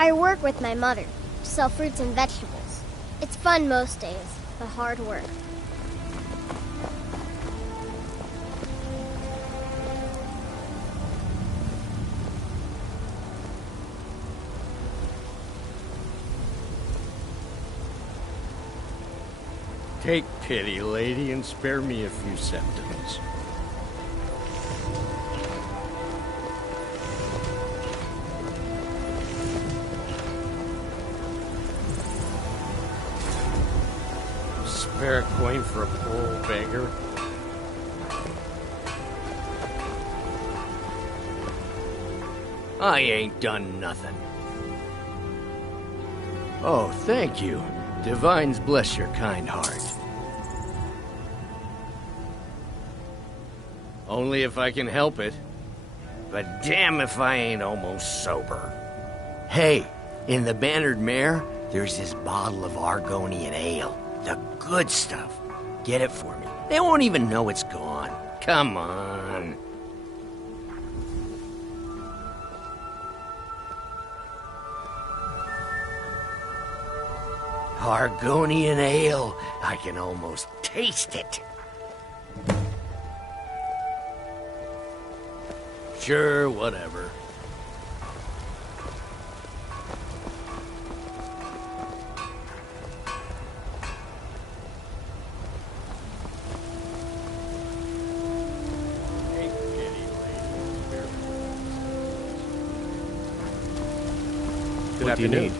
I work with my mother, sell fruits and vegetables. It's fun most days, but hard work. Take pity, lady, and spare me a few symptoms. Spare a coin for a poor beggar? I ain't done nothing. Oh, thank you. Divines bless your kind heart. Only if I can help it. But damn if I ain't almost sober. Hey, in the Bannered Mare, there's this bottle of Argonian ale. The good stuff. Get it for me. They won't even know it's gone. Come on. Argonian ale. I can almost taste it. Sure, whatever. Good afternoon.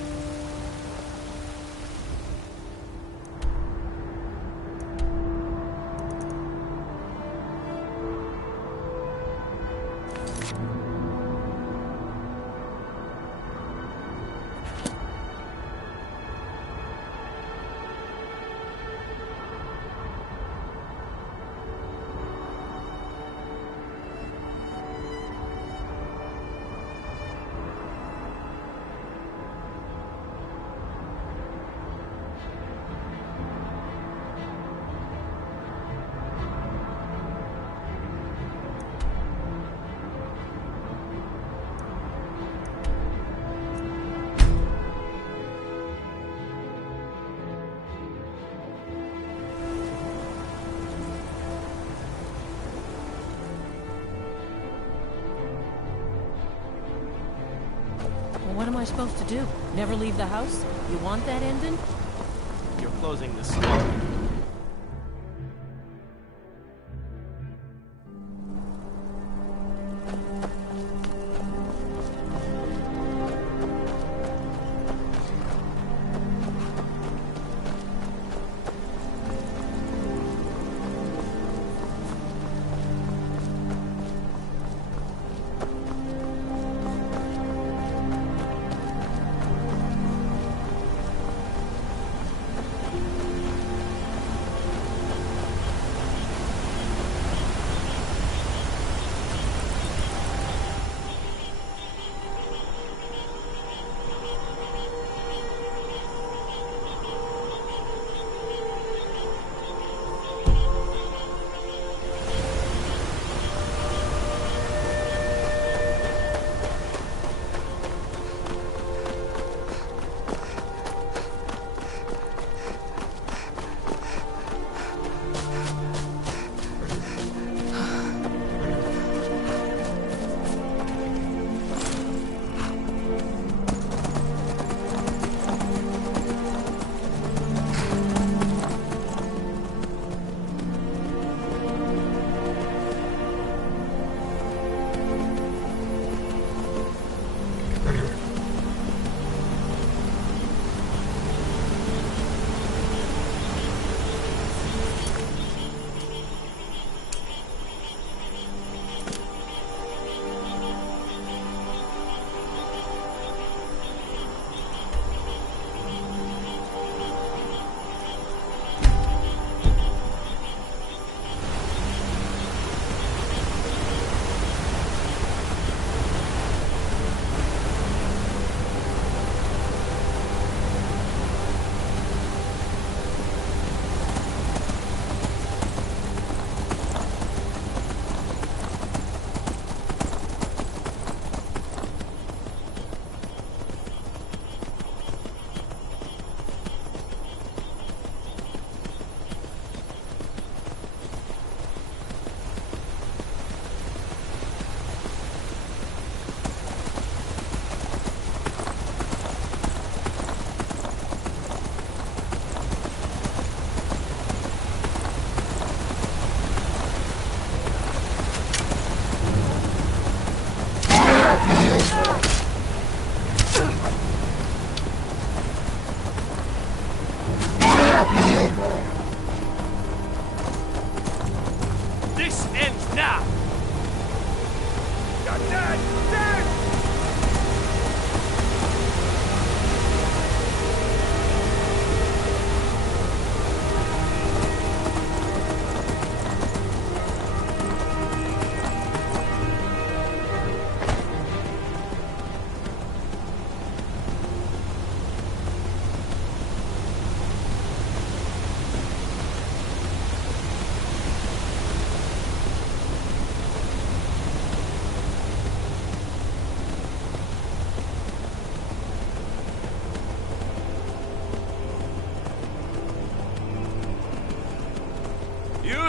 What am I supposed to do? Never leave the house? You want that ending? You're closing the store.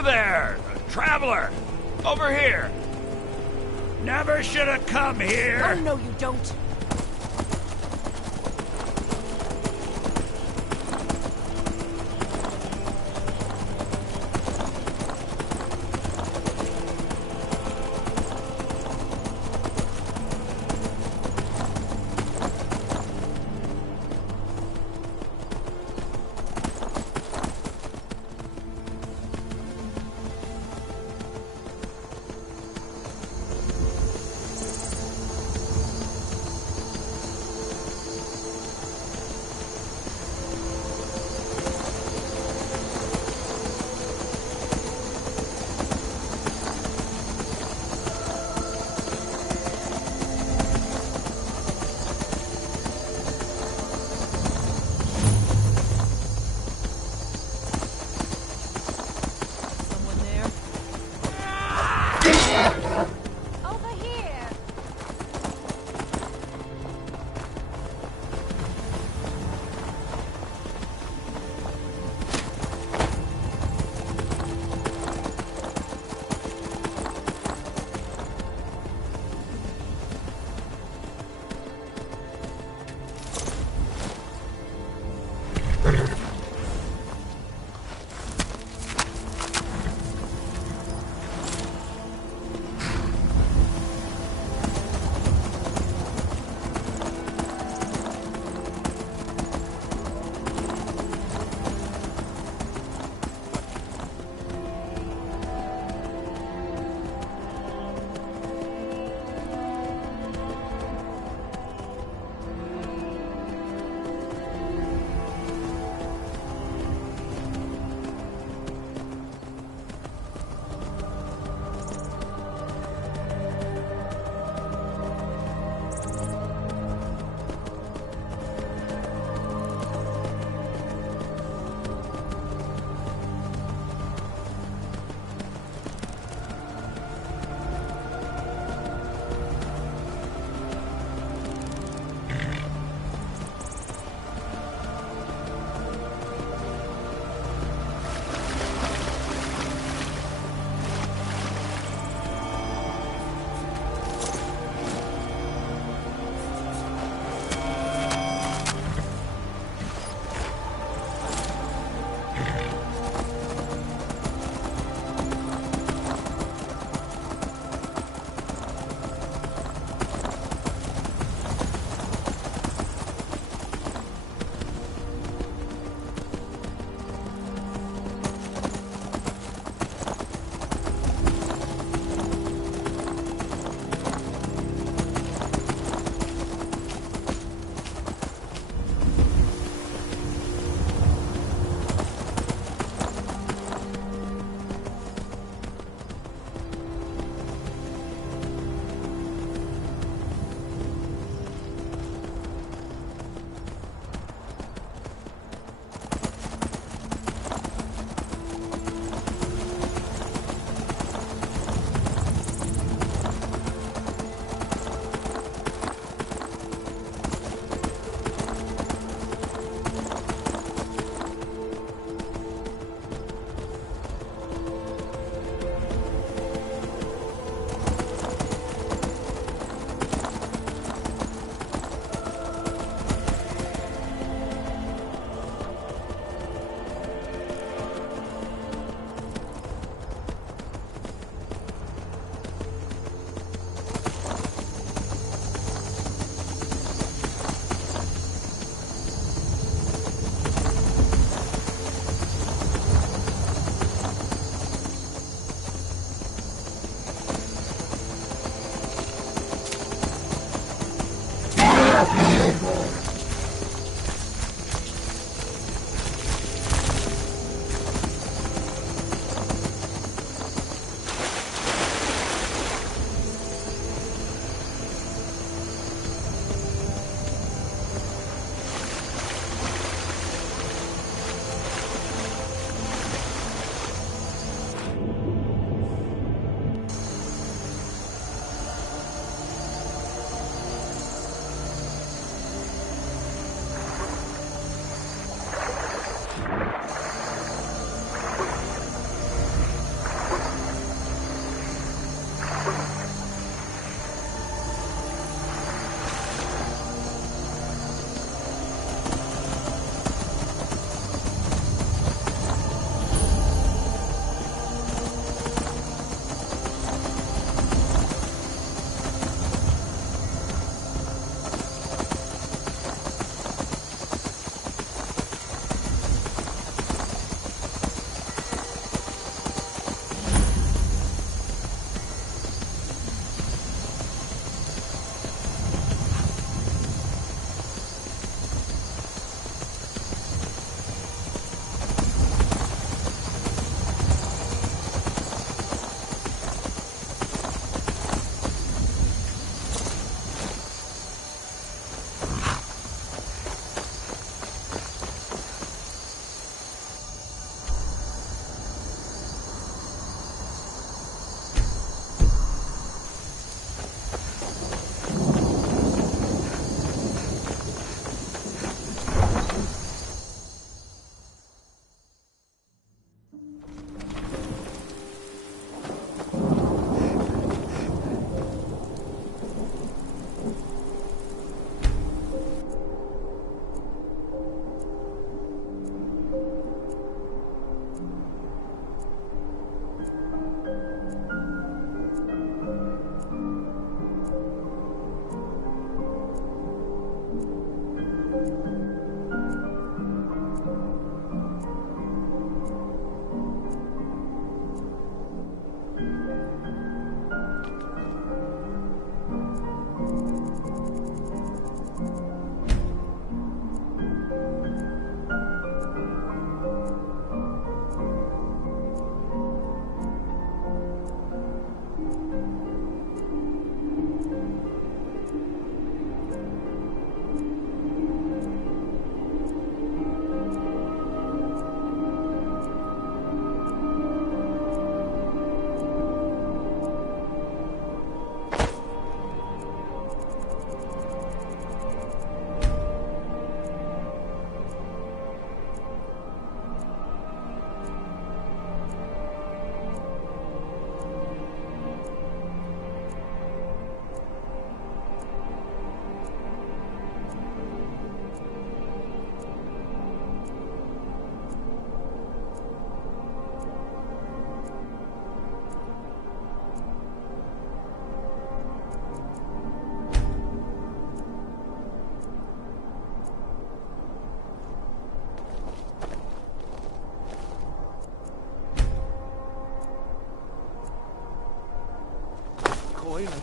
there, traveler! Over here! Never should have come here! Oh, no, you don't.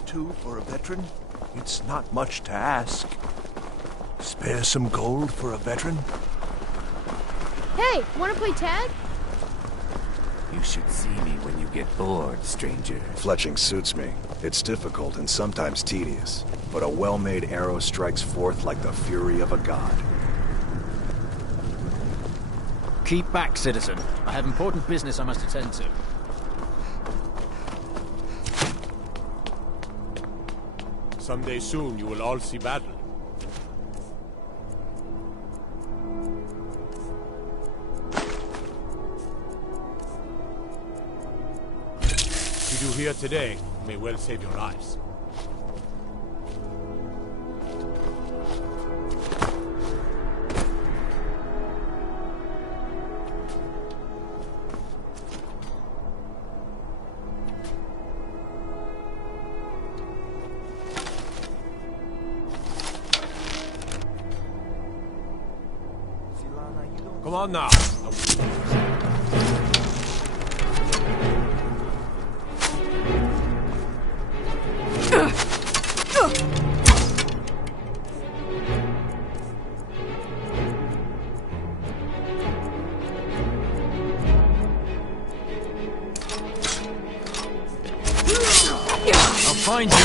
2 for a veteran? It's not much to ask. Spare some gold for a veteran? Hey, wanna play tag? You should see me when you get bored, stranger. Fletching suits me. It's difficult and sometimes tedious, but a well-made arrow strikes forth like the fury of a god. Keep back, citizen. I have important business I must attend to. Someday soon you will all see battle. What you do here today may well save your lives. Come on now. I'll find you.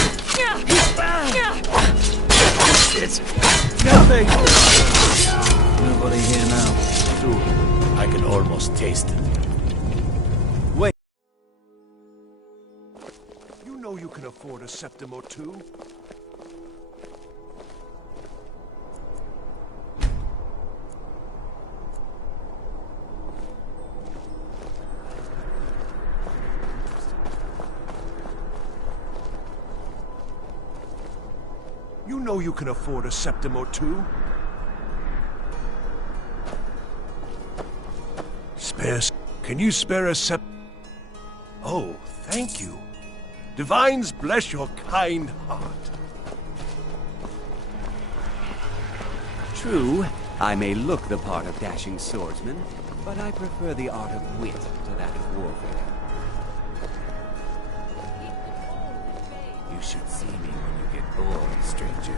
It's nothing. Nobody here now. Soon, I can almost taste it. Wait. You know you can afford a septim or two. You know you can afford a septim or two. Can you spare a sep... Oh, thank you. Divines bless your kind heart. True, I may look the part of dashing swordsman, but I prefer the art of wit to that of warfare. You should see me when you get bored, stranger.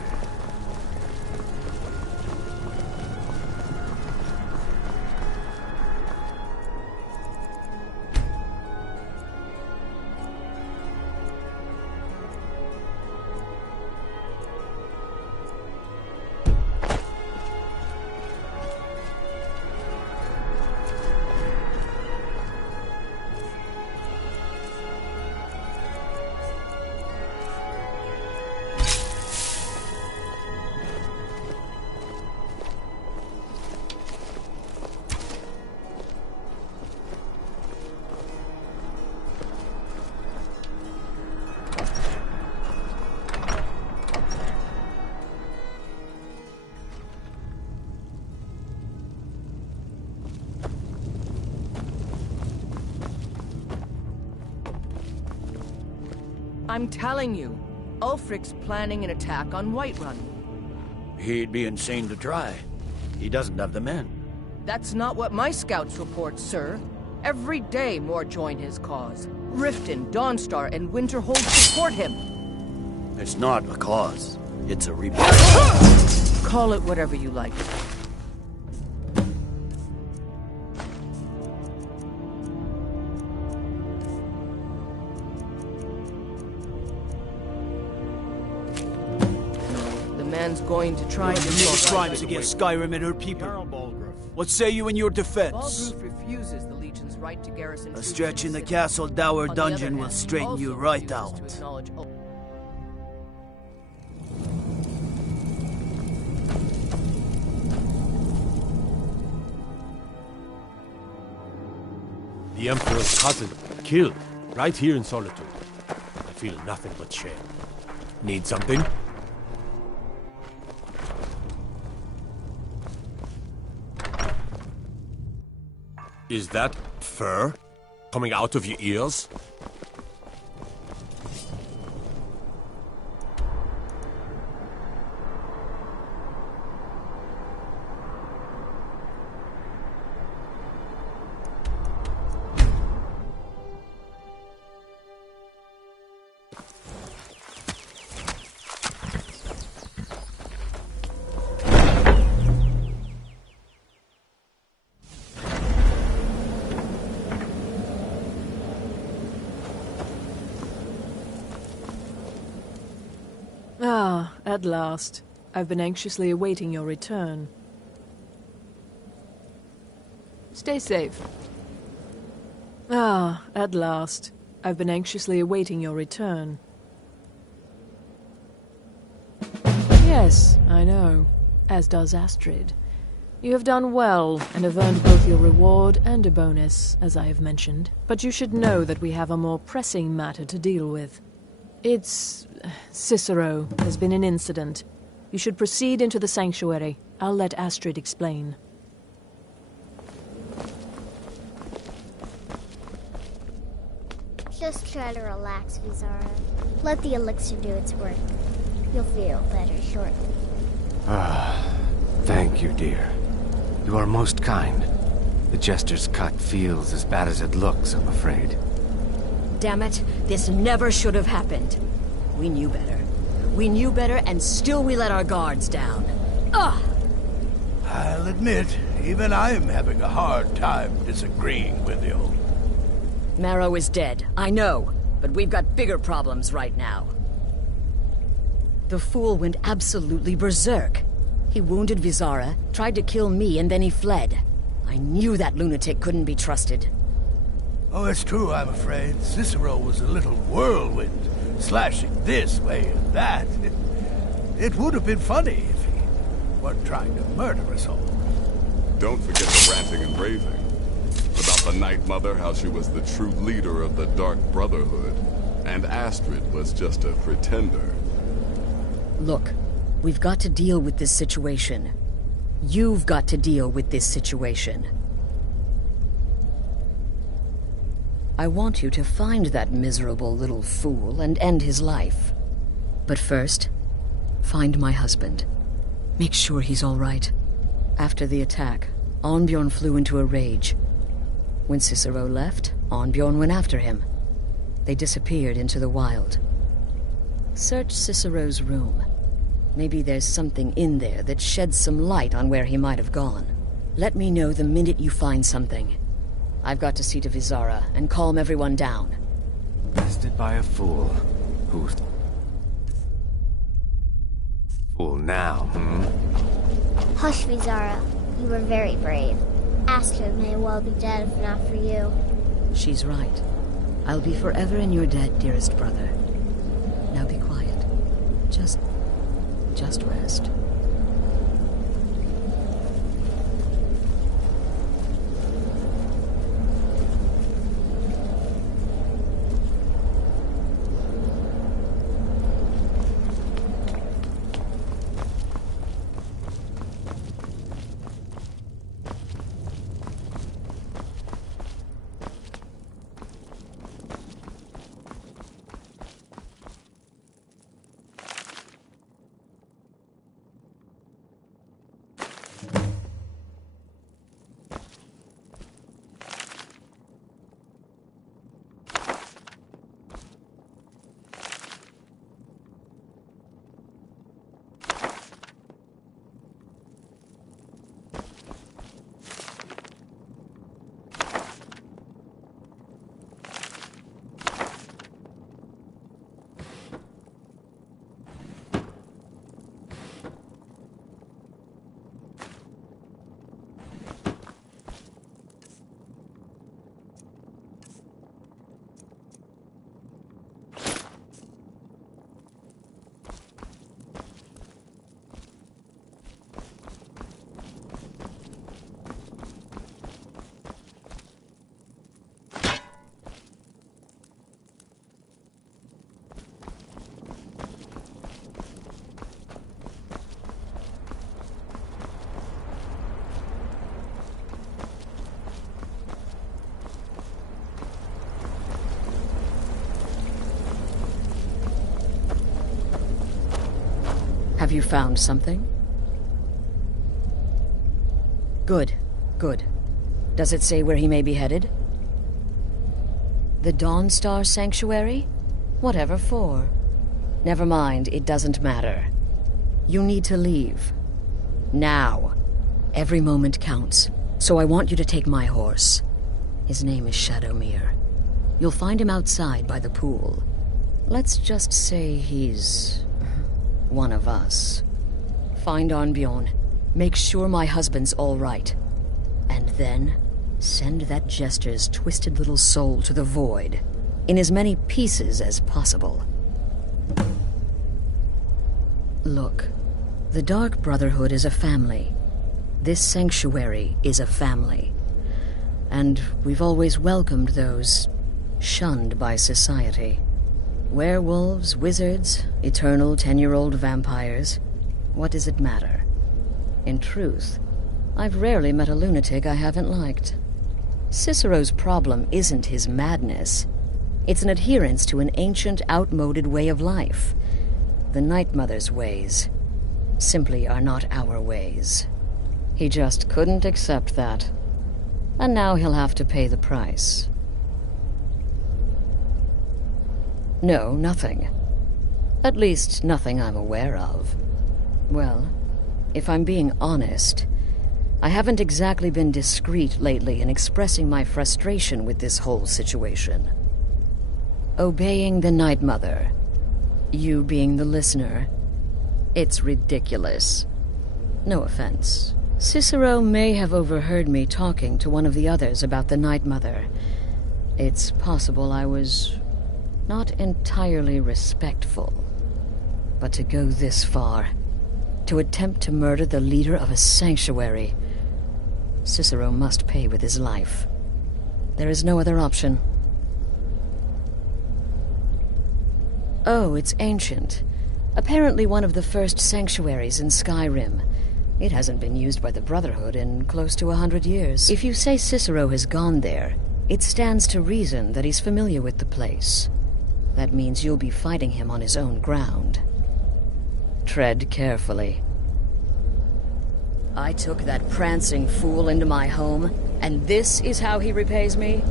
I'm telling you, Ulfric's planning an attack on Whiterun. He'd be insane to try. He doesn't have the men. That's not what my scouts report, sir. Every day more join his cause. Riften, Dawnstar, and Winterhold support him. It's not a cause. It's a rebellion. Call it whatever you like. Man's going to try to commit crimes against Skyrim and her people. What say you in your defense? Balgruuf refuses the Legion's right to garrison. A stretch in the Castle Dower dungeon will straighten you right out. The Emperor's cousin, killed, right here in Solitude. I feel nothing but shame. Need something? Is that fur coming out of your ears? at last. I've been anxiously awaiting your return. Stay safe. Ah, at last. I've been anxiously awaiting your return. Yes, I know. As does Astrid. You have done well, and have earned both your reward and a bonus, as I have mentioned. But you should know that we have a more pressing matter to deal with. It's... Cicero. There's been an incident. You should proceed into the sanctuary. I'll let Astrid explain. Just try to relax, Vizara. Let the elixir do its work. You'll feel better shortly. Thank you, dear. You are most kind. The Jester's cut feels as bad as it looks, I'm afraid. Damn it, this never should have happened. We knew better. We knew better, and still we let our guards down. Ugh! I'll admit, even I'm having a hard time disagreeing with you. Marrow is dead, I know, but we've got bigger problems right now. The fool went absolutely berserk. He wounded Vizara, tried to kill me, and then he fled. I knew that lunatic couldn't be trusted. Oh, it's true, I'm afraid. Cicero was a little whirlwind, slashing this way and that. It would have been funny if he weren't trying to murder us all. Don't forget the ranting and raving. About the Night Mother, how she was the true leader of the Dark Brotherhood, and Astrid was just a pretender. Look, we've got to deal with this situation. You've got to deal with this situation. I want you to find that miserable little fool and end his life. But first, find my husband. Make sure he's all right. After the attack, Arnbjorn flew into a rage. When Cicero left, Arnbjorn went after him. They disappeared into the wild. Search Cicero's room. Maybe there's something in there that sheds some light on where he might have gone. Let me know the minute you find something. I've got to see to Vizara and calm everyone down. Bested by a fool. Who's... fool now, Hush, Vizara. You were very brave. Astrid may well be dead if not for you. She's right. I'll be forever in your debt, dearest brother. Now be quiet. Just rest. Have you found something? Good, good. Does it say where he may be headed? The Dawnstar Sanctuary? Whatever for. Never mind, it doesn't matter. You need to leave. Now. Every moment counts, so I want you to take my horse. His name is Shadowmere. You'll find him outside by the pool. Let's just say he's... one of us. Find Arnbjorn. Make sure my husband's all right. And then send that jester's twisted little soul to the void, in as many pieces as possible. Look, the Dark Brotherhood is a family. This sanctuary is a family. And we've always welcomed those shunned by society. Werewolves, wizards, eternal 10-year-old vampires. What does it matter? In truth, I've rarely met a lunatic I haven't liked. Cicero's problem isn't his madness. It's an adherence to an ancient, outmoded way of life. The Night Mother's ways simply are not our ways. He just couldn't accept that. And now he'll have to pay the price. No, nothing. At least, nothing I'm aware of. Well, if I'm being honest, I haven't exactly been discreet lately in expressing my frustration with this whole situation. Obeying the Night Mother, you being the listener, it's ridiculous. No offense. Cicero may have overheard me talking to one of the others about the Night Mother. It's possible I was not entirely respectful. But to go this far, to attempt to murder the leader of a sanctuary, Cicero must pay with his life. There is no other option. Oh, it's ancient. Apparently one of the first sanctuaries in Skyrim. It hasn't been used by the Brotherhood in close to 100 years. If you say Cicero has gone there, it stands to reason that he's familiar with the place. That means you'll be fighting him on his own ground. Tread carefully. I took that prancing fool into my home, and this is how he repays me?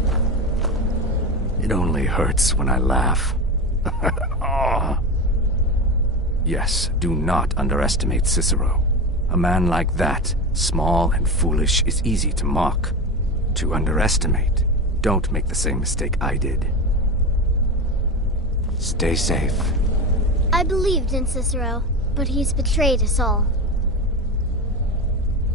It only hurts when I laugh. Oh. Yes, do not underestimate Cicero. A man like that, small and foolish, is easy to mock. To underestimate. Don't make the same mistake I did. Stay safe. I believed in Cicero, but he's betrayed us all.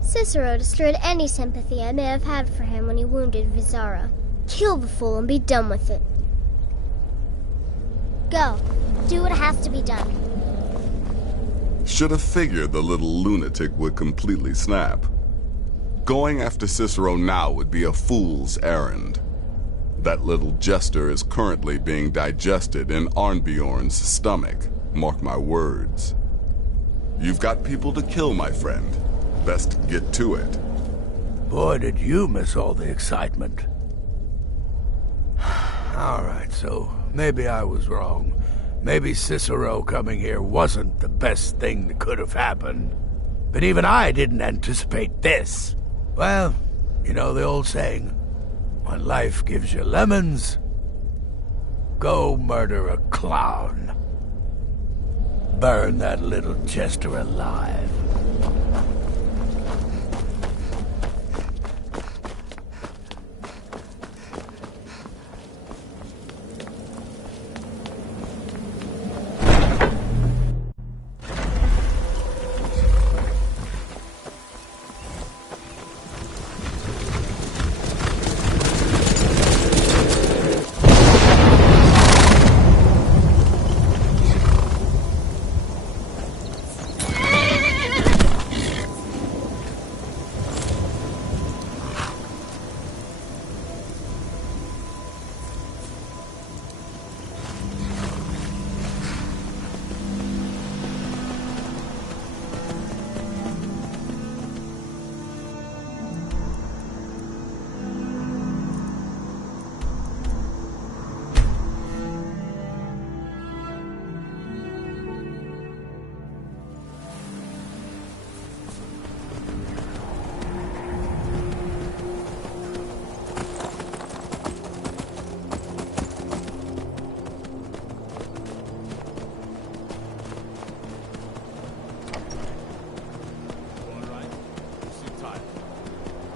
Cicero destroyed any sympathy I may have had for him when he wounded Vizara. Kill the fool and be done with it. Go. Do what has to be done. Should have figured the little lunatic would completely snap. Going after Cicero now would be a fool's errand. That little jester is currently being digested in Arnbjorn's stomach. Mark my words. You've got people to kill, my friend. Best get to it. Boy, did you miss all the excitement. All right, so maybe I was wrong. Maybe Cicero coming here wasn't the best thing that could have happened. But even I didn't anticipate this. Well, you know the old saying, when life gives you lemons, go murder a clown. Burn that little jester alive.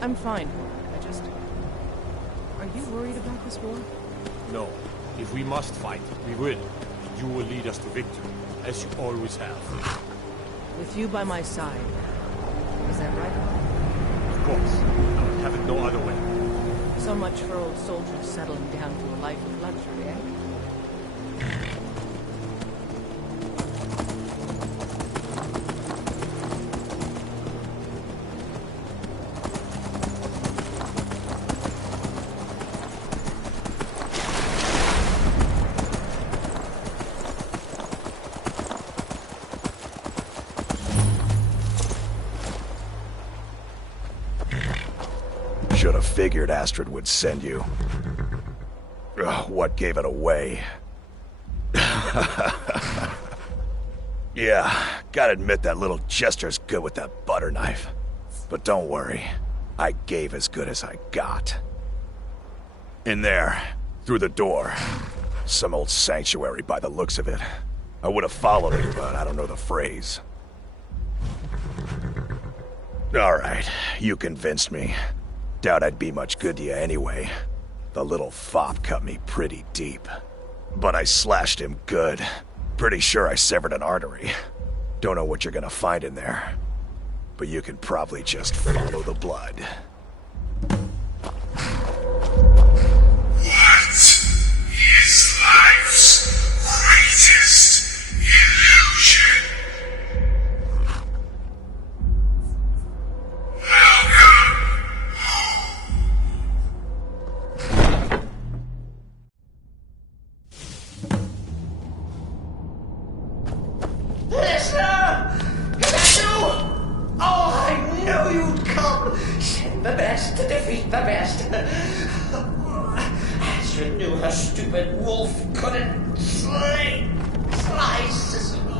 I'm fine. Are you worried about this war? No. If we must fight, we will. You will lead us to victory. as you always have. With you by my side. Is that right? Of course. I would have it no other way. So much for old soldiers settling down to a life of luxury, eh? Should have figured Astrid would send you. Ugh, what gave it away? Yeah, gotta admit that little jester's good with that butter knife. But don't worry, I gave as good as I got. In there, through the door. Some old sanctuary by the looks of it. I would have followed it, but I don't know the phrase. Alright, you convinced me. Doubt I'd be much good to you anyway. The little fop cut me pretty deep. But I slashed him good. Pretty sure I severed an artery. Don't know what you're gonna find in there. But you can probably just follow the blood. What is life's greatest illusion? Listener! Is that you? Oh, I knew you'd come! Send the best to defeat the best. Astrid knew her stupid wolf couldn't slice Cicero.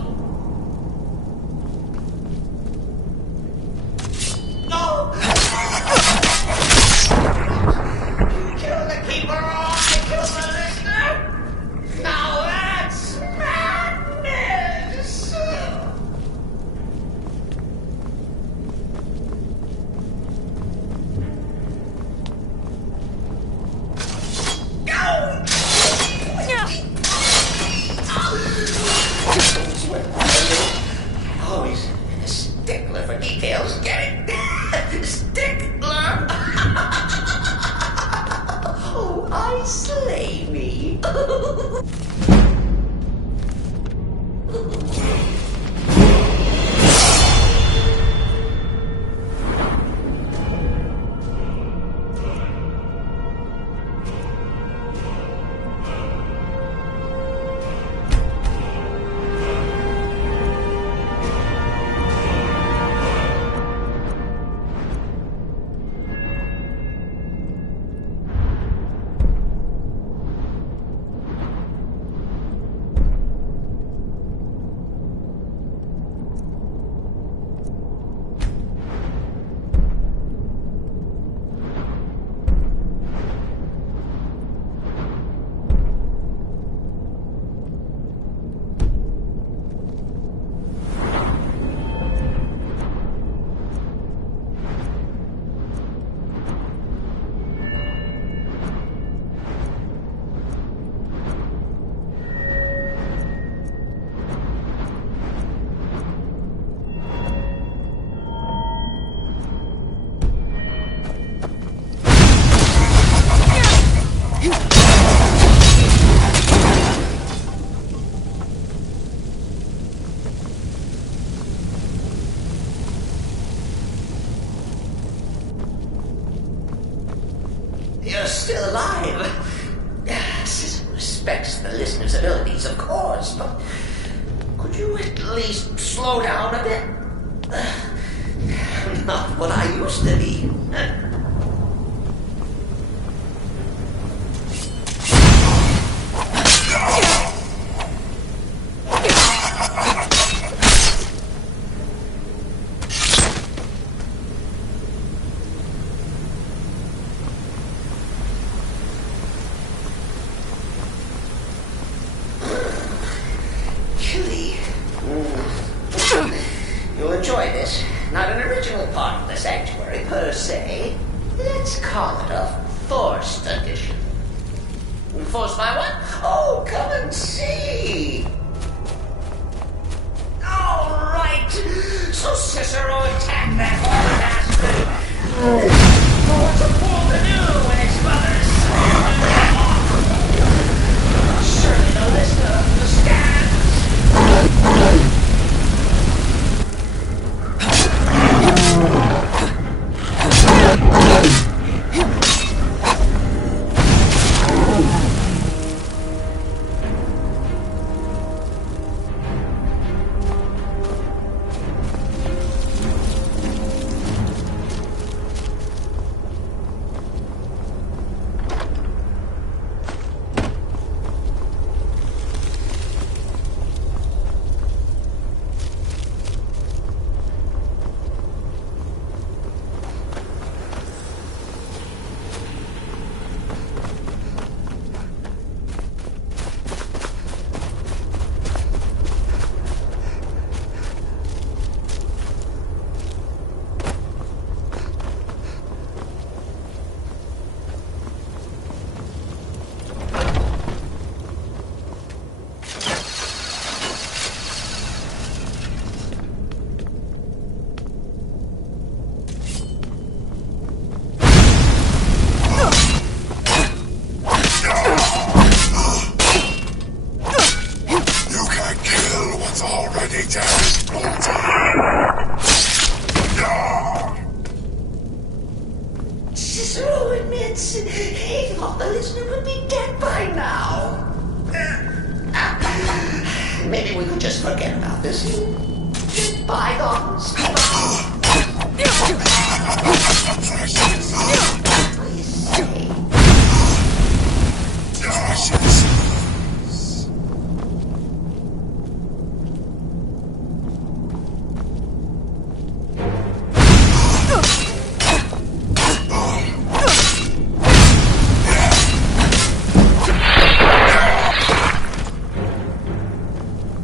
No! You killed the keeper, or I killed the listener? Now that's madness! Always a stickler for details, get it? Stickler! Oh, I slay me. You're still alive. Cicero respects the listener's abilities, of course, but could you at least slow down a bit? Not what I used to be. You'll enjoy this. Not an original part of the sanctuary, per se. Let's call it a forced addition. Forced by what? Oh, come and see! right! So Cicero attacked that bastard! What's a fool to do when his mother's surely the listener understands! Cicero admits he thought the listener would be dead by now. Maybe we could just forget about this. Bygones. What do you say?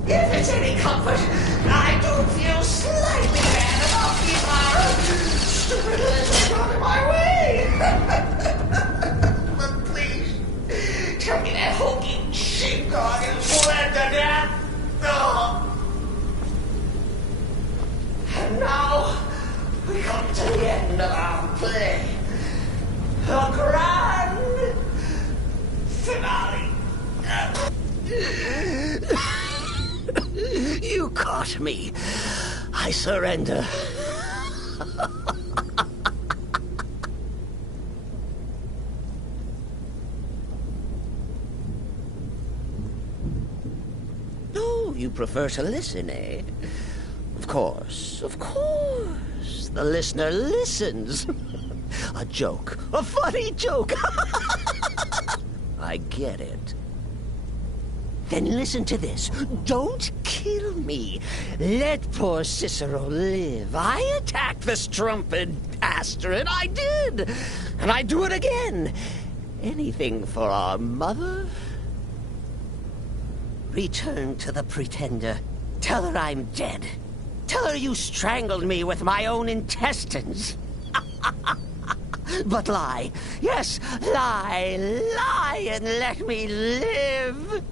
If it's any comfort, I do feel slightly bad about keeping our stupid lizard running my way. But please, tell me that hulking sheepdog is bled to death. Oh. And now, we come to the end of our play. A grand finale. You caught me. I surrender. Oh, you prefer to listen, eh? Of course, of course. The listener listens. A joke. A funny joke. I get it. Then listen to this. Don't kill me. Let poor Cicero live. I attacked the strumpet bastard. I did. And I do it again. Anything for our mother? Return to the Pretender. Tell her I'm dead. Tell her you strangled me with my own intestines. But lie. Yes, lie. Lie and let me live.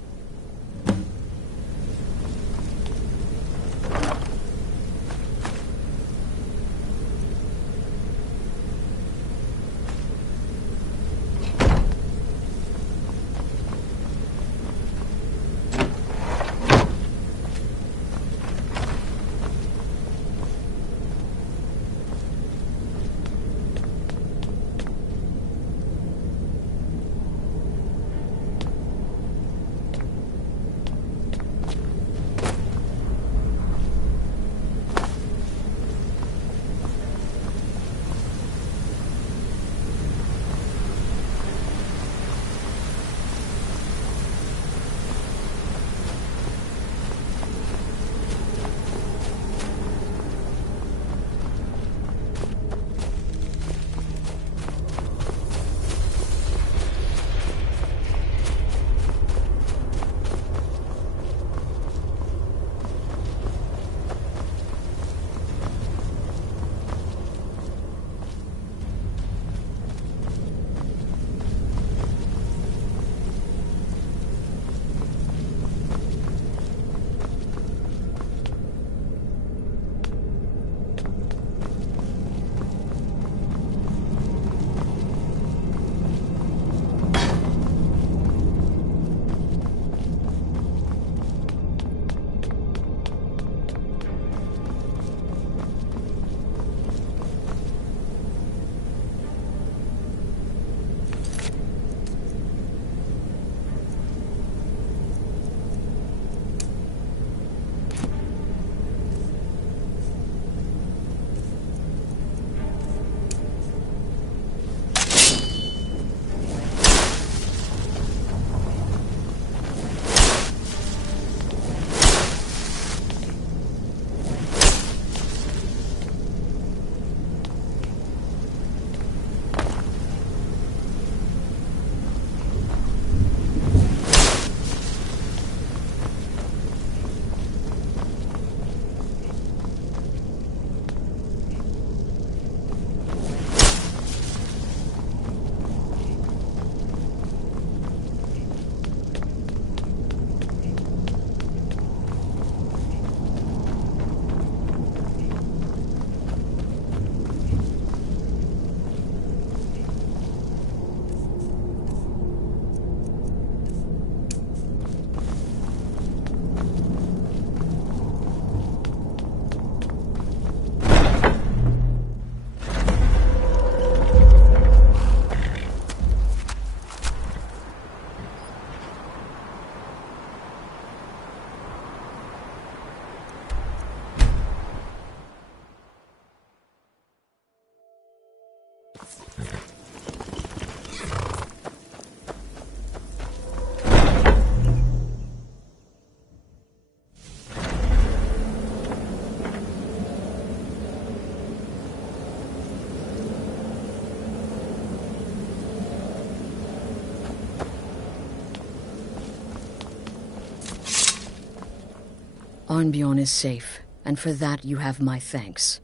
Arnbjorn is safe, and for that you have my thanks.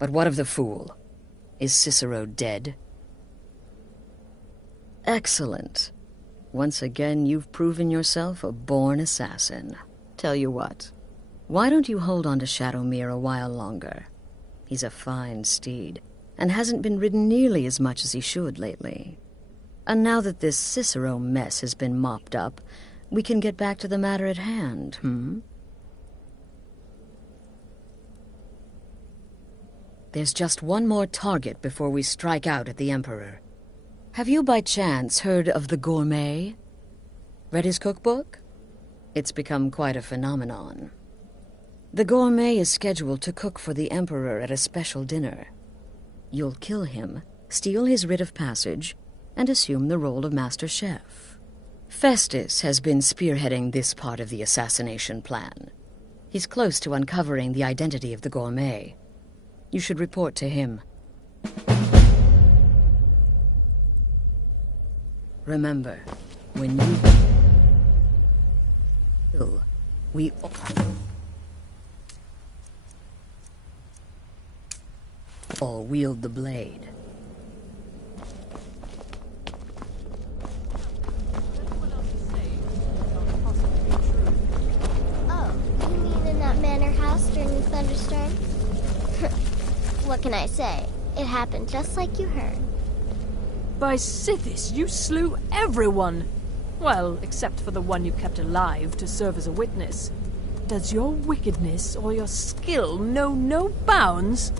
But what of the fool? Is Cicero dead? Excellent. Once again, you've proven yourself a born assassin. Tell you what, why don't you hold on to Shadowmere a while longer? He's a fine steed, and hasn't been ridden nearly as much as he should lately. And now that this Cicero mess has been mopped up, we can get back to the matter at hand, There's just one more target before we strike out at the Emperor. Have you by chance heard of the Gourmet? Read his cookbook? It's become quite a phenomenon. The Gourmet is scheduled to cook for the Emperor at a special dinner. You'll kill him, steal his writ of passage, and assume the role of Master Chef. Festus has been spearheading this part of the assassination plan. He's close to uncovering the identity of the Gourmet. You should report to him. Remember, when you kill, we all wield the blade. Oh, you mean in that manor house during the thunderstorm? What can I say? It happened just like you heard. By Sithis, you slew everyone! Well, except for the one you kept alive to serve as a witness. Does your wickedness or your skill know no bounds?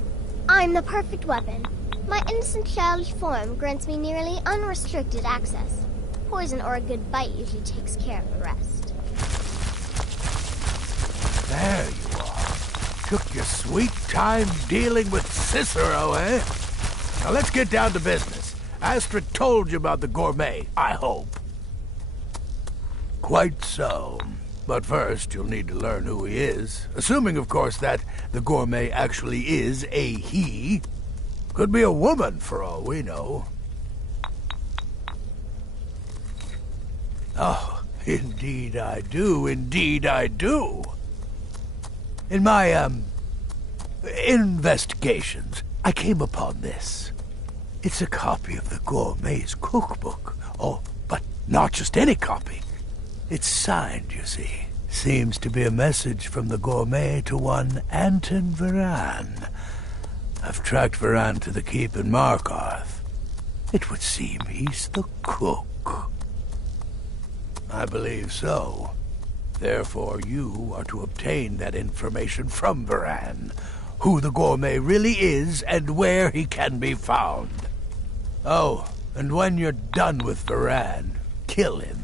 I'm the perfect weapon. My innocent childish form grants me nearly unrestricted access. Poison or a good bite usually takes care of the rest. There you are. Took your sweet time dealing with Cicero, eh? Now let's get down to business. Astrid told you about the Gourmet, I hope. Quite so. But first, you'll need to learn who he is. Assuming, of course, that the Gourmet actually is a he. Could be a woman, for all we know. Oh, indeed I do. Indeed I do. In my, investigations, I came upon this. It's a copy of the Gourmet's cookbook. Oh, but not just any copy. It's signed, you see. Seems to be a message from the Gourmet to one Anton Varan. I've tracked Varan to the keep in Markarth. It would seem he's the cook. I believe so. Therefore, you are to obtain that information from Varan. Who the Gourmet really is and where he can be found. Oh, and when you're done with Varan, kill him.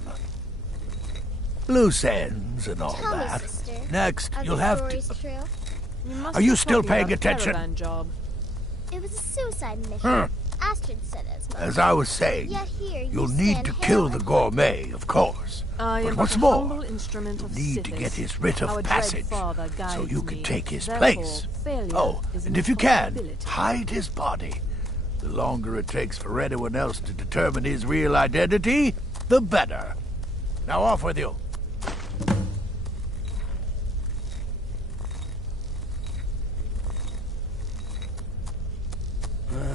Loose ends and all Tell that. me, sister, Next, are you'll the have stories to... true? Are you still paying attention? Job. It was a suicide mission. Huh. Astrid said as much. As I was saying, Yet here you'll you need stand to kill the hale Gourmet, of course. I But am what's but a more, humble instrument of need to Sithis. get his writ Our of dread passage, father so guides you can me. take his Therefore, place. failure Oh, is and an if you can, impossibility. hide his body. The longer it takes for anyone else to determine his real identity, the better. Now off with you.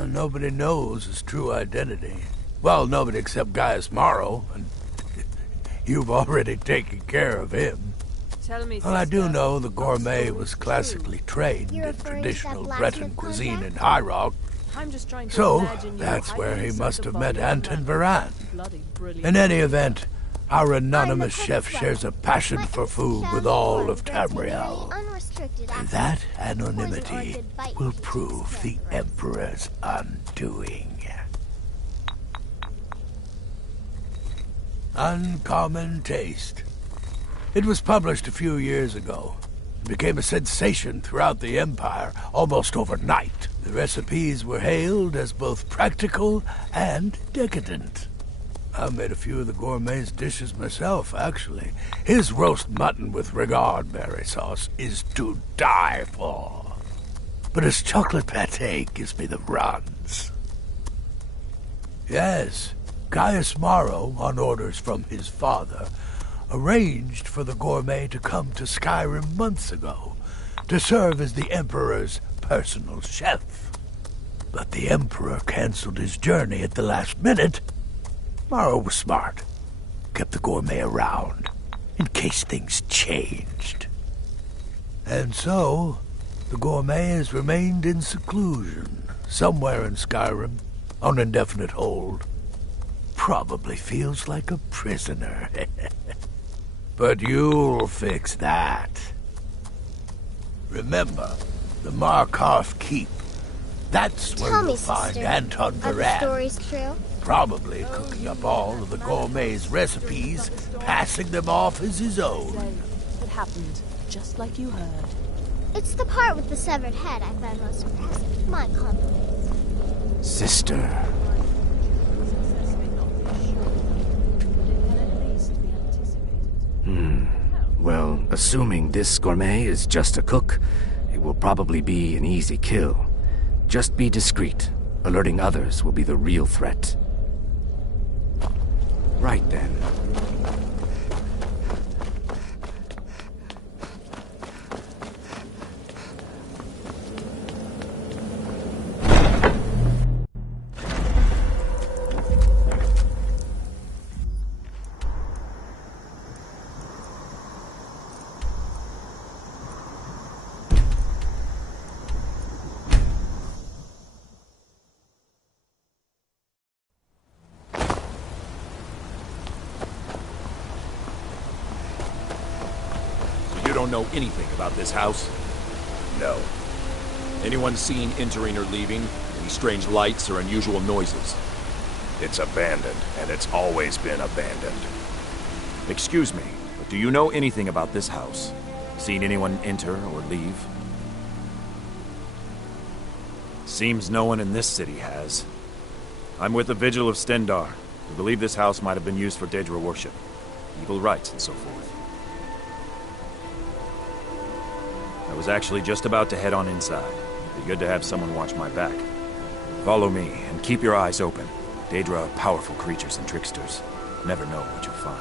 Nobody knows his true identity. Well, nobody except Gaius Morrow, and you've already taken care of him. Tell me, Well, I do sister, know the Gourmet stories was true. classically trained You're in referring to traditional that Breton blacksmith cuisine in contract? High Rock. I'm just trying to So, imagine you that's hiding where he inside must the have body met of a Anton man. Varan. Bloody brilliant. In any event, our anonymous I'm the chef perfect shares a weapon. passion My for innocent food with childish all form of grants me nearly Tamriel. unrestricted And access. that Poison or a anonymity good bite will usually takes prove care the of the rest. Emperor's undoing. Uncommon Taste. It was published a few years ago. It became a sensation throughout the Empire almost overnight. The recipes were hailed as both practical and decadent. I've made a few of the Gourmet's dishes myself, actually. His roast mutton with regard berry sauce is to die for. But his chocolate pâté gives me the runs. Yes, Gaius Morrow, on orders from his father, arranged for the gourmet to come to Skyrim months ago to serve as the Emperor's personal chef. But the Emperor canceled his journey at the last minute. Mara was smart. Kept the gourmet around, in case things changed. And so, the gourmet has remained in seclusion, somewhere in Skyrim, on indefinite hold. Probably feels like a prisoner. But you'll fix that. Remember, the Markarth Keep. That's where you'll find Anton Are the Varad. stories true? Probably cooking up all of the gourmet's recipes, passing them off as his own. It happened, just like you heard. It's the part with the severed head I found most impressive. My compliments. Sister. Well, assuming this gourmet is just a cook, it will probably be an easy kill. Just be discreet. Alerting others will be the real threat. Right then. You don't know anything about this house? No. Anyone seen entering or leaving? Any strange lights or unusual noises? It's abandoned, and it's always been abandoned. Excuse me, but do you know anything about this house? Seen anyone enter or leave? Seems no one in this city has. I'm with the Vigil of Stendar. We believe this house might have been used for Daedra worship, evil rites, and so forth. I was actually just about to head on inside. Be good to have someone watch my back. Follow me, and keep your eyes open. Daedra are powerful creatures and tricksters. Never know what you'll find.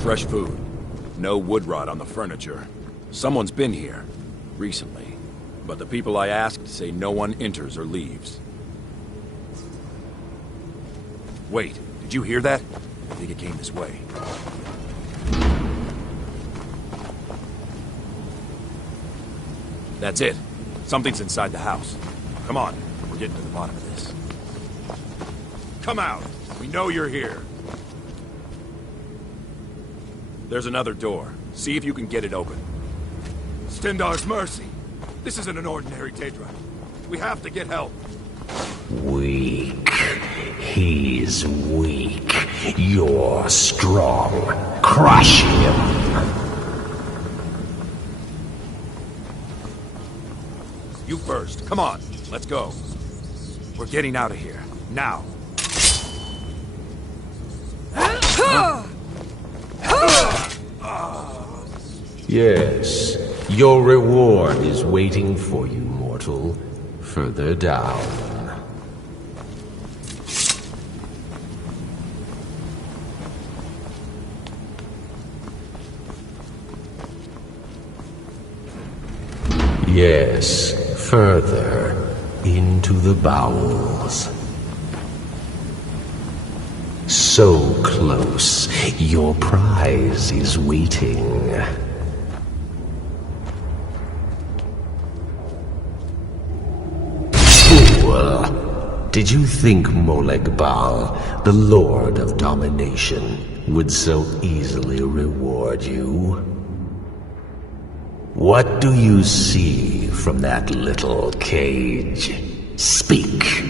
Fresh food. No wood rot on the furniture. Someone's been here. Recently. But the people I asked say no one enters or leaves. Wait, did you hear that? I think it came this way. That's it. Something's inside the house. Come on, we're getting to the bottom of this. Come out! We know you're here. There's another door. See if you can get it open. Stendar's mercy. This isn't an ordinary Daedra. We have to get help. Weak. He's weak. You're strong. Crush him. You first. Come on. Let's go. We're getting out of here. Now. Yes. Your reward is waiting for you, mortal. Further down. Yes, further into the bowels. So close, your prize is waiting. Fool! Did you think Moleg Bal, the Lord of Domination, would so easily reward you? What do you see from that little cage? Speak.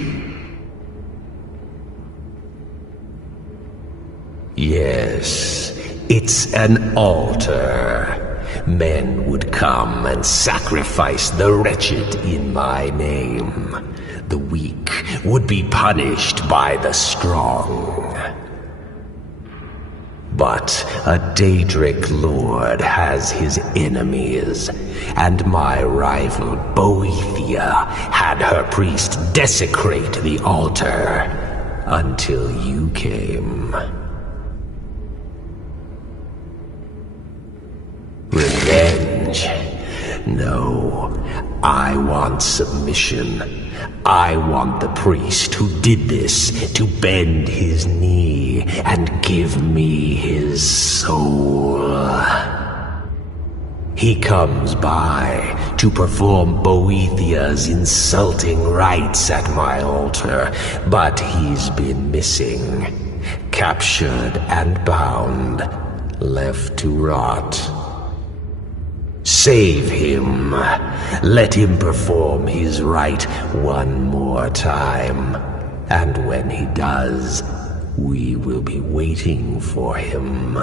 Yes, it's an altar. Men would come and sacrifice the wretched in my name. The weak would be punished by the strong. But a Daedric lord has his enemies, and my rival Boethia had her priest desecrate the altar until you came. Revenge? No, I want submission. I want the priest who did this to bend his knee and give me his soul. He comes by to perform Boethia's insulting rites at my altar, but he's been missing, captured and bound, left to rot. Save him. Let him perform his rite one more time. And when he does, we will be waiting for him.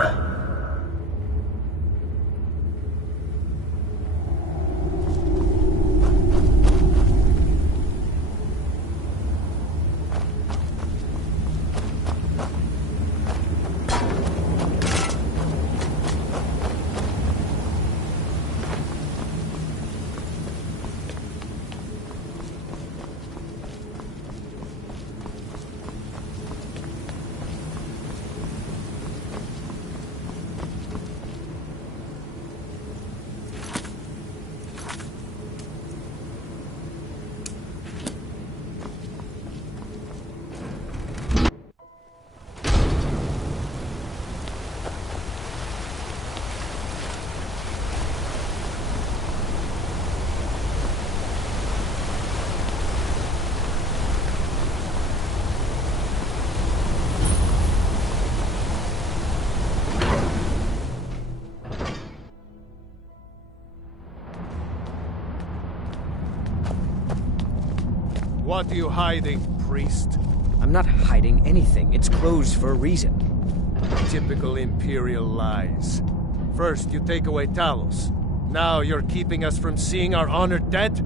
What are you hiding, priest? I'm not hiding anything. It's closed for a reason. Typical Imperial lies. First, you take away Talos. Now you're keeping us from seeing our honored dead?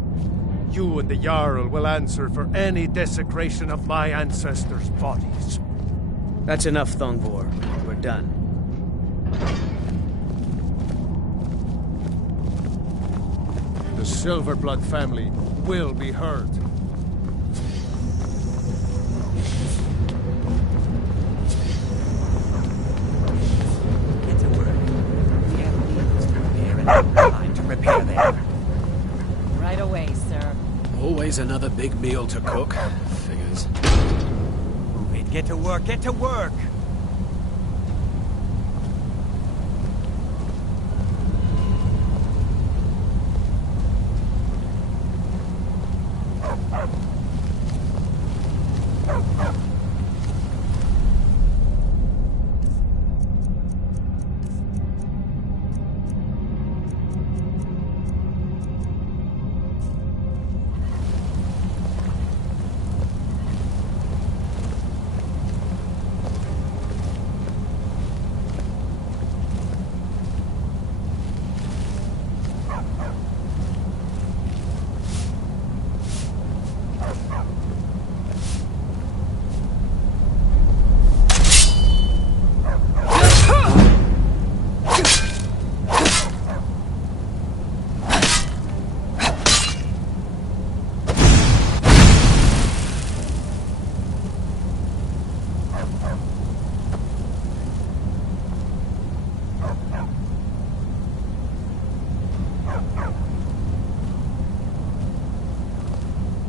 You and the Jarl will answer for any desecration of my ancestors' bodies. That's enough, Thongvor. We're done. The Silverblood family will be heard. Time to prepare there. Right away, sir. Always another big meal to cook. Figures. Move it. Get to work. Get to work.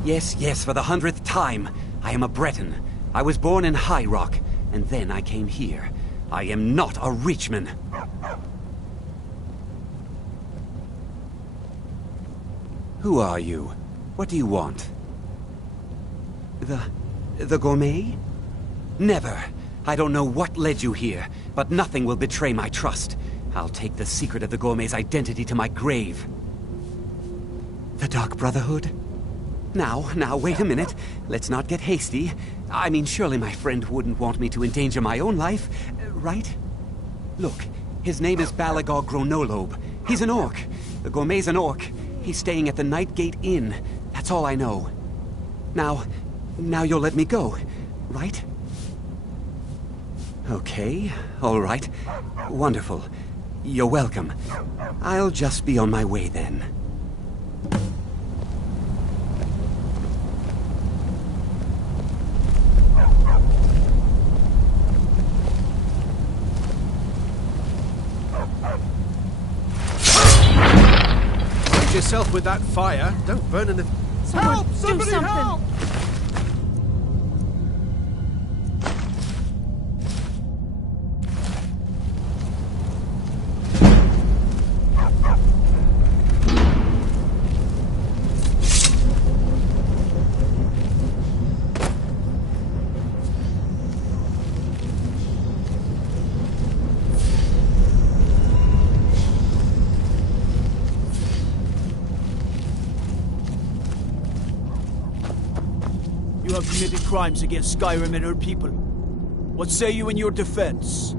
Yes, yes, for the 100th time. I am a Breton. I was born in High Rock, and then I came here. I am not a Reachman. Who are you? What do you want? The gourmet? Never. I don't know what led you here, but nothing will betray my trust. I'll take the secret of the gourmet's identity to my grave. The Dark Brotherhood? Now, wait a minute. Let's not get hasty. I mean, surely my friend wouldn't want me to endanger my own life, right? Look, his name is Balagor Gronolobe. He's an orc. The gourmet's an orc. He's staying at the Nightgate Inn. That's all I know. Now you'll let me go, right? Okay, all right. Wonderful. You're welcome. I'll just be on my way then. Save yourself with that fire. Don't burn anything. Someone do something! Help! You have committed crimes against Skyrim and her people. What say you in your defense?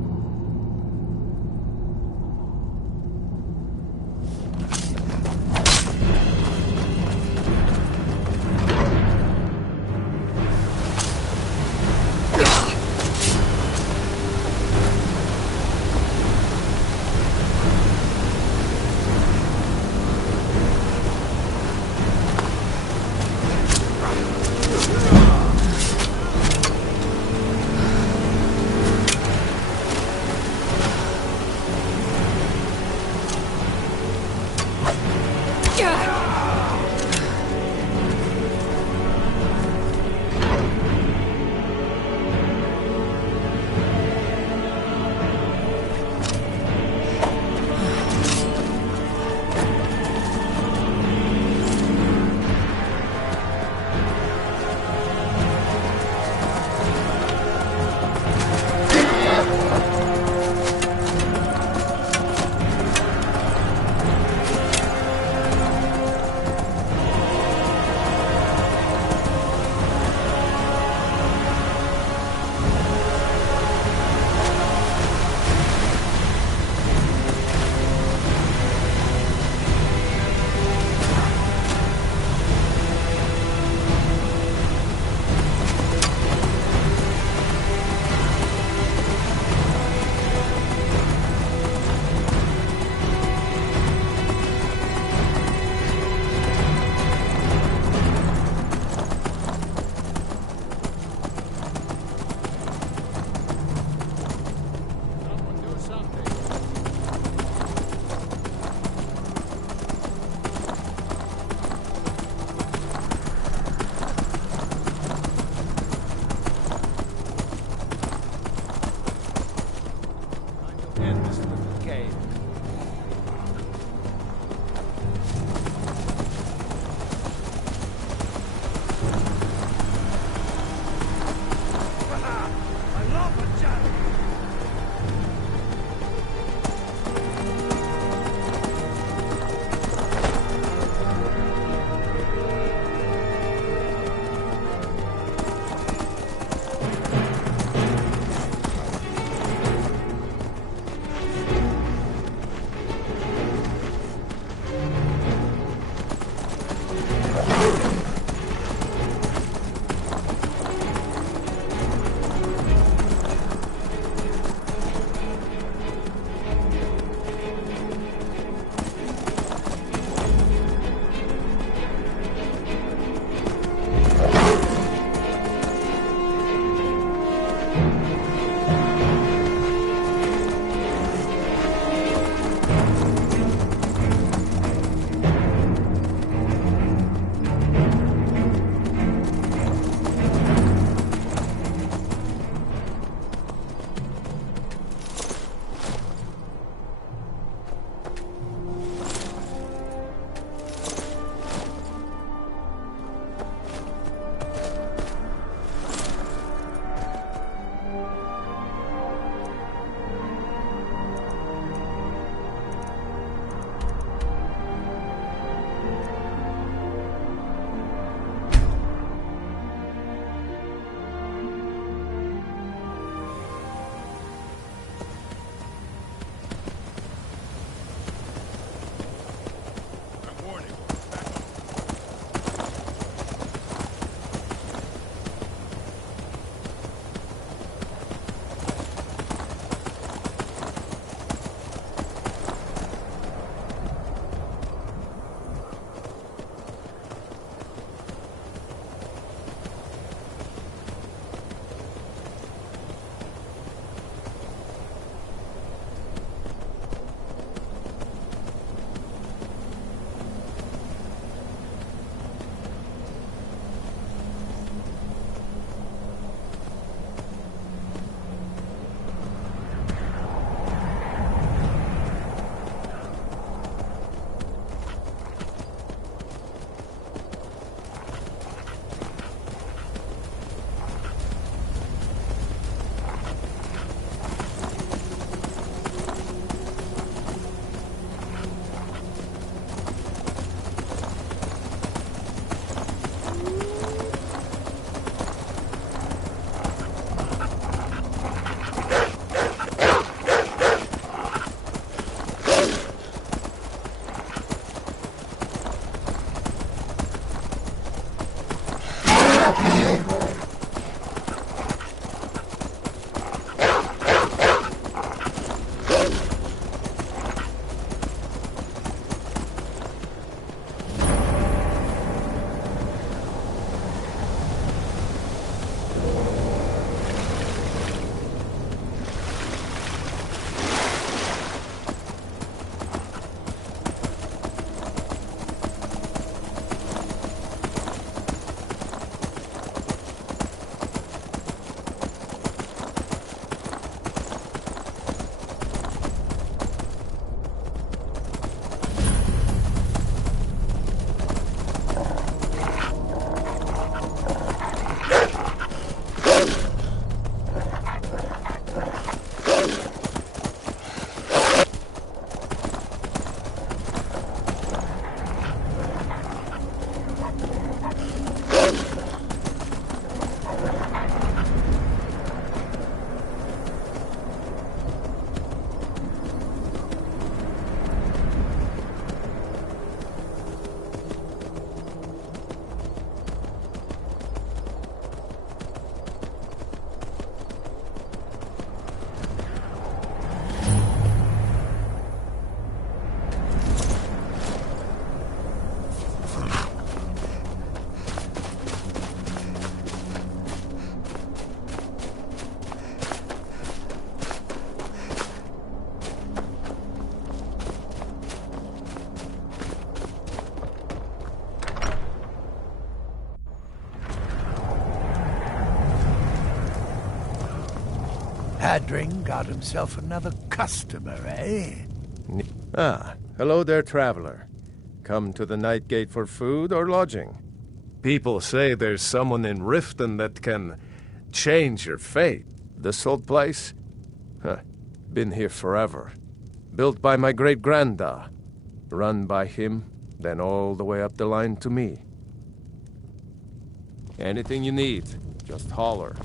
Hadring got himself another customer, eh? Ah, hello there, traveler. Come to the Night Gate for food or lodging? People say there's someone in Riften that can change your fate. This old place? Huh. Been here forever. Built by my great-granda. Run by him, then all the way up the line to me. Anything you need, just holler.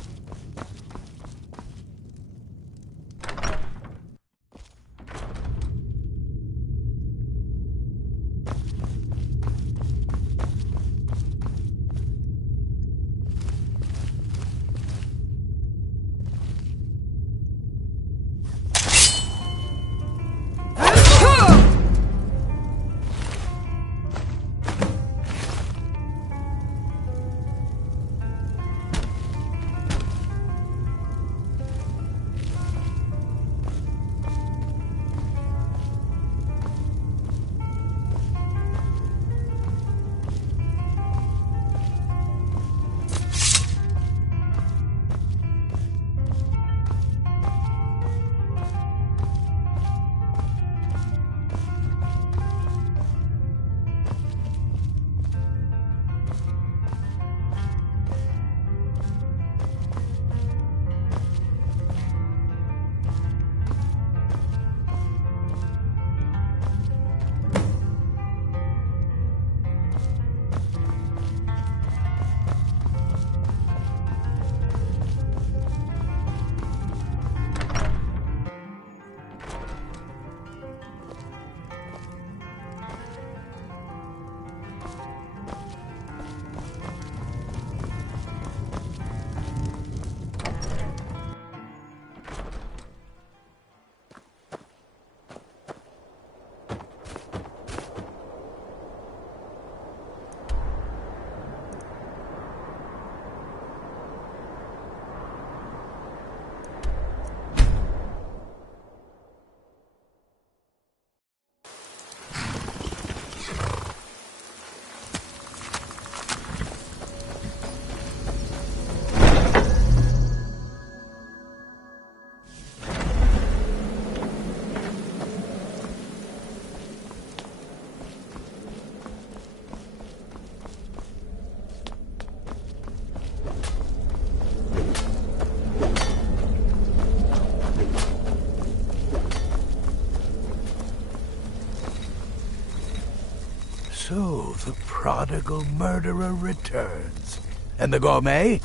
So, the prodigal murderer returns. And the gourmet?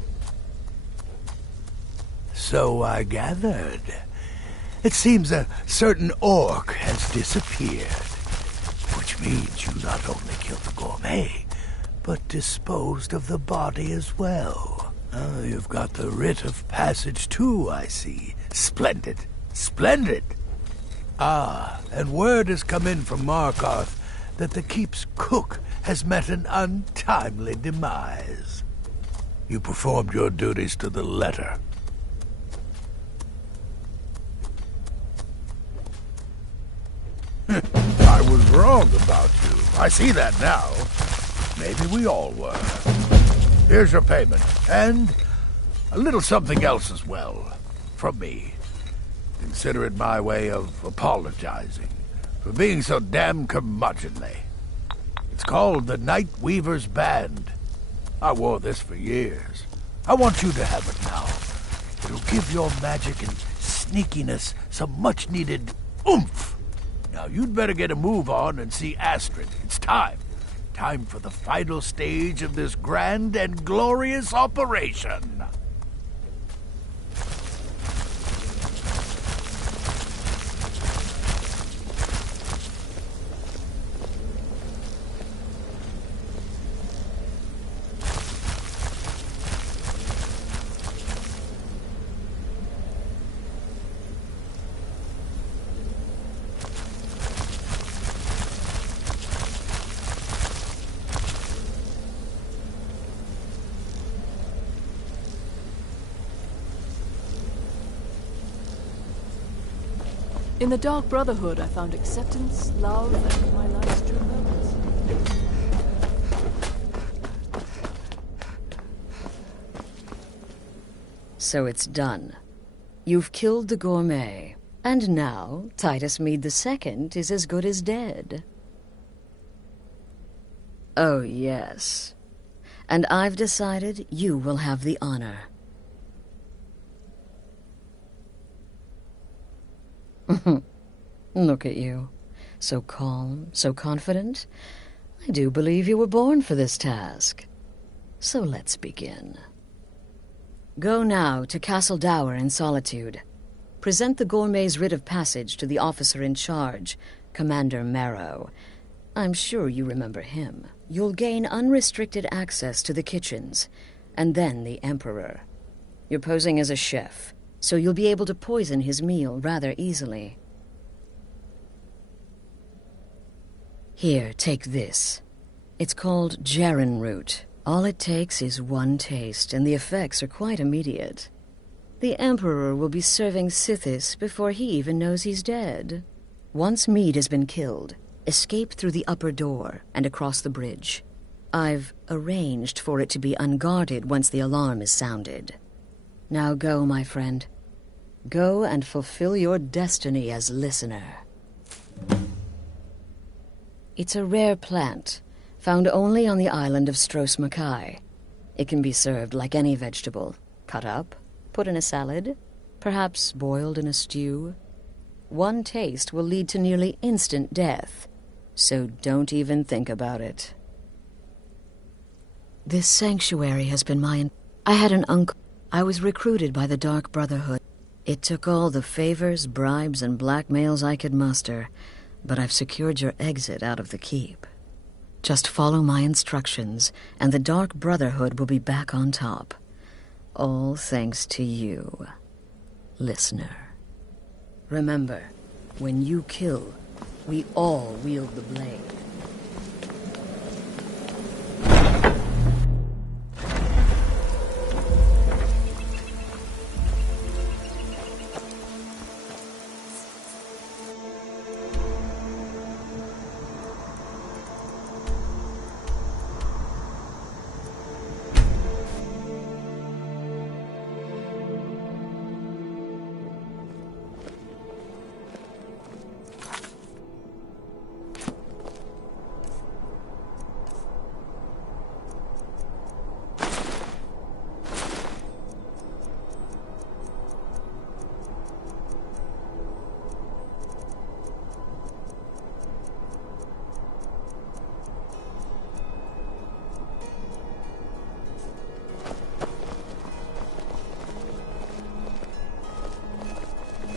So I gathered. It seems a certain orc has disappeared. Which means you not only killed the gourmet, but disposed of the body as well. Oh, you've got the writ of passage too, I see. Splendid. Splendid! Ah, and word has come in from Markarth that the keep's cook has met an untimely demise. You performed your duties to the letter. I was wrong about you. I see that now. Maybe we all were. Here's your payment, and a little something else as well, from me. Consider it my way of apologizing for being so damn curmudgeonly. It's called the Night Weaver's Band. I wore this for years. I want you to have it now. It'll give your magic and sneakiness some much-needed oomph. Now you'd better get a move on and see Astrid. It's time. Time for the final stage of this grand and glorious operation. In the Dark Brotherhood, I found acceptance, love, and my life's true purpose. So it's done. You've killed the gourmet, and now Titus Mead II is as good as dead. Oh, yes. And I've decided you will have the honor. Look at you. So calm, so confident. I do believe you were born for this task. So let's begin. Go now to Castle Dower in Solitude. Present the gourmet's writ of passage to the officer in charge, Commander Marrow. I'm sure you remember him. You'll gain unrestricted access to the kitchens, and then the Emperor. You're posing as a chef, so you'll be able to poison his meal rather easily. Here, take this. It's called Jarren root. All it takes is one taste, and the effects are quite immediate. The Emperor will be serving Sithis before he even knows he's dead. Once Mead has been killed, escape through the upper door and across the bridge. I've arranged for it to be unguarded once the alarm is sounded. Now go, my friend. Go and fulfill your destiny as listener. It's a rare plant, found only on the island of Stros Mackay. It can be served like any vegetable, cut up, put in a salad, perhaps boiled in a stew. One taste will lead to nearly instant death, so don't even think about it. This sanctuary has been mine. I had an uncle. I was recruited by the Dark Brotherhood. It took all the favors, bribes, and blackmails I could muster, but I've secured your exit out of the keep. Just follow my instructions, and the Dark Brotherhood will be back on top. All thanks to you, listener. Remember, when you kill, we all wield the blade.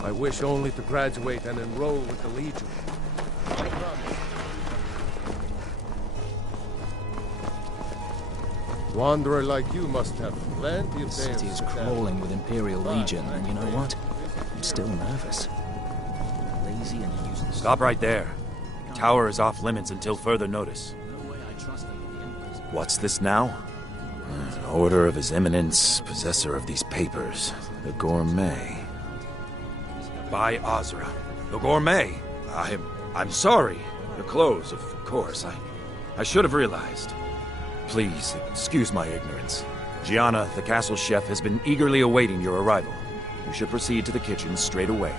I wish only to graduate and enroll with the Legion. I promise. Wanderer like you must have plenty of The city is crawling with Imperial Legion, and you know what? I'm still nervous. Lazy and useless. Stop right there. The tower is off limits until further notice. What's this now? An order of His Eminence, possessor of these papers. The Gourmet. By Azra. The Gourmet. I'm sorry. Your clothes, of course. I should have realized. Please, excuse my ignorance. Gianna, the castle chef, has been eagerly awaiting your arrival. You should proceed to the kitchen straight away.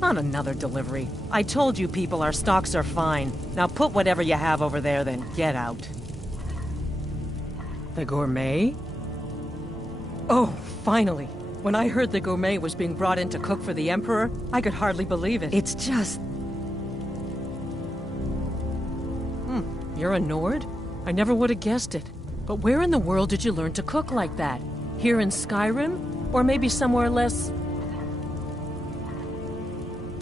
On another delivery. I told you people our stocks are fine. Now put whatever you have over there, then get out. The Gourmet? Oh, finally. When I heard the Gourmet was being brought in to cook for the Emperor, I could hardly believe it. It's just... You're a Nord? I never would have guessed it. But where in the world did you learn to cook like that? Here in Skyrim? Or maybe somewhere less...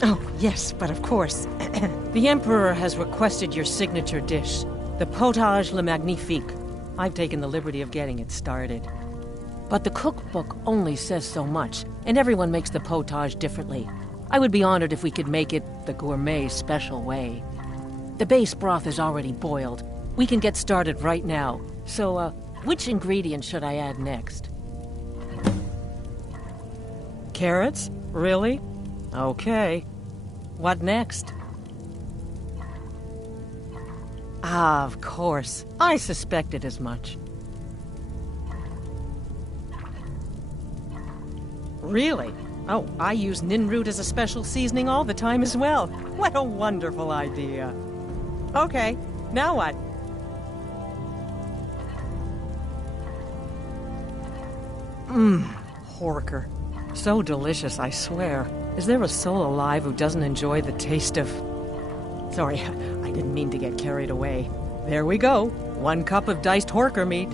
Oh, yes, but of course. The Emperor has requested your signature dish, the Potage le Magnifique. I've taken the liberty of getting it started. But the cookbook only says so much, and everyone makes the potage differently. I would be honored if we could make it the Gourmet special way. The base broth is already boiled. We can get started right now. So, which ingredient should I add next? Carrots? Really? Okay. What next? Ah, of course. I suspected as much. Really? Oh, I use nin root as a special seasoning all the time as well. What a wonderful idea. Okay, now what? Horker. So delicious, I swear. Is there a soul alive who doesn't enjoy the taste of... Sorry, I didn't mean to get carried away. There we go. 1 cup of diced horker meat.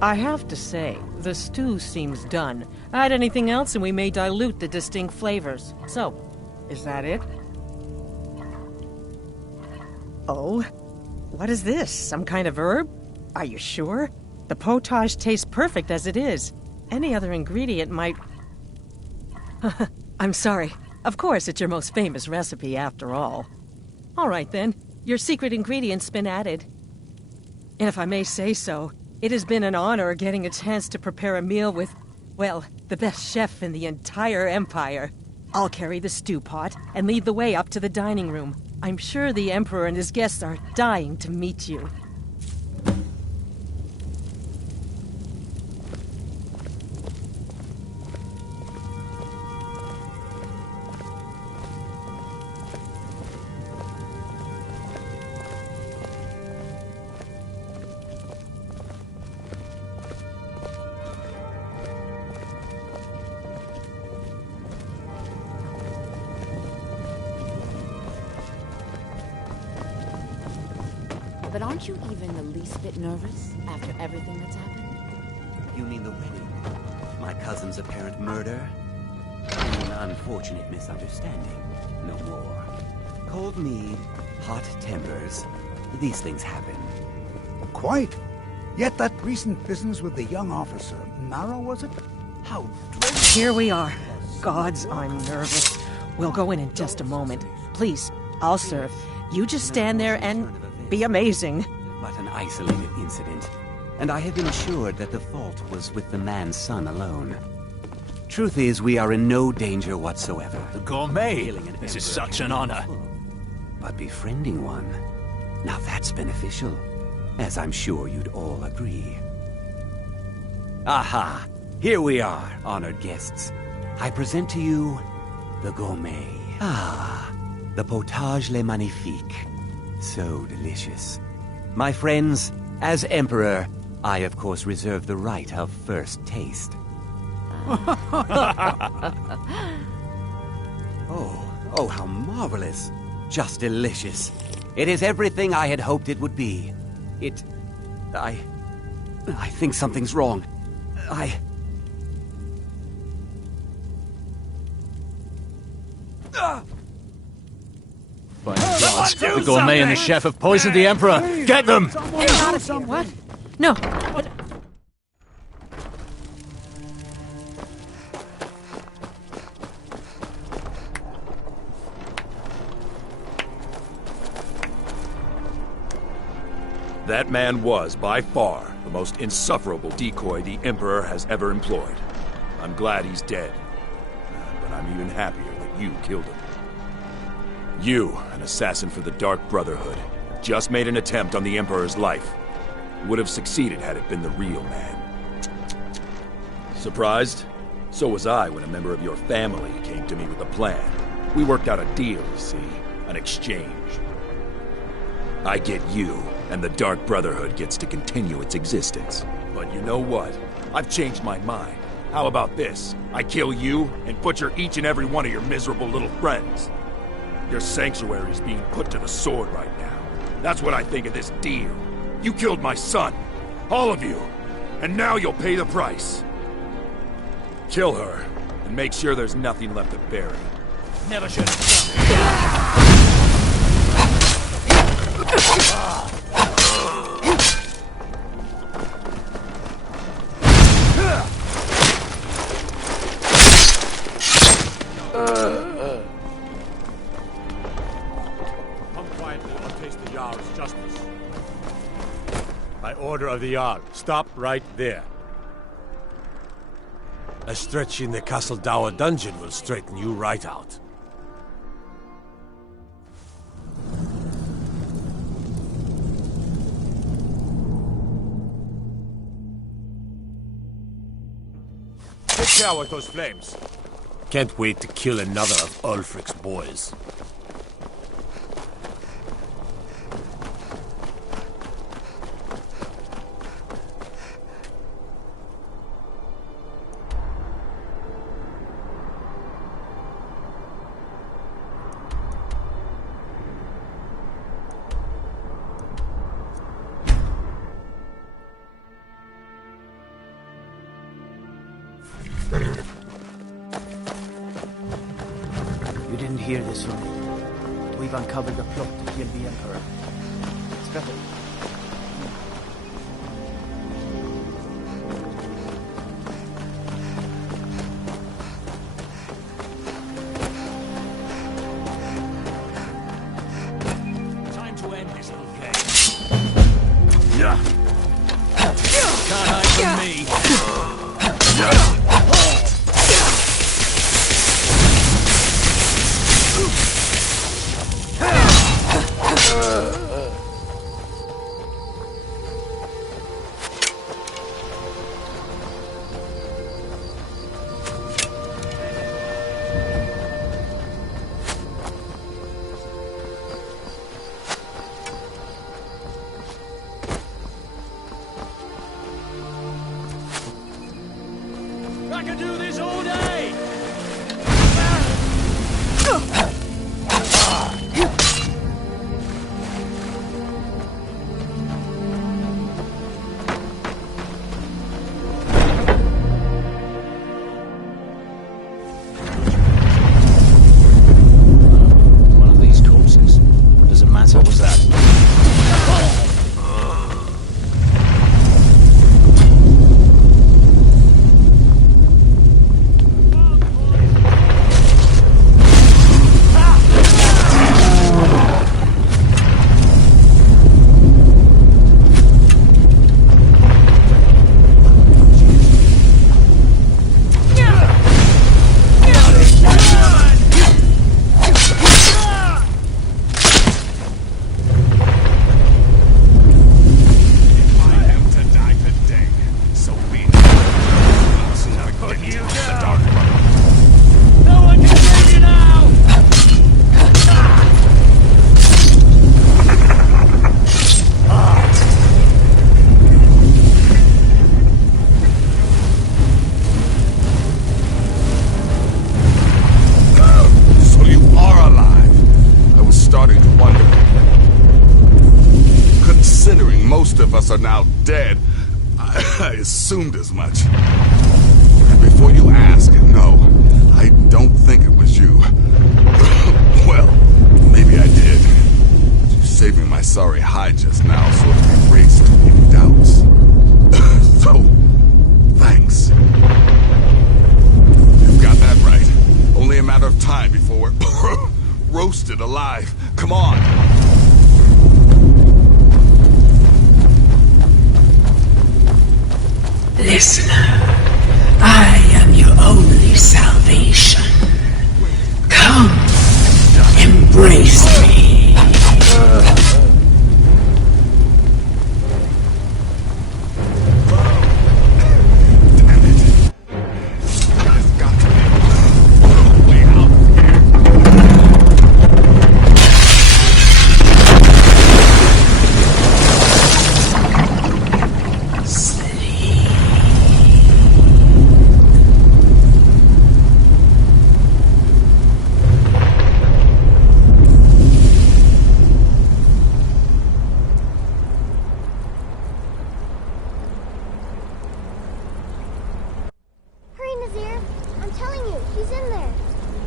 I have to say, the stew seems done. Add anything else and we may dilute the distinct flavors. So, is that it? Oh, what is this? Some kind of herb? Are you sure? The potage tastes perfect as it is. Any other ingredient might... I'm sorry. Of course, it's your most famous recipe after all. All right then, your secret ingredient's been added. And if I may say so, it has been an honor getting a chance to prepare a meal with, well, the best chef in the entire Empire. I'll carry the stew pot and lead the way up to the dining room. I'm sure the Emperor and his guests are dying to meet you. But aren't you even the least bit nervous after everything that's happened? You mean the wedding? My cousin's apparent murder? An unfortunate misunderstanding. No more. Cold mead, hot tempers. These things happen. Quite. Yet that recent business with the young officer, Mara, was it? How dreadful. Here we are. Gods, I'm nervous. We'll go in just a moment. Please, I'll serve. You just stand there and be amazing. But an isolated incident. And I have been assured that the fault was with the man's son alone. Truth is, we are in no danger whatsoever. The gourmet! This is such an honor. But befriending one, now that's beneficial. As I'm sure you'd all agree. Aha! Here we are, honored guests. I present to you the gourmet. Ah, the potage le magnifique. So delicious. My friends, as Emperor, I of course reserve the right of first taste. Oh, how marvelous. Just delicious. It is everything I had hoped it would be. I think something's wrong. By gods, the gourmet and the chef have poisoned the Emperor! Get them! What? No. That man was, by far, the most insufferable decoy the Emperor has ever employed. I'm glad he's dead. But I'm even happier that you killed him. You, an assassin for the Dark Brotherhood, just made an attempt on the Emperor's life. Would have succeeded had it been the real man. Surprised? So was I when a member of your family came to me with a plan. We worked out a deal, you see, an exchange. I get you, and the Dark Brotherhood gets to continue its existence. But you know what? I've changed my mind. How about this? I kill you, and butcher each and every one of your miserable little friends. Your sanctuary is being put to the sword right now. That's what I think of this deal. You killed my son. All of you. And now you'll pay the price. Kill her, and make sure there's nothing left to bury. Never should have done Come quietly or taste the Jarl's justice. By order of the Jarl, stop right there. A stretch in the Castle Dower dungeon will straighten you right out. Take care with those flames. Can't wait to kill another of Ulfric's boys. You didn't hear this from me, but we've uncovered the plot to kill the Emperor. Scuttle. Time to end this little game. Yeah. Can't hide from me. I can do this all day! One of these corpses. Doesn't matter. What was that? Most of us are now dead. I assumed as much. And before you ask, no, I don't think it was you. Well, maybe I did. But you saving my sorry hide just now sort of erased any doubts. So, thanks. You've got that right. Only a matter of time before we're roasted alive. Come on. Listener, I am your only salvation. Come, embrace me.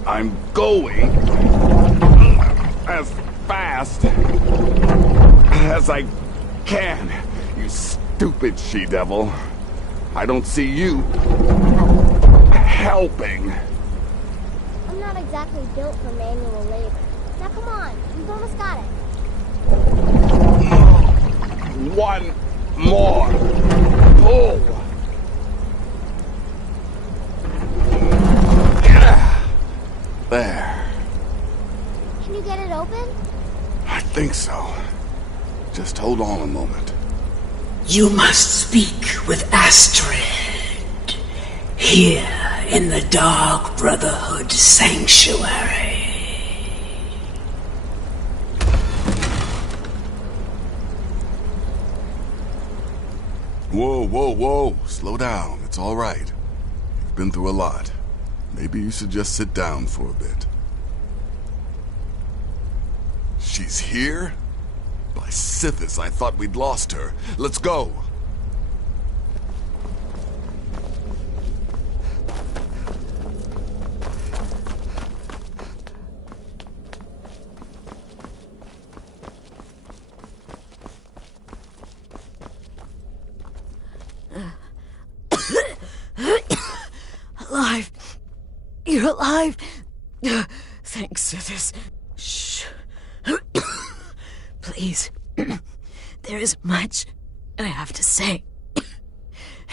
I'm going as fast as I can, you stupid she-devil. I don't see you helping. I'm not exactly built for manual labor. Now come on, you've almost got it. One more pull. There. Can you get it open? I think so. Just hold on a moment. You must speak with Astrid. Here in the Dark Brotherhood Sanctuary. Whoa, whoa, whoa. Slow down. It's all right. You've been through a lot. Maybe you should just sit down for a bit. She's here? By Sithis, I thought we'd lost her. Let's go. Alive. You're alive. Thanks, Sithis. Shh. Please. There is much I have to say.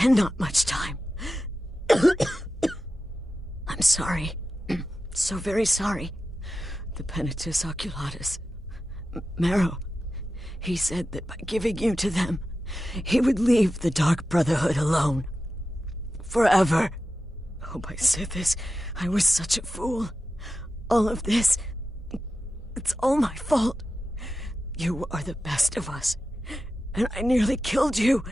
And not much time. I'm sorry. So very sorry. The Penitus Oculatus. Marrow. He said that by giving you to them, he would leave the Dark Brotherhood alone. Forever. Oh, my Sithis, I was such a fool. All of this, it's all my fault. You are the best of us, and I nearly killed you,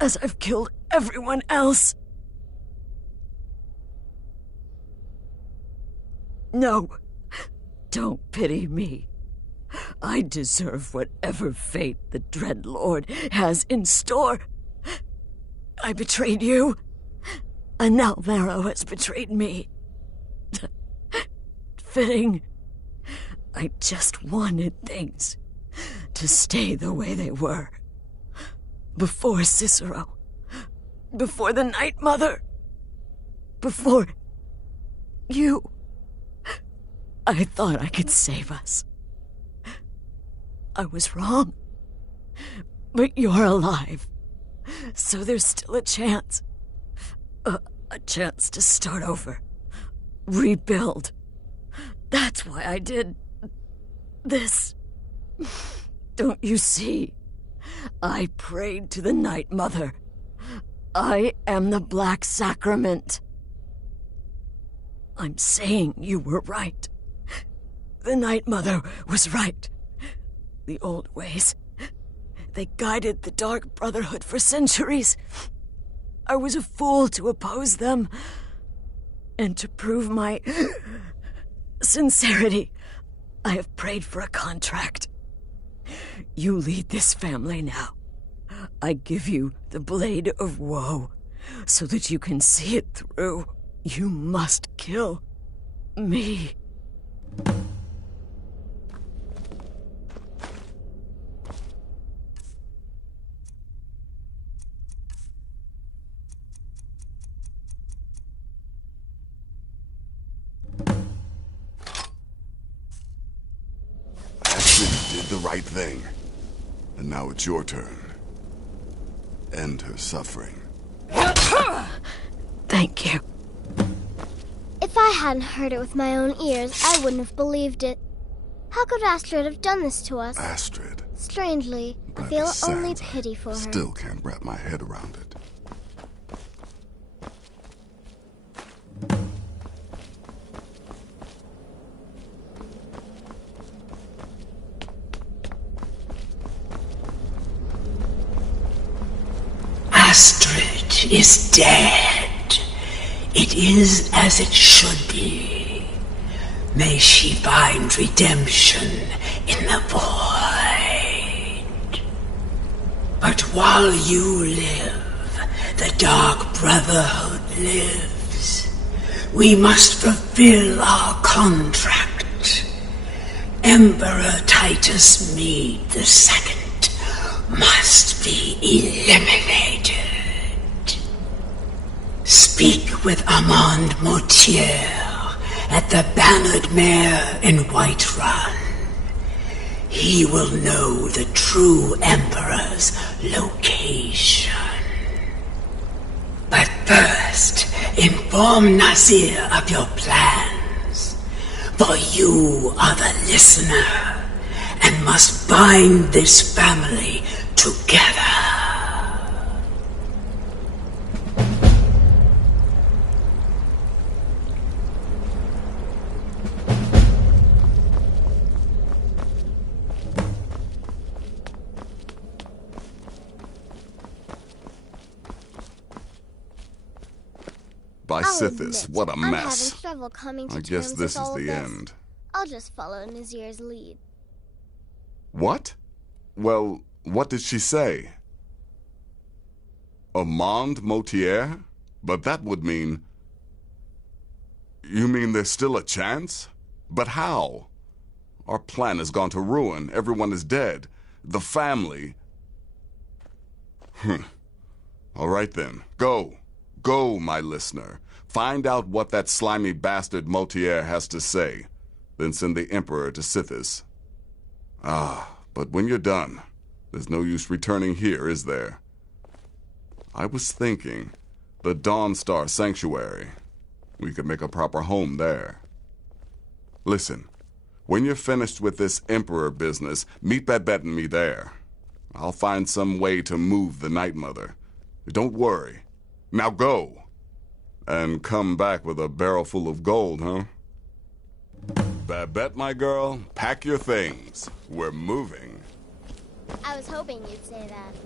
as I've killed everyone else. No, don't pity me. I deserve whatever fate the Dread Lord has in store. I betrayed you, and now Marrow has betrayed me. Fitting. I just wanted things to stay the way they were. Before Cicero. Before the Night Mother. Before you. I thought I could save us. I was wrong. But you're alive. So there's still a chance. A chance to start over. Rebuild. That's why I did this. Don't you see? I prayed to the Night Mother. I am the Black Sacrament. I'm saying you were right. The Night Mother was right. The old ways. They guided the Dark Brotherhood for centuries. I was a fool to oppose them. And to prove my sincerity, I have prayed for a contract. You lead this family now. I give you the Blade of Woe, so that you can see it through. You must kill me. The right thing. And now it's your turn. End her suffering. Thank you. If I hadn't heard it with my own ears, I wouldn't have believed it. How could Astrid have done this to us? Astrid. Strangely, I feel only pity for her. Still can't wrap my head around it. Astrid is dead. It is as it should be. May she find redemption in the void. But while you live, the Dark Brotherhood lives. We must fulfill our contract. Emperor Titus Mede II must be eliminated. Speak with Armand Mortier at the Bannered Mare in Whiterun. He will know the true Emperor's location. But first, inform Nazir of your plans. For you are the listener, and must bind this family together. By Sithis, what a I'm mess. having trouble coming to I guess terms this with all is of the this. end. I'll just follow Nazir's lead. What? Well, what did she say? Amand Motier? But that would mean... You mean there's still a chance? But how? Our plan has gone to ruin. Everyone is dead. The family... All right then. Go. Go, my listener. Find out what that slimy bastard Motier has to say. Then send the Emperor to Sithis. But when you're done, there's no use returning here, is there? I was thinking, the Dawnstar Sanctuary. We could make a proper home there. Listen, when you're finished with this Emperor business, meet Babette and me there. I'll find some way to move the Night Mother. Don't worry. Now go. And come back with a barrel full of gold, huh? Babette, my girl, pack your things. We're moving. I was hoping you'd say that.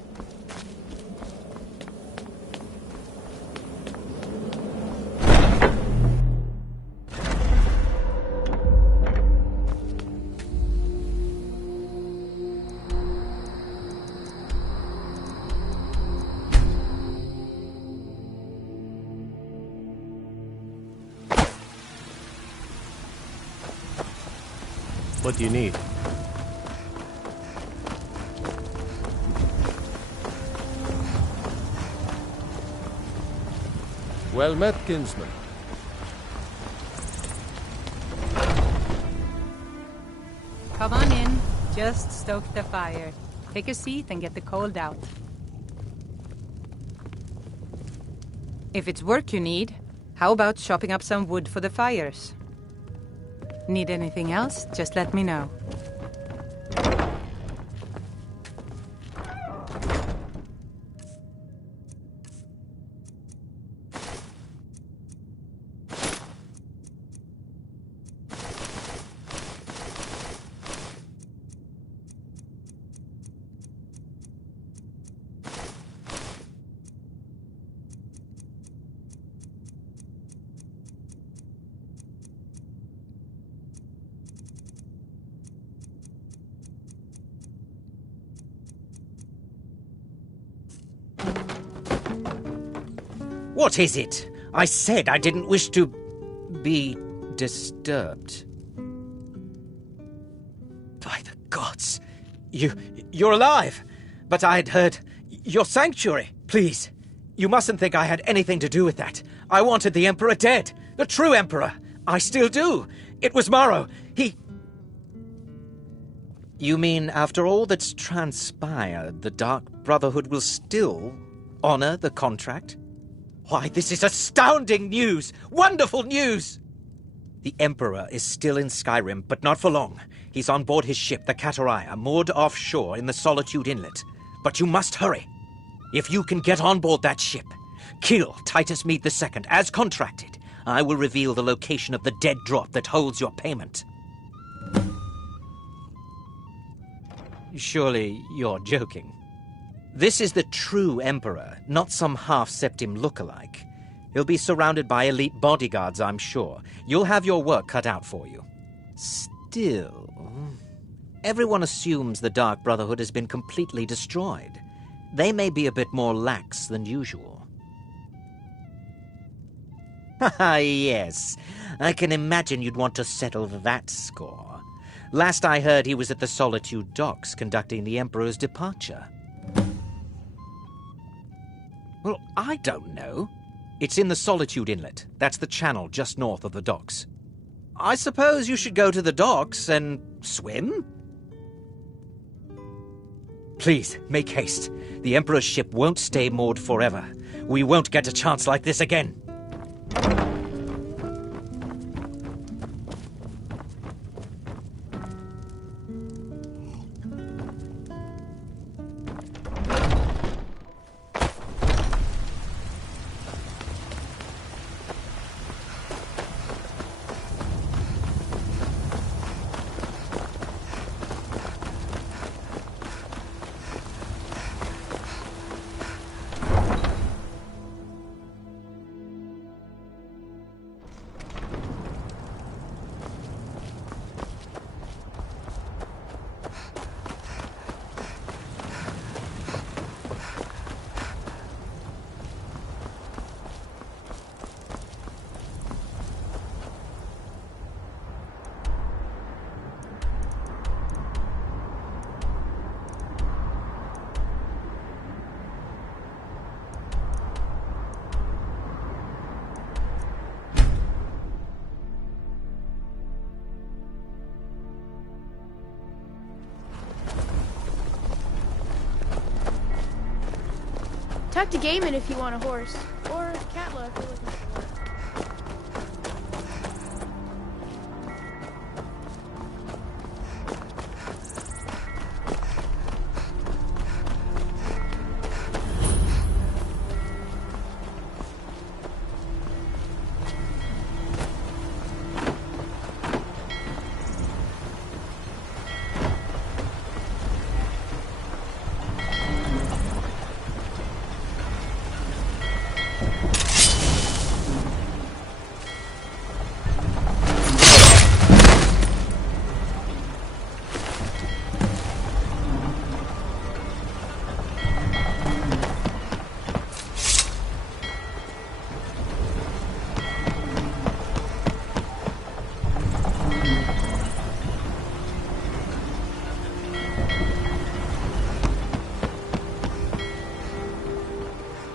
What do you need? Well met, kinsman. Come on in. Just stoke the fire. Take a seat and get the cold out. If it's work you need, how about chopping up some wood for the fires? Need anything else? Just let me know. What is it? I said I didn't wish to be disturbed. By the gods! You're alive! But I had heard your sanctuary. Please, you mustn't think I had anything to do with that. I wanted the Emperor dead. The true Emperor. I still do. It was Morrow. You mean after all that's transpired, the Dark Brotherhood will still honor the contract? Why, this is astounding news! Wonderful news! The Emperor is still in Skyrim, but not for long. He's on board his ship, the Kataraya, moored offshore in the Solitude Inlet. But you must hurry. If you can get on board that ship, kill Titus Mead II, as contracted, I will reveal the location of the dead drop that holds your payment. Surely you're joking. This is the true Emperor, not some half-septim look-alike. He'll be surrounded by elite bodyguards, I'm sure. You'll have your work cut out for you. Still, everyone assumes the Dark Brotherhood has been completely destroyed. They may be a bit more lax than usual. Haha, yes. I can imagine you'd want to settle that score. Last I heard, he was at the Solitude docks conducting the Emperor's departure. Well, I don't know. It's in the Solitude Inlet. That's the channel just north of the docks. I suppose you should go to the docks and swim? Please, make haste. The Emperor's ship won't stay moored forever. We won't get a chance like this again. Talk to Gaiman if you want a horse. Or Katla if you're looking for one.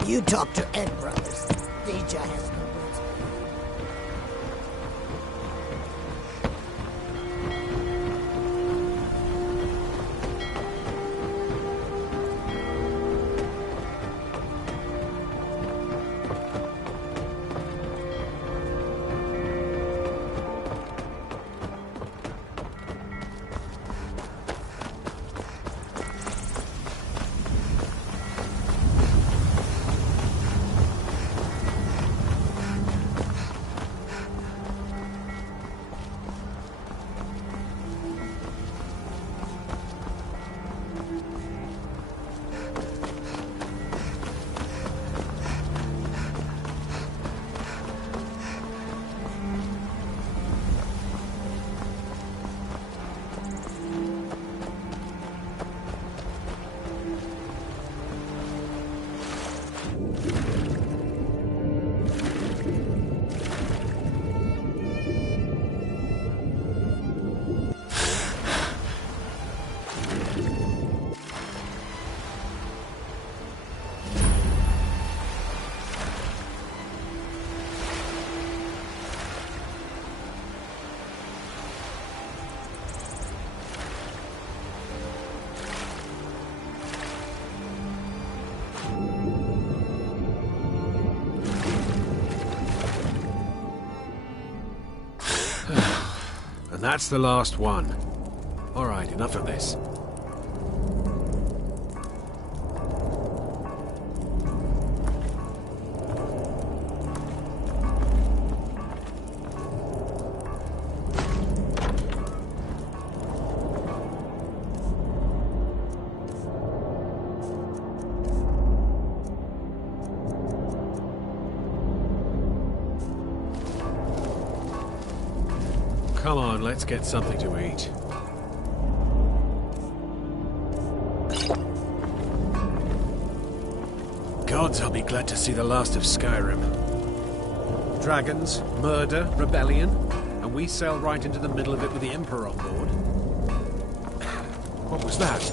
You talk to Ed Brothers. Deja has no words. And that's the last one. Alright, enough of this. Come on, let's get something to eat. Gods, I'll be glad to see the last of Skyrim. Dragons, murder, rebellion, and we sail right into the middle of it with the Emperor on board. What was that?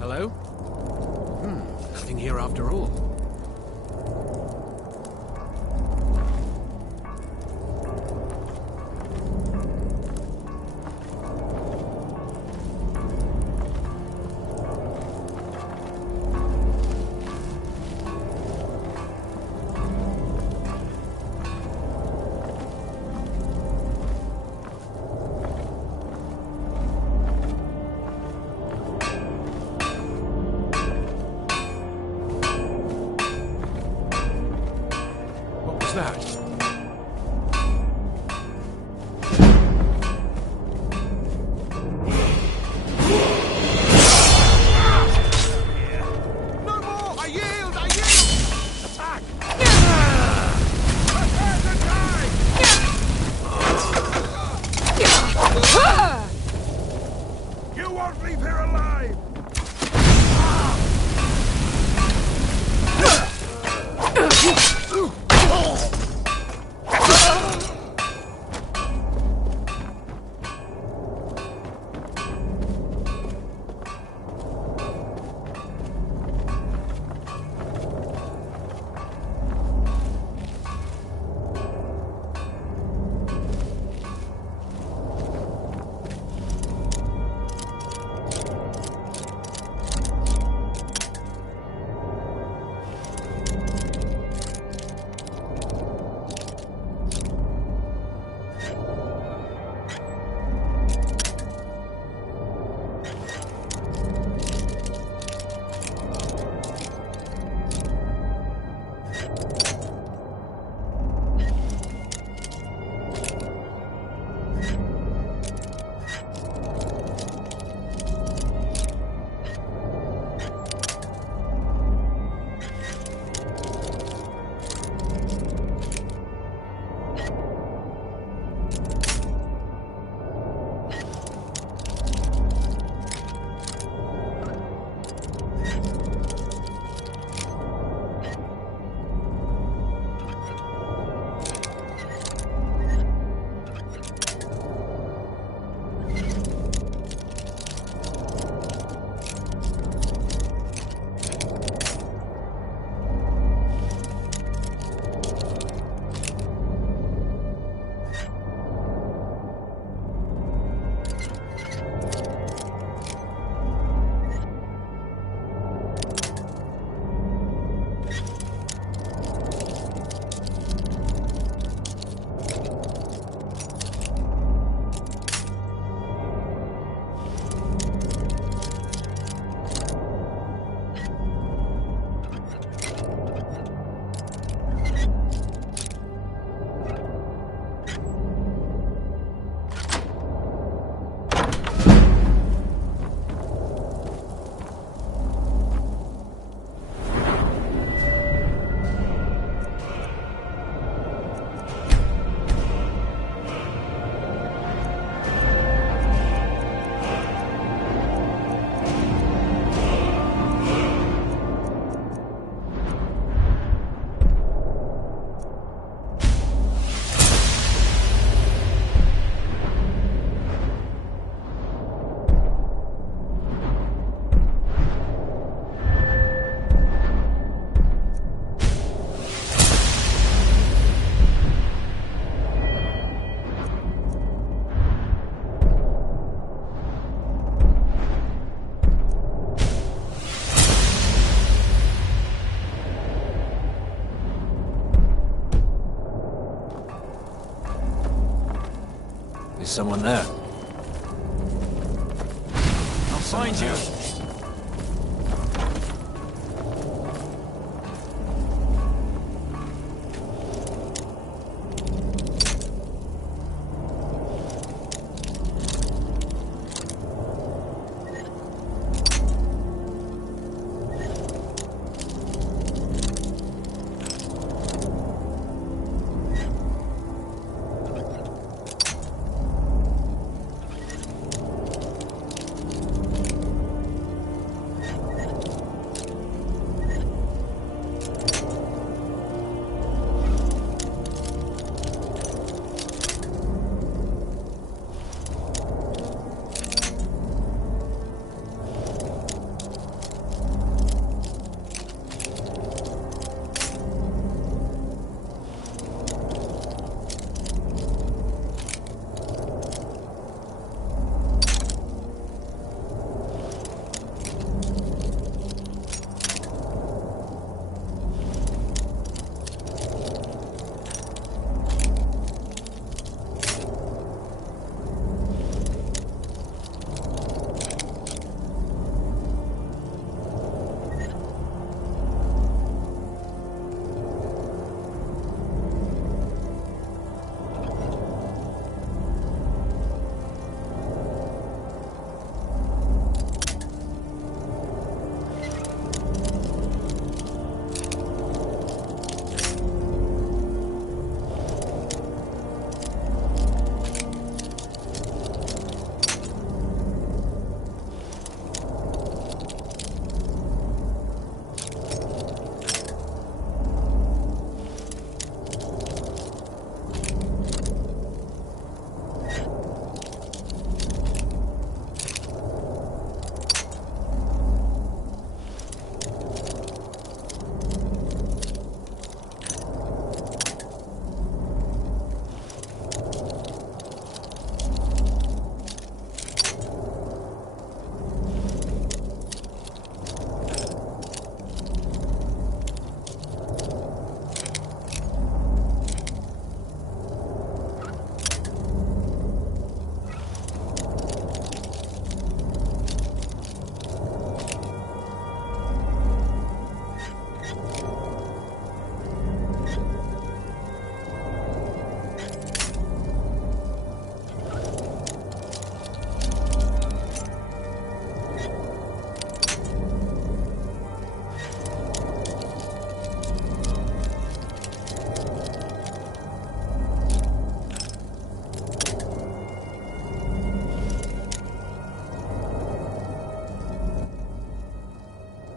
Hello? Nothing here after all. That? No more! I yield! I yield! Attack! You won't leave here alive! someone there. I'll find you.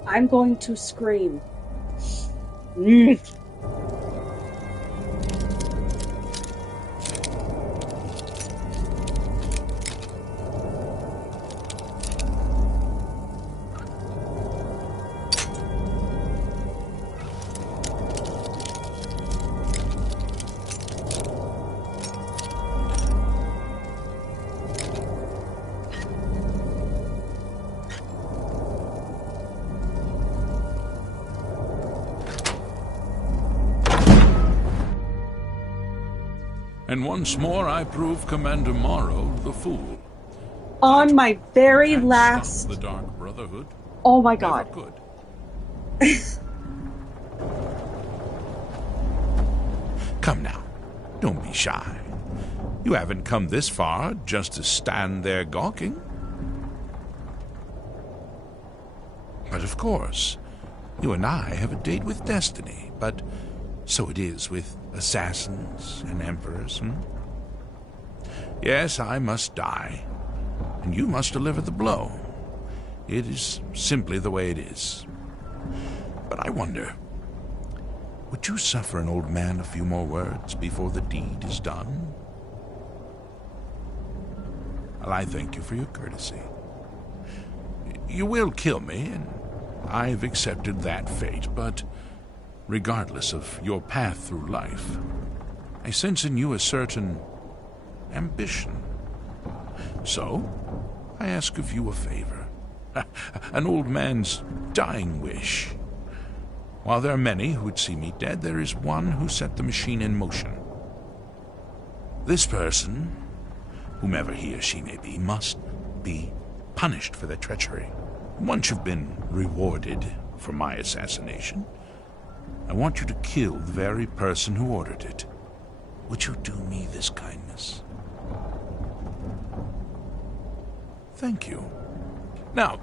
I'm going to scream. And once more I prove Commander Morrow the fool. On my very last... The Dark Brotherhood. Oh my god. Good. Come now. Don't be shy. You haven't come this far just to stand there gawking. But of course, you and I have a date with destiny, but so it is with assassins and emperors. Yes, I must die, and you must deliver the blow. It is simply the way it is. But I wonder, would you suffer an old man a few more words before the deed is done? Well, I thank you for your courtesy. You will kill me, and I've accepted that fate, but regardless of your path through life, I sense in you a certain ambition. So, I ask of you a favor. An old man's dying wish. While there are many who'd see me dead, there is one who set the machine in motion. This person whomever he or she may be, must be punished for their treachery. Once you've been rewarded for my assassination, I want you to kill the very person who ordered it. Would you do me this kindness? Thank you. Now,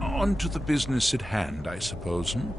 on to the business at hand, I suppose, hmm?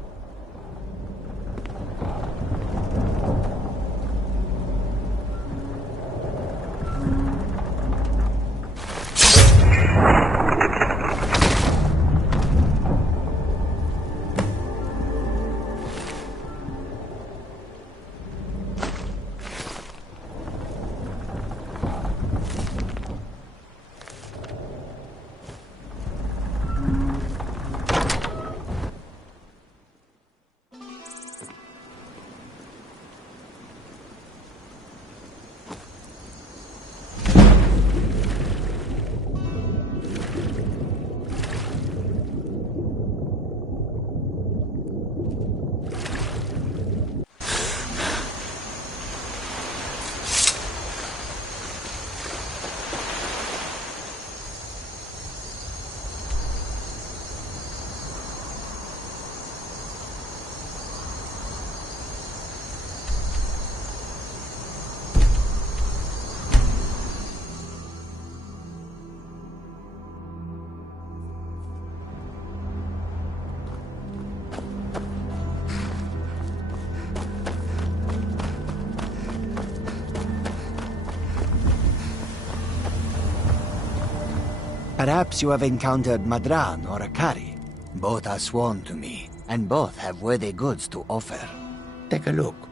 Perhaps you have encountered Madran or Akari. Both are sworn to me, and both have worthy goods to offer. Take a look.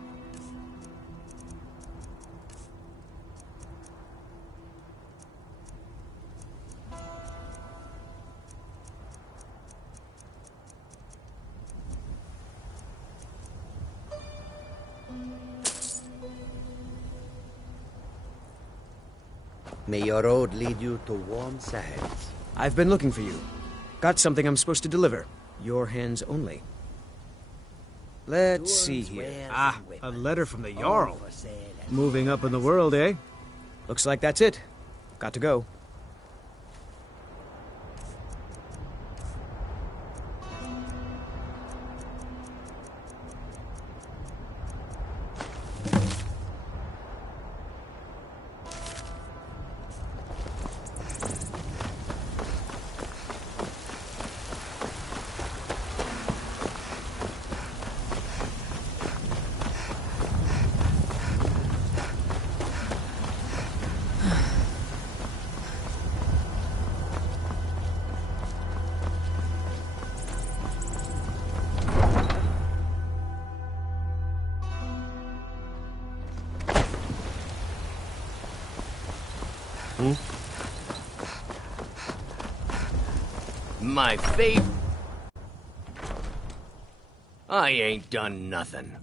May your road lead you to warm sands. I've been looking for you. Got something I'm supposed to deliver. Your hands only. Let's see here. Ah, a letter from the Jarl. Moving up in the world, eh? Looks like that's it. Got to go. My favorite. I ain't done nothing.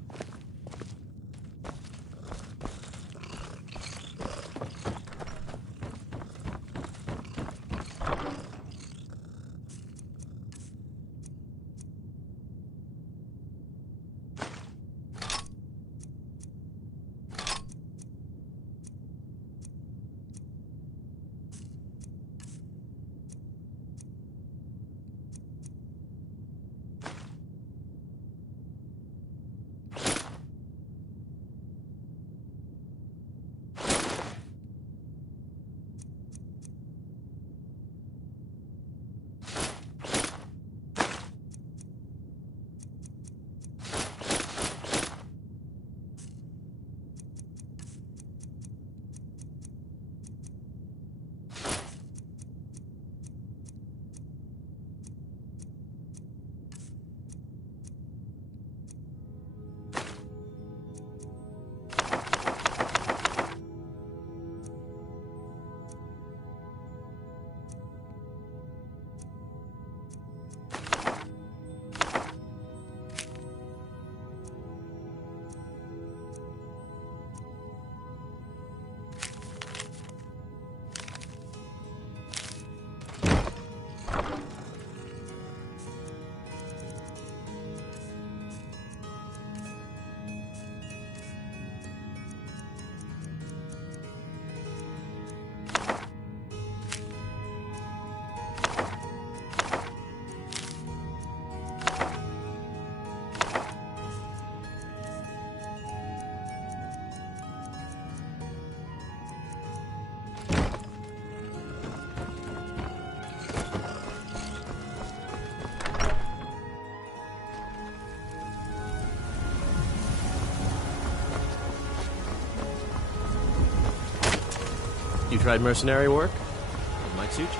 You tried mercenary work? It might suit you.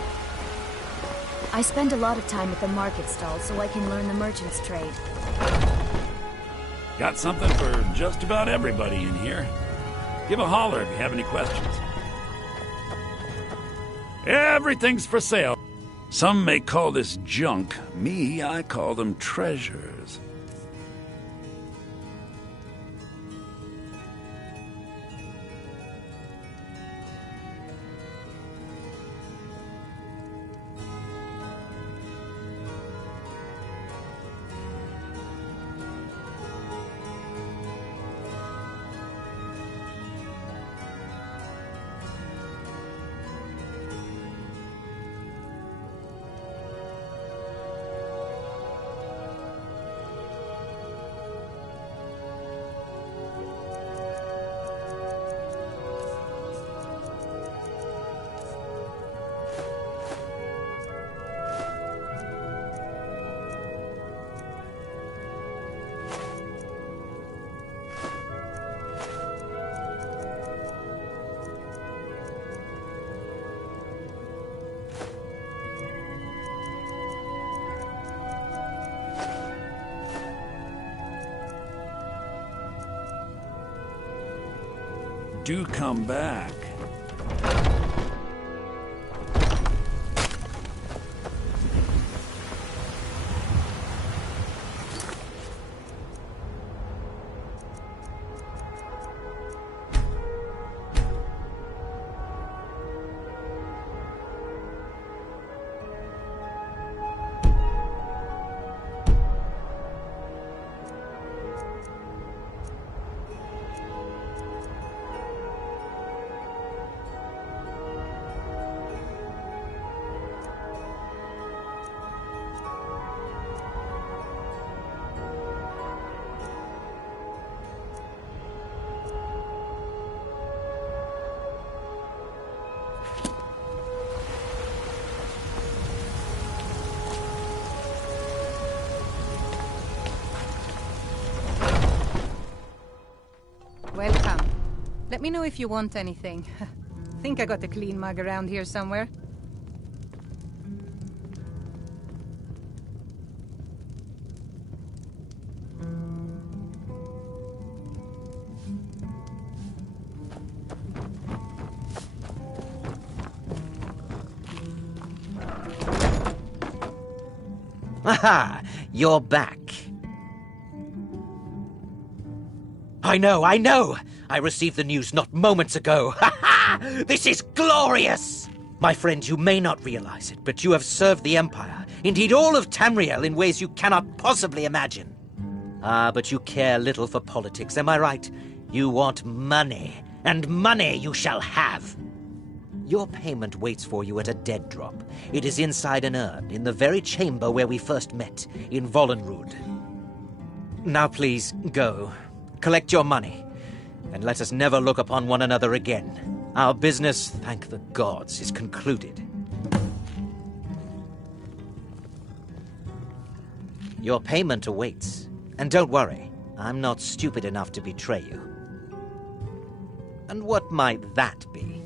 I spend a lot of time at the market stall so I can learn the merchant's trade. Got something for just about everybody in here. Give a holler if you have any questions. Everything's for sale. Some may call this junk. Me, I call them treasures. Do come back. Welcome. Let me know if you want anything. Think I got a clean mug around here somewhere. Aha! You're back. I know! I received the news not moments ago. Ha ha! This is glorious! My friend, you may not realize it, but you have served the Empire, indeed all of Tamriel, in ways you cannot possibly imagine. Ah, but you care little for politics, am I right? You want money, and money you shall have. Your payment waits for you at a dead drop. It is inside an urn, in the very chamber where we first met, in Vollenrud. Now please, go. Collect your money, and let us never look upon one another again. Our business, thank the gods, is concluded. Your payment awaits, and don't worry, I'm not stupid enough to betray you. And what might that be?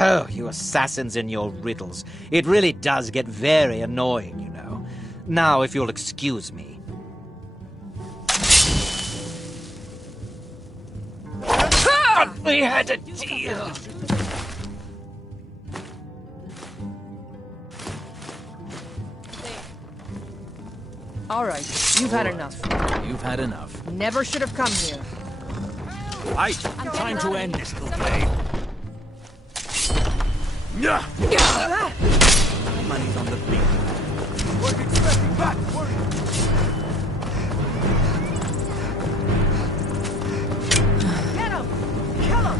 Oh, you assassins and your riddles. It really does get very annoying, you know. Now, if you'll excuse me. We had a deal. All right, you've had enough. You've had enough. Never should have come here. Right, time to end this little game. Money's on the beat. We're expecting back. Get him! Kill him!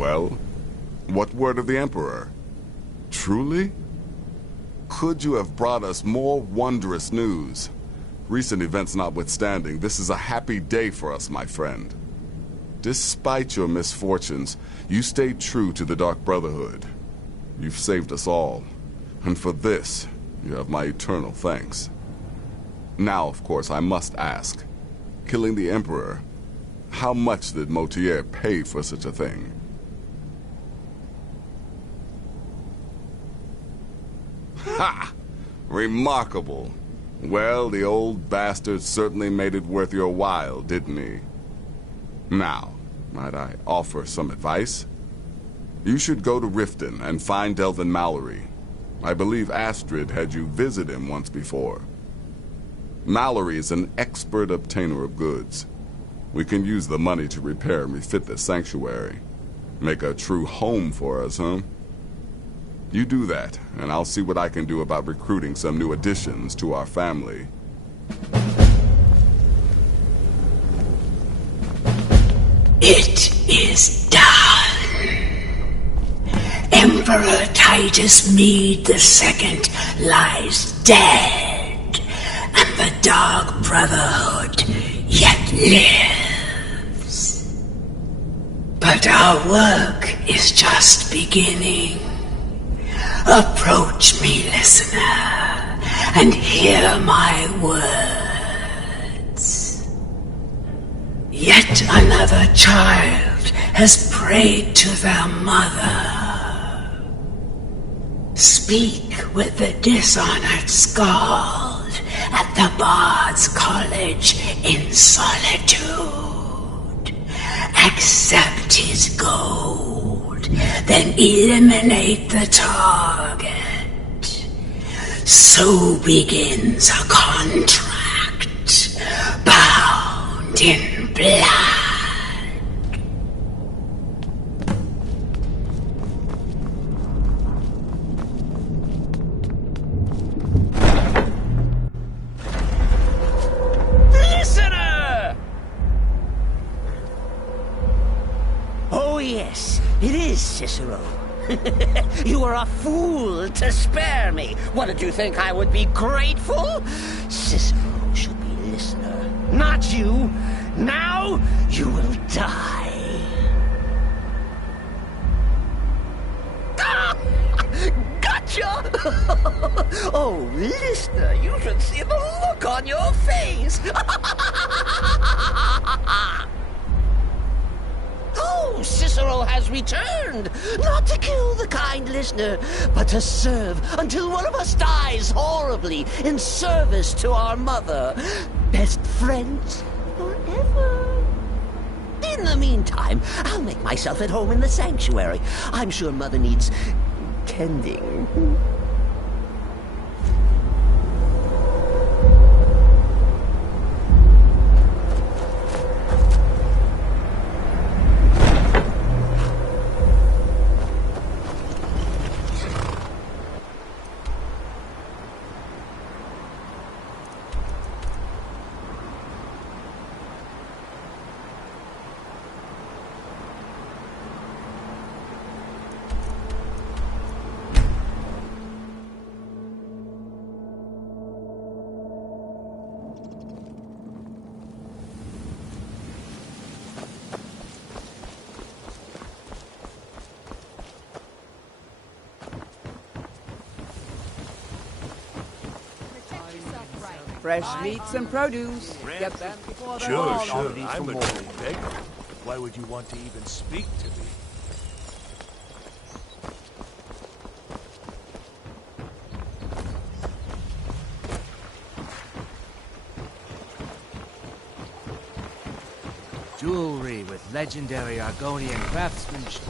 Well, what word of the Emperor? Truly? Could you have brought us more wondrous news? Recent events notwithstanding, this is a happy day for us, my friend. Despite your misfortunes, you stayed true to the Dark Brotherhood. You've saved us all, and for this, you have my eternal thanks. Now, of course, I must ask, killing the Emperor, how much did Motier pay for such a thing? Ha! Remarkable. Well, the old bastard certainly made it worth your while, didn't he? Now, might I offer some advice? You should go to Riften and find Delvin Mallory. I believe Astrid had you visit him once before. Mallory is an expert obtainer of goods. We can use the money to repair and refit the sanctuary. Make a true home for us, huh? You do that, and I'll see what I can do about recruiting some new additions to our family. It is done. Emperor Titus Mede II lies dead, and the Dark Brotherhood yet lives. But our work is just beginning. Approach me, listener, and hear my words. Yet another child has prayed to their mother. Speak with the dishonored Skald at the Bard's College in solitude. Accept his gold, then eliminate the target. So begins a contract bound in blood. Listener! Oh yes, it is Cicero. You were a fool to spare me. What, did you think I would be grateful? Cicero should be listener, not you. Now you will die. Gotcha! Oh, listener, you should see the look on your face. Oh, Cicero has returned, not to kill the kind listener, but to serve until one of us dies horribly in service to our mother. Best friends forever. In the meantime, I'll make myself at home in the sanctuary. I'm sure Mother needs tending. Fresh meats and produce. Get them before they're Sure, all sure. on. I'm a beggar. Why would you want to even speak to me? Jewelry with legendary Argonian craftsmanship.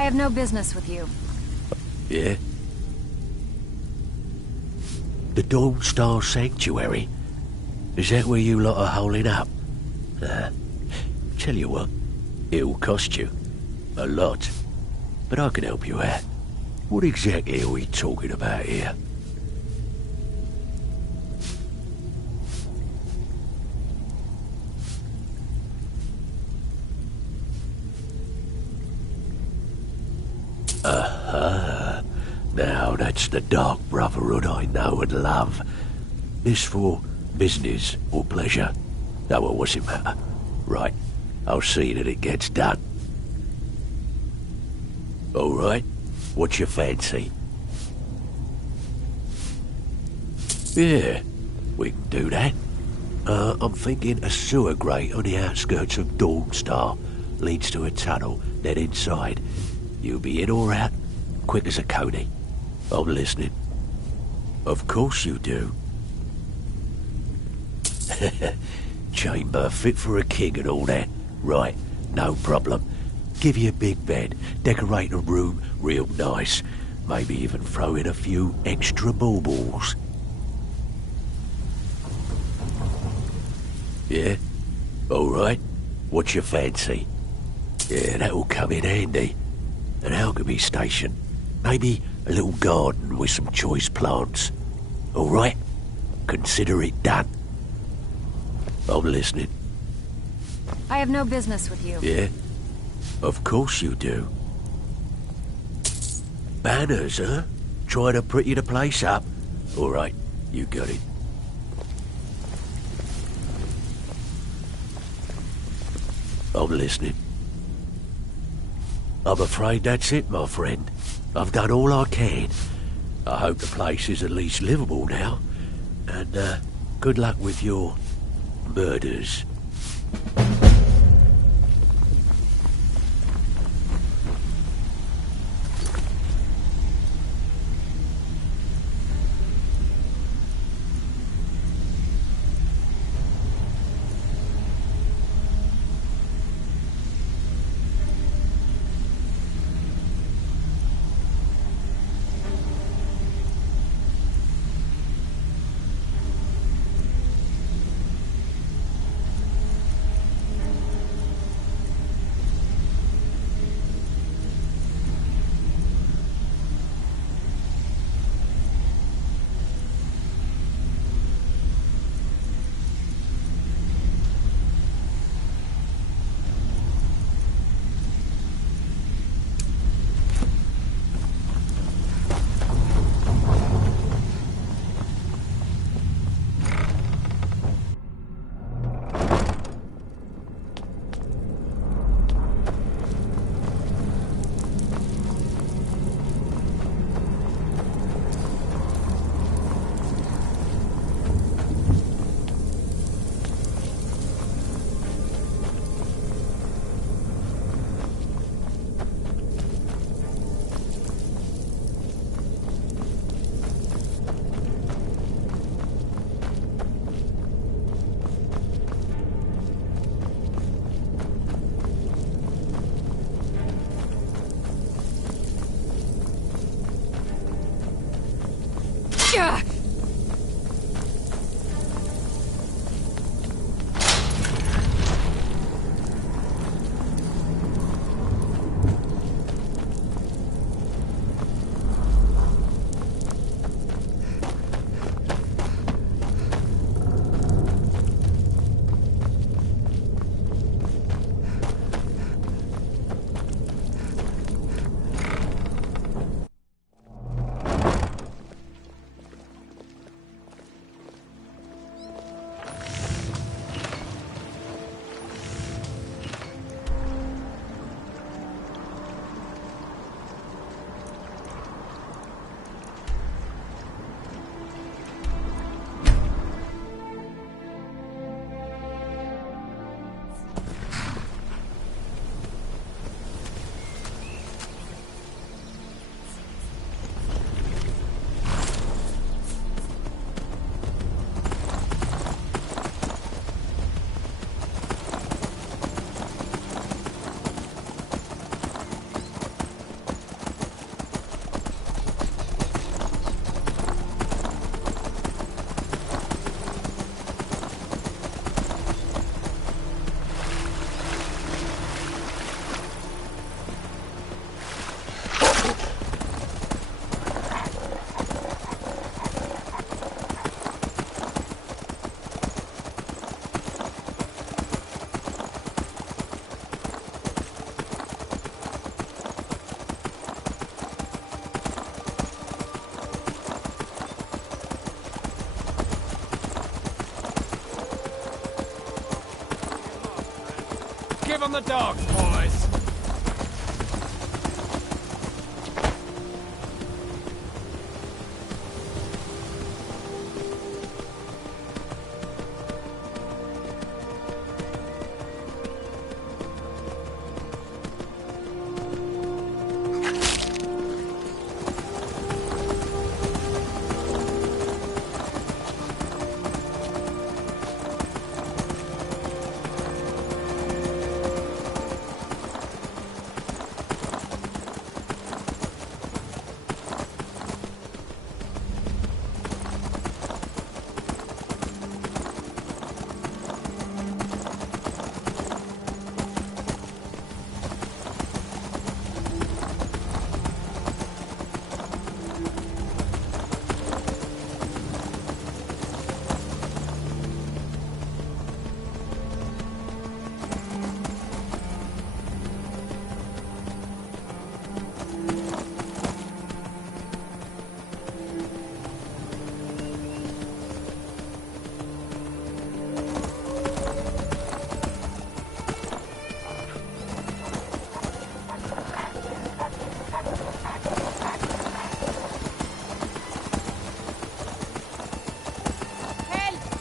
I have no business with you. Yeah? The Dawn Star Sanctuary? Is that where you lot are holding up? Tell you what, it'll cost you. A lot. But I can help you out. What exactly are we talking about here? Aha! Now that's the Dark Brotherhood I know and love. This for business or pleasure? No, well, what's it matter? Right, I'll see that it gets done. All right, what's your fancy? Yeah, we can do that. I'm thinking a sewer grate on the outskirts of Dawnstar leads to a tunnel, then inside. You'll be in or out, quick as a coney. I'm listening. Of course you do. Chamber fit for a king and all that. Right, no problem. Give you a big bed, decorate a room real nice. Maybe even throw in a few extra baubles. Yeah? All right. What's your fancy? Yeah, that'll come in handy. An alchemy station. Maybe a little garden with some choice plants. All right? Consider it done. I'm listening. I have no business with you. Yeah? Of course you do. Banners, huh? Trying to pretty the place up? All right, you got it. I'm listening. I'm afraid that's it, my friend. I've done all I can. I hope the place is at least livable now. And, good luck with your murders. give them the dogs, boys!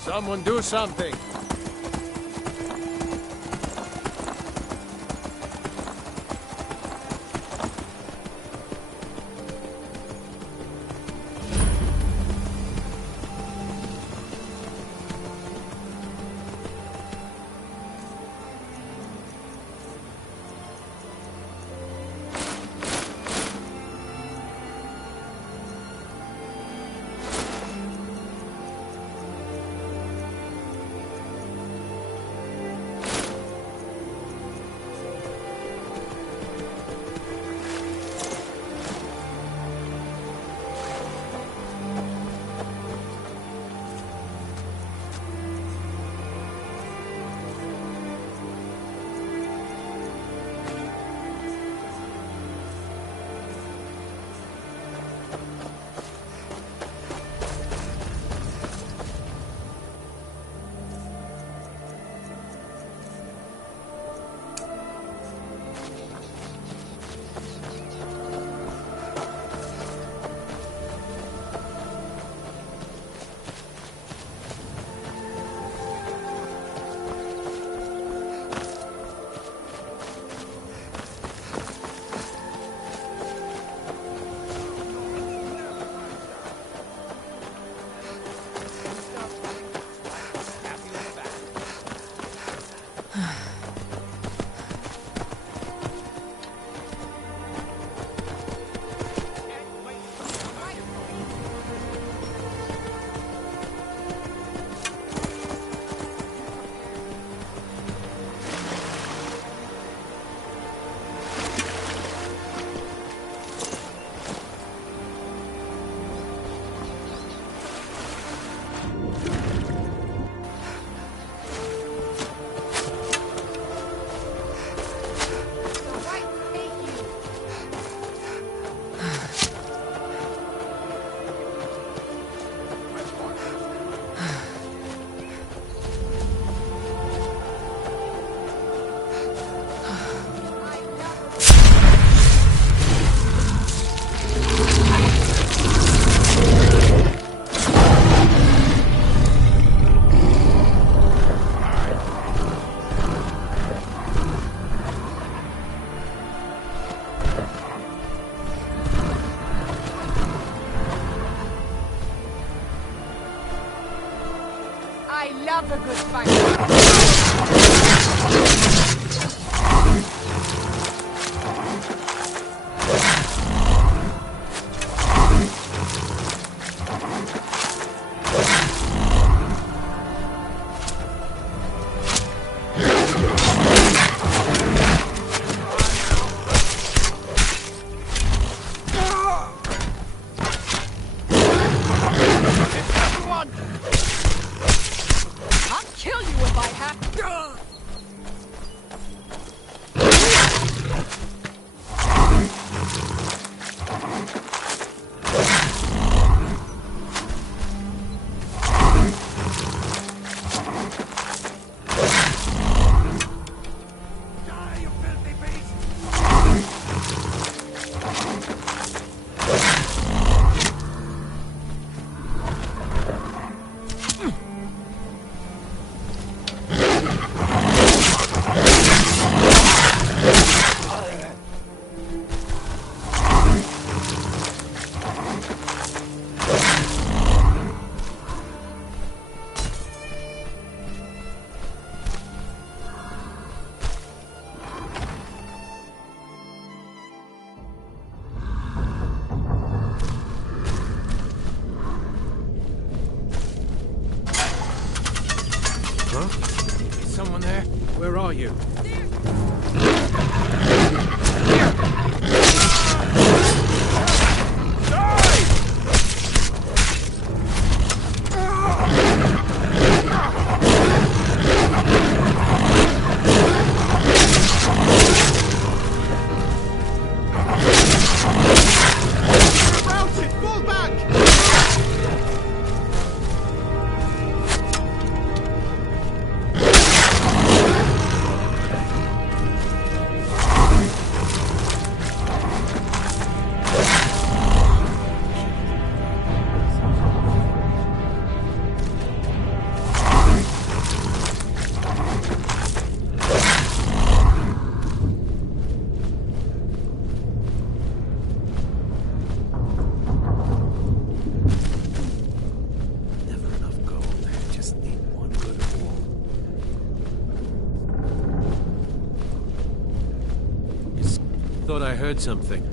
Someone do something! I love a good fight. I'll kill you if I have Someone there? Where are you? Thought I heard something.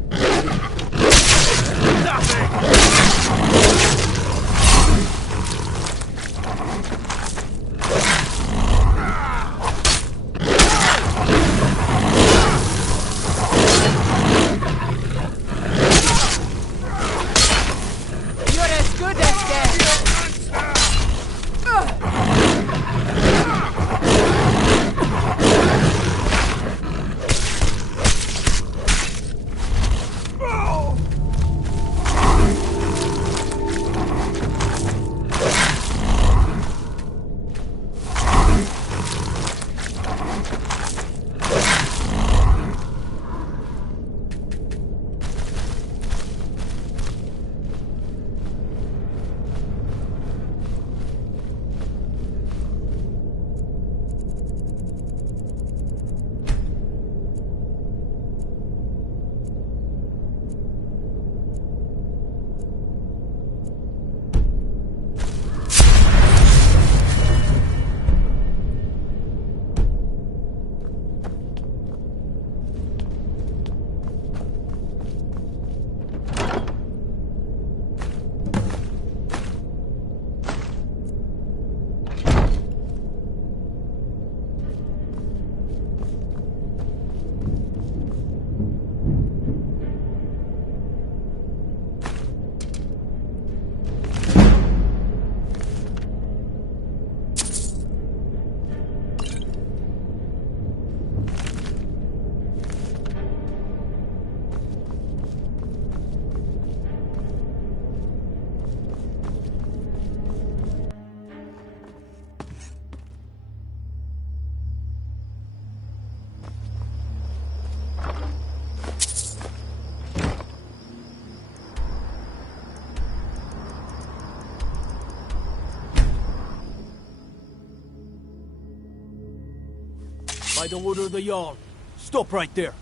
By the order of the Jarl. Stop right there.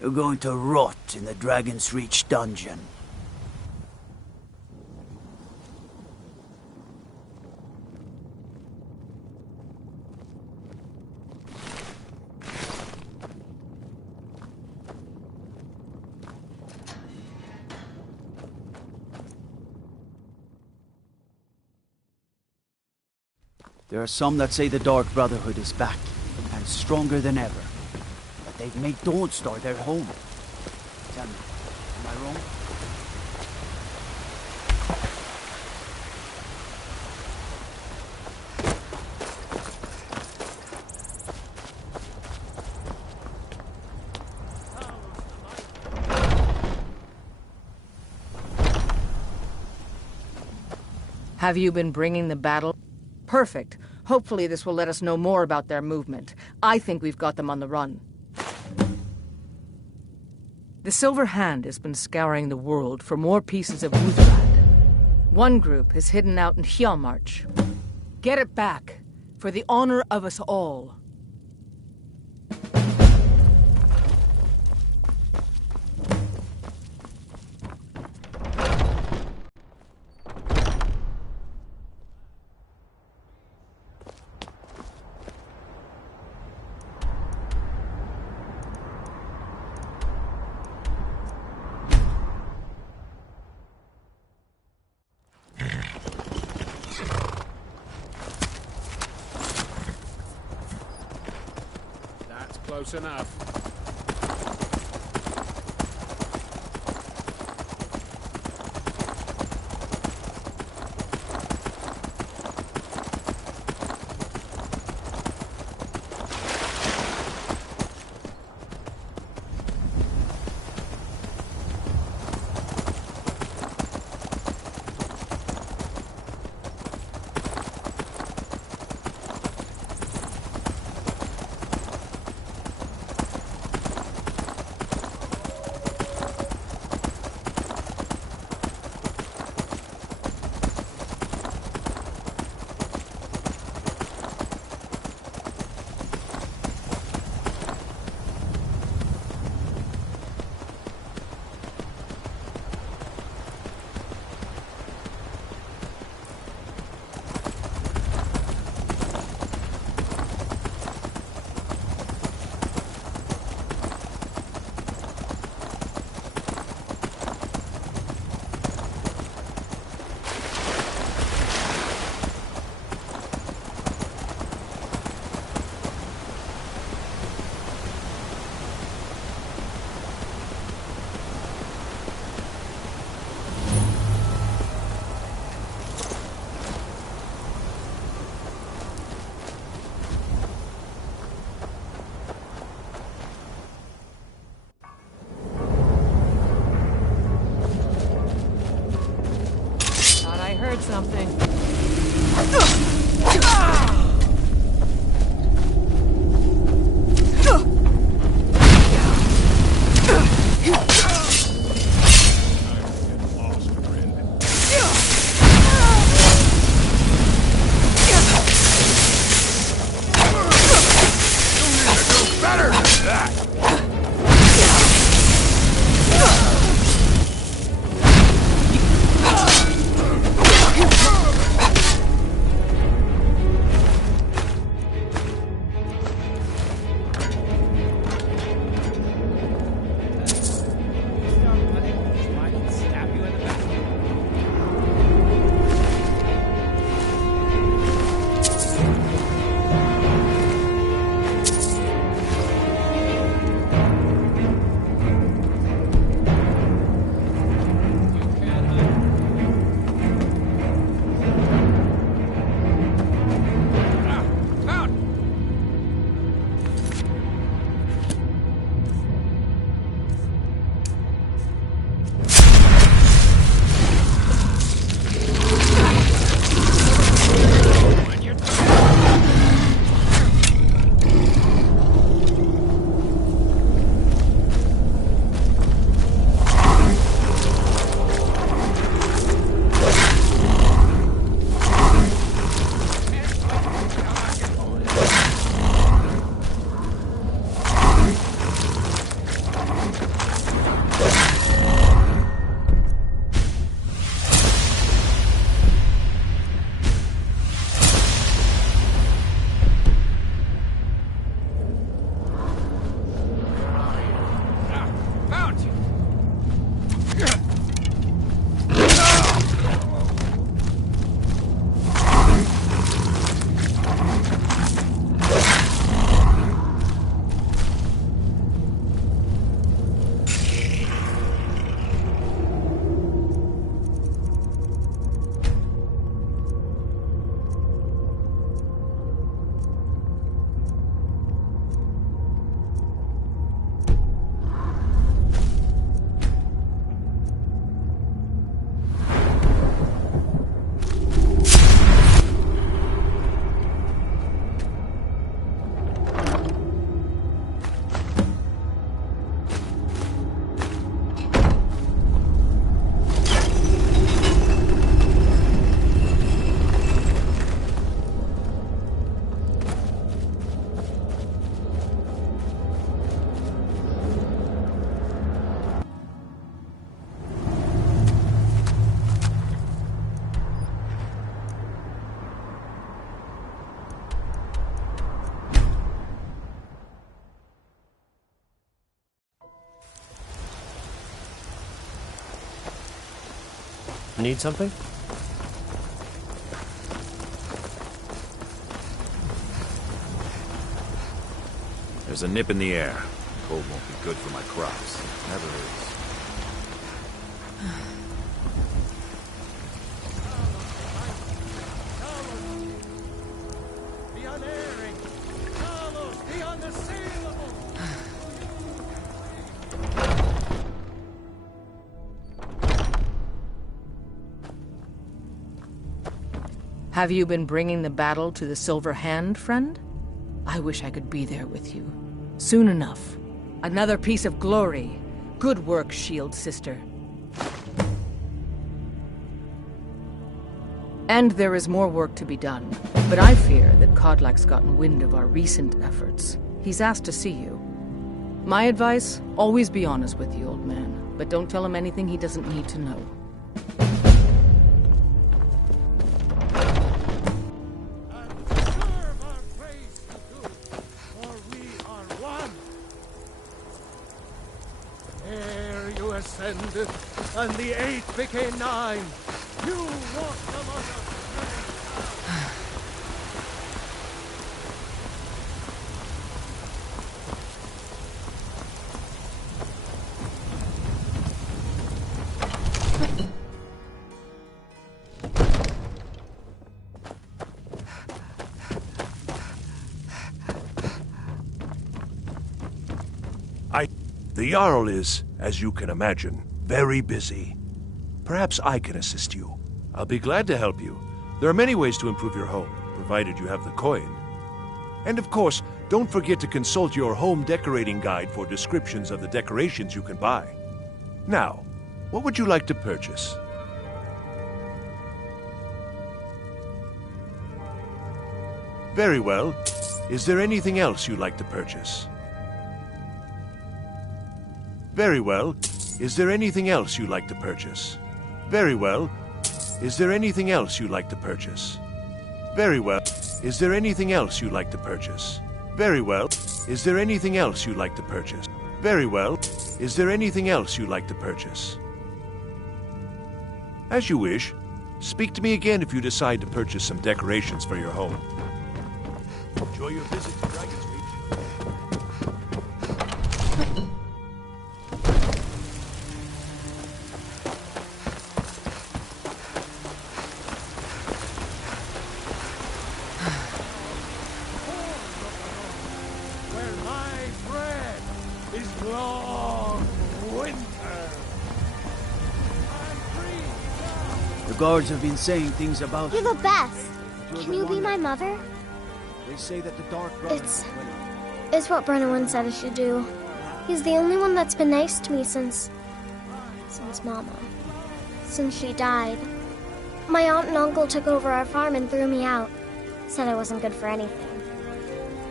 You're going to rot in the Dragon's Reach dungeon. There are some that say the Dark Brotherhood is back, and stronger than ever. But they've made Dawnstar their home. Tell me, am I wrong? Have you been bringing the battle? Perfect. Hopefully this will let us know more about their movement. I think we've got them on the run. The Silver Hand has been scouring the world for more pieces of Uthrad. One group is hidden out in Hjalmarch. Get it back, for the honor of us all. Close enough. Something. Better than that! Need something? There's a nip in the air. Cold won't be good for my crops. Never is. Have you been bringing the battle to the Silver Hand, friend? I wish I could be there with you. Soon enough. Another piece of glory. Good work, Shield Sister. And there is more work to be done. But I fear that Kodlak's gotten wind of our recent efforts. He's asked to see you. My advice, always be honest with the old man. But don't tell him anything he doesn't need to know. Ascended, and the 8 became 9. You walked among us. The Jarl is, as you can imagine, very busy. Perhaps I can assist you. I'll be glad to help you. There are many ways to improve your home, provided you have the coin. And of course, don't forget to consult your home decorating guide for descriptions of the decorations you can buy. Now, what would you like to purchase? Very well. Is there anything else you'd like to purchase? Very well. Is there anything else you'd like to purchase? Very well. Is there anything else you'd like to purchase? Very well. Is there anything else you'd like to purchase? Very well. Is there anything else you'd like to purchase? Very well. Is there anything else you'd like to purchase? As you wish. Speak to me again if you decide to purchase some decorations for your home. Enjoy your visit to Dragon's Reach. The guards have been saying things about You're the best. Can you be my mother? They say that the Dark Brother... It's what Brennan said I should do. He's the only one that's been nice to me since Mama. Since she died. My aunt and uncle took over our farm and threw me out. Said I wasn't good for anything.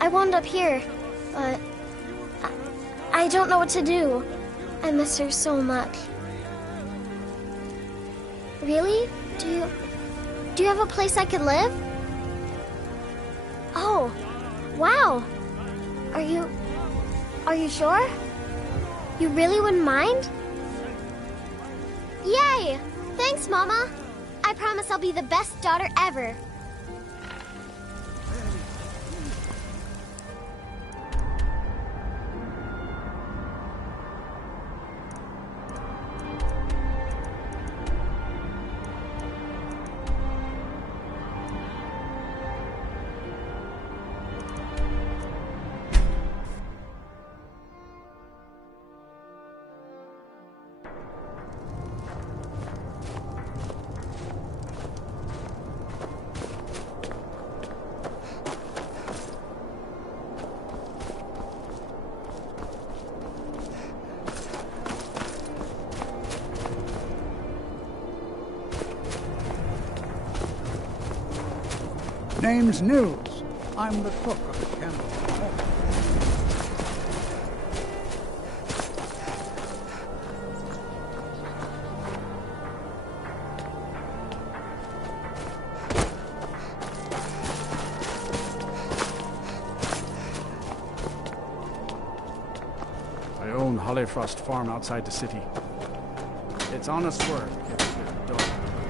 I wound up here, but I don't know what to do. I miss her so much. Really? Do you have a place I could live? Oh, wow. Are you sure? You really wouldn't mind? Yay! Thanks, Mama. I promise I'll be the best daughter ever. Name's Nils. I'm the cook of the Candle. I own Hollyfrost Farm outside the city. It's honest work, if it's done.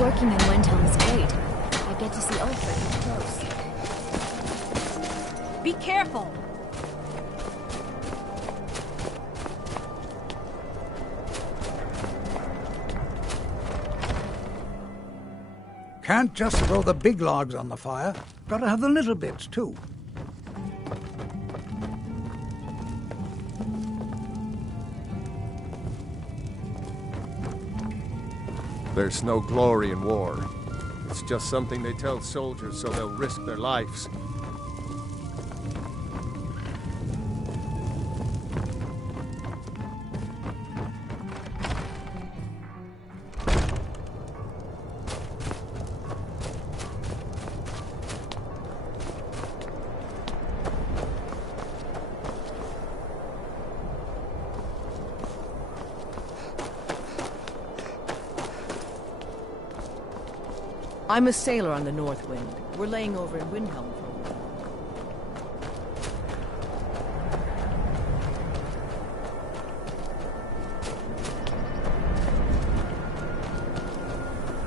Working in Wendhelm is great. I get to see Ulfric up close. Be careful! Can't just throw the big logs on the fire. Gotta have the little bits, too. There's no glory in war. It's just something they tell soldiers so they'll risk their lives. I'm a sailor on the North Wind. We're laying over in Windhelm for a while.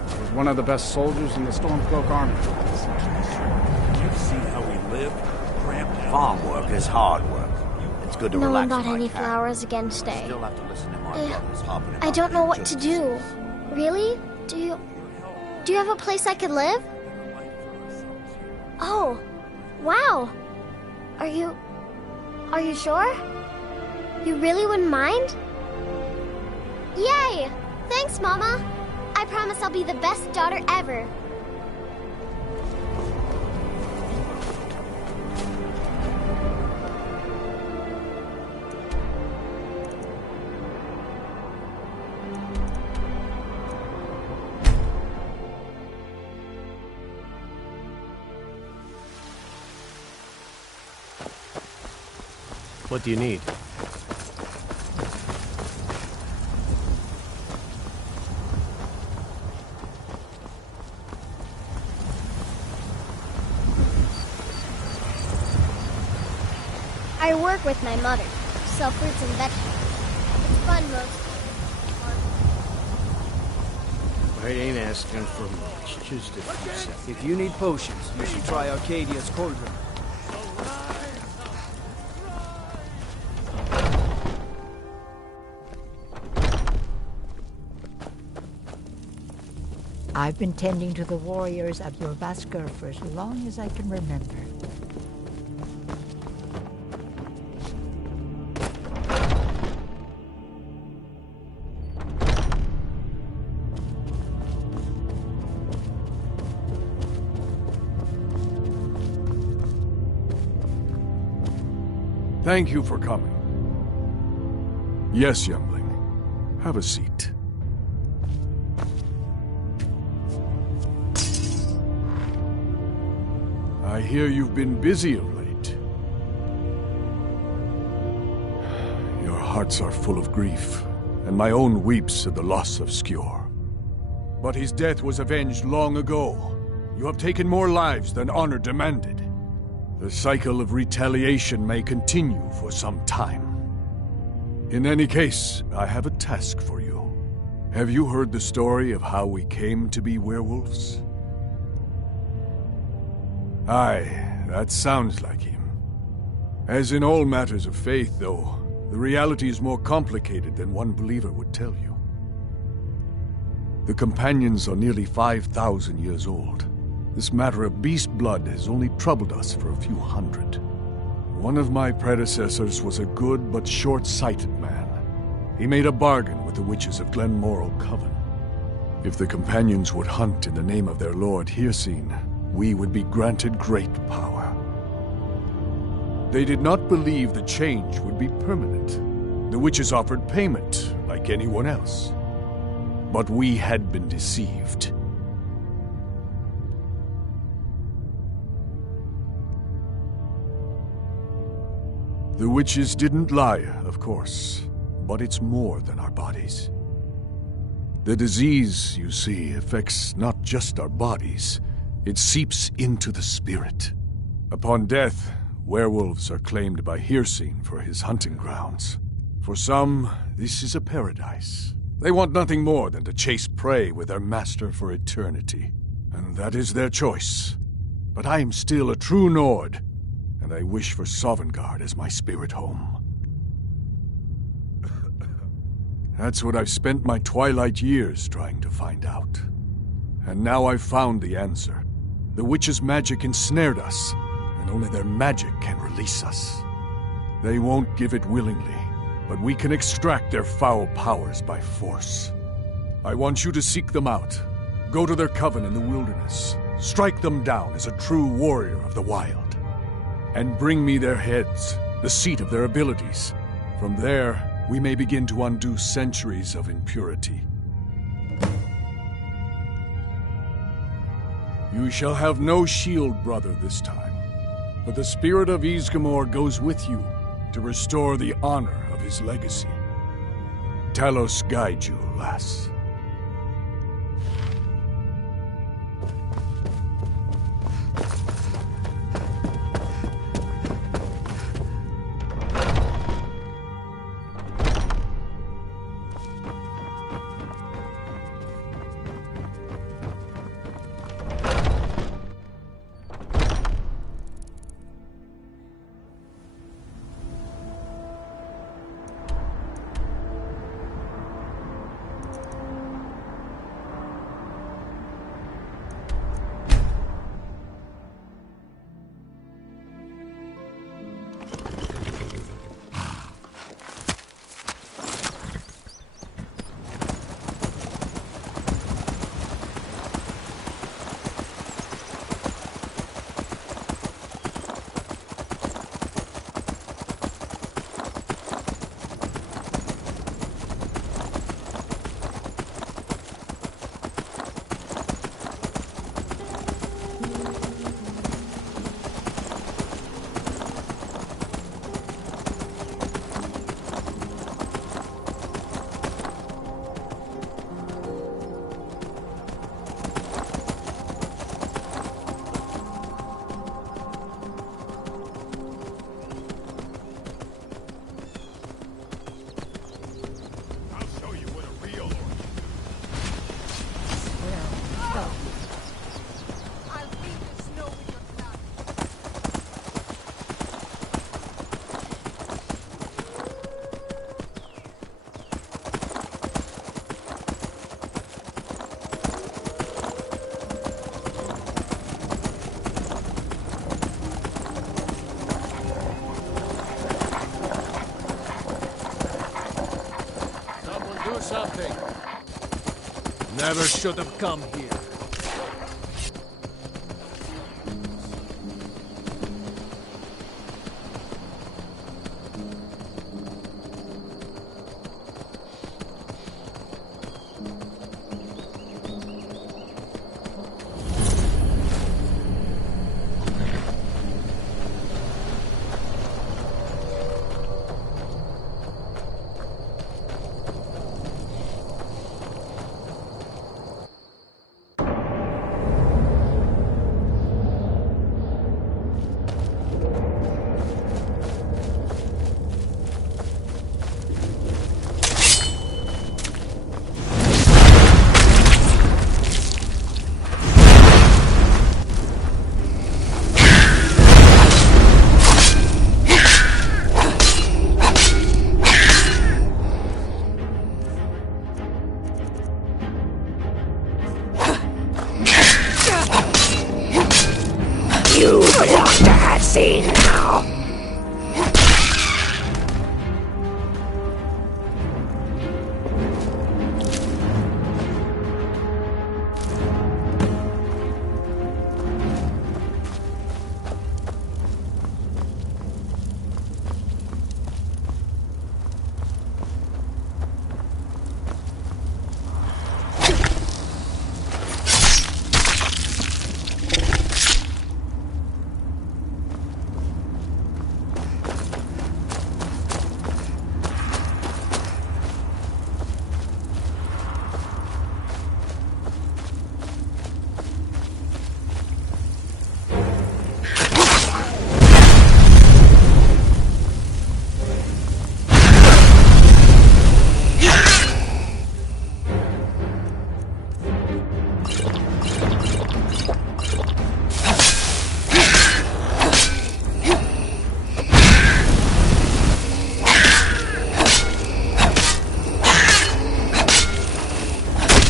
I was one of the best soldiers in the Stormcloak army. You see how we live? Cramped out. Farm work is hard work. It's good to No one relax. bought any flowers again today. Still have to listen to my brothers hopping I don't know what to do. Really? Do you have a place I could live? Oh, wow. Are you sure? You really wouldn't mind? Yay! Thanks, Mama. I promise I'll be the best daughter ever. What do you need? I work with my mother. Sell fruits and vegetables. It's fun mostly. I ain't asking for much, just a few seconds. If you need potions, you should try Arcadia's cauldron. I've been tending to the warriors of your Vasker for as long as I can remember. Thank you for coming. Yes, youngling. Have a seat. I hear you've been busy of late. Your hearts are full of grief, and my own weeps at the loss of Skjor. But his death was avenged long ago. You have taken more lives than honor demanded. The cycle of retaliation may continue for some time. In any case, I have a task for you. Have you heard the story of how we came to be werewolves? Aye, that sounds like him. As in all matters of faith, though, the reality is more complicated than one believer would tell you. The companions are nearly 5,000 years old. This matter of beast blood has only troubled us for a few hundred. One of my predecessors was a good but short-sighted man. He made a bargain with the witches of Glenmorrow Coven. If the companions would hunt in the name of their lord Hircine, we would be granted great power. They did not believe the change would be permanent. The witches offered payment, like anyone else. But we had been deceived. The witches didn't lie, of course, but it's more than our bodies. The disease, you see, affects not just our bodies, it seeps into the spirit. Upon death, werewolves are claimed by Hircine for his hunting grounds. For some, this is a paradise. They want nothing more than to chase prey with their master for eternity. And that is their choice. But I am still a true Nord, and I wish for Sovngarde as my spirit home. That's what I've spent my twilight years trying to find out. And now I've found the answer. The witch's magic ensnared us, and only their magic can release us. They won't give it willingly, but we can extract their foul powers by force. I want you to seek them out. Go to their coven in the wilderness. Strike them down as a true warrior of the wild. And bring me their heads, the seat of their abilities. From there, we may begin to undo centuries of impurity. You shall have no shield, brother, this time. But the spirit of Ysgramor goes with you to restore the honor of his legacy. Talos guide you, lass. Something. Never should have come here. You belong to her scene now.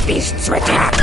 beasts to attack!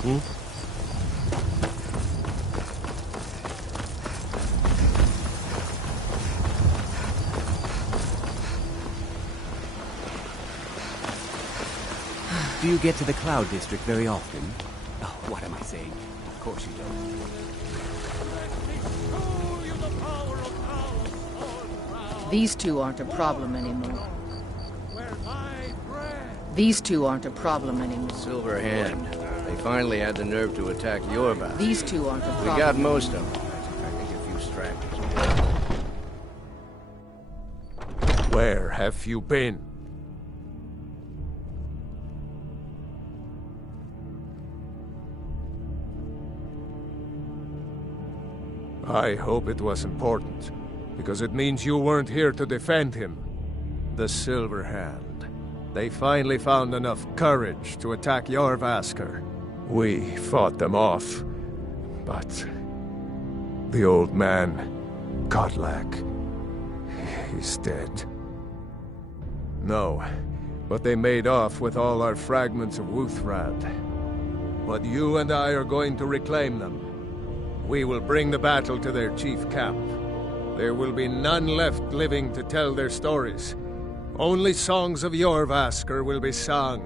Hmm? Do you get to the Cloud District very often? Oh, what am I saying? Of course you don't. These two aren't a problem anymore. These two aren't a problem anymore. Silver Hand. They finally had the nerve to attack your base. These two aren't a problem. We got most of them. I think a few stragglers. Where have you been? I hope it was important, because it means you weren't here to defend him. The Silver Hand. They finally found enough courage to attack Jorrvaskr. We fought them off, but the old man, Godlak, he's dead. No, but they made off with all our fragments of Wuthrad. But you and I are going to reclaim them. We will bring the battle to their chief camp. There will be none left living to tell their stories. Only songs of Jorrvaskr will be sung.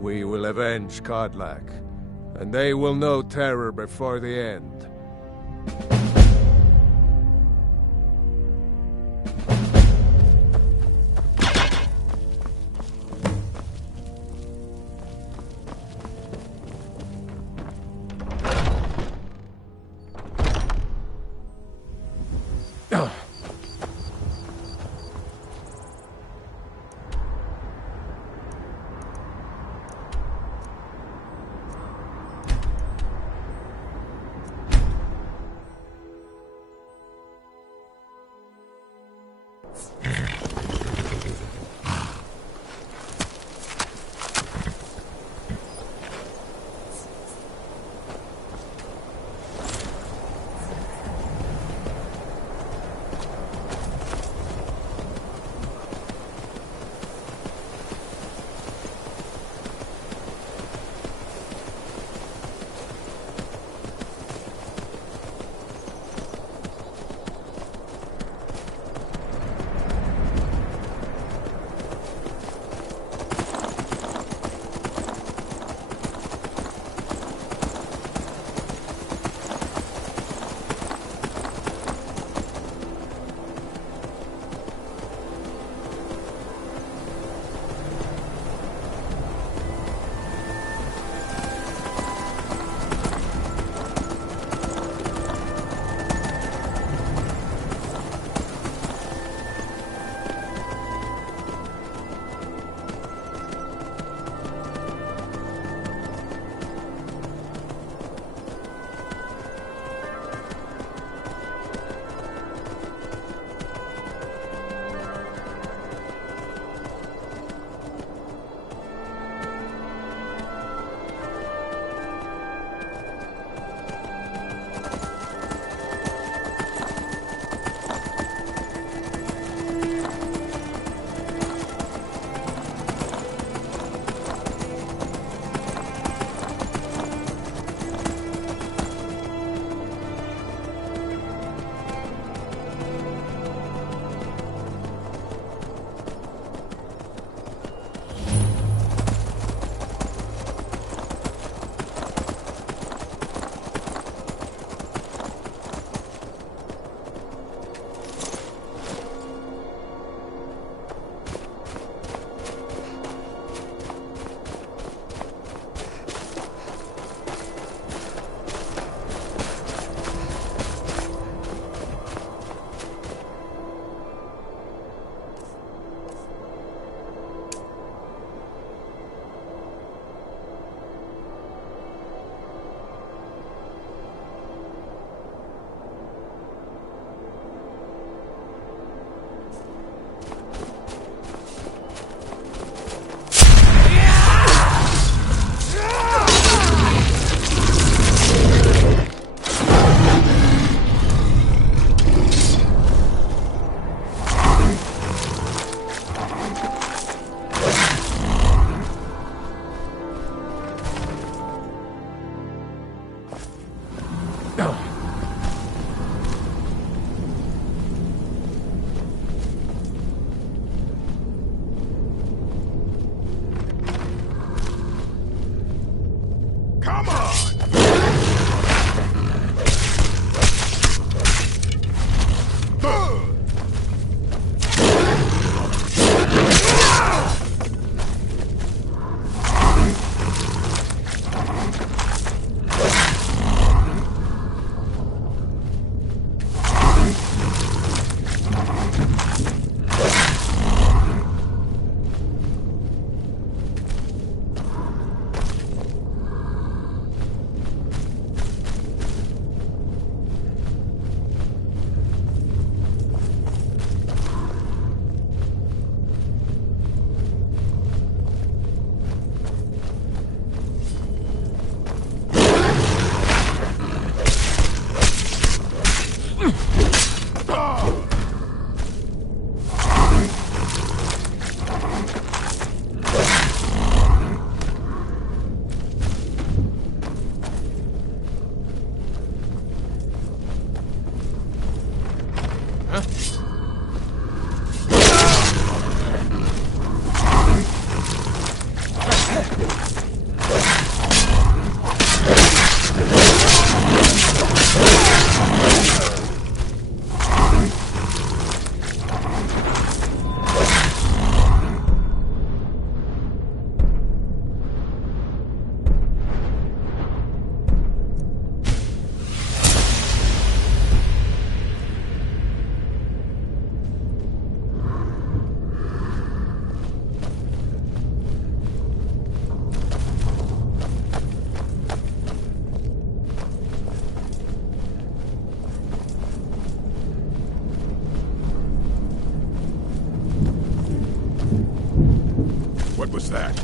We will avenge Godlak, and they will know terror before the end. What was that?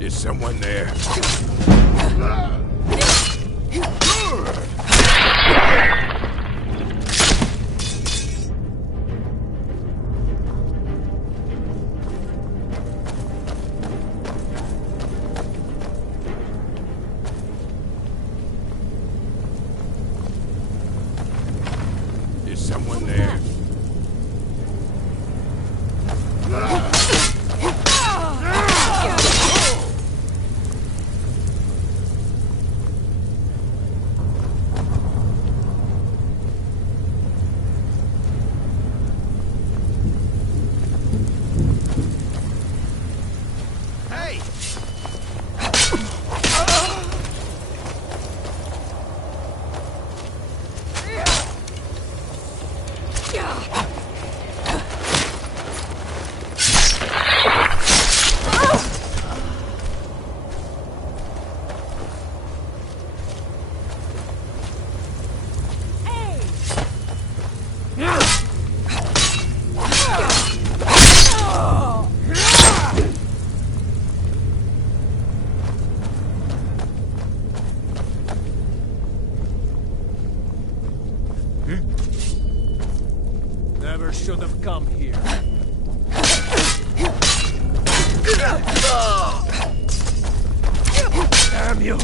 Is someone there? Is someone there? Never should have come here. Damn you!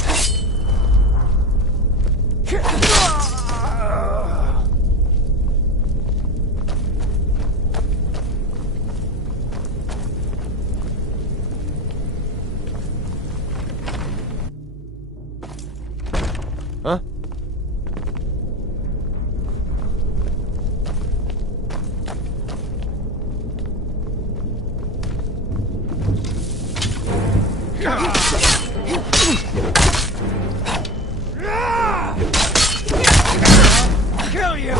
Huh? Kill you!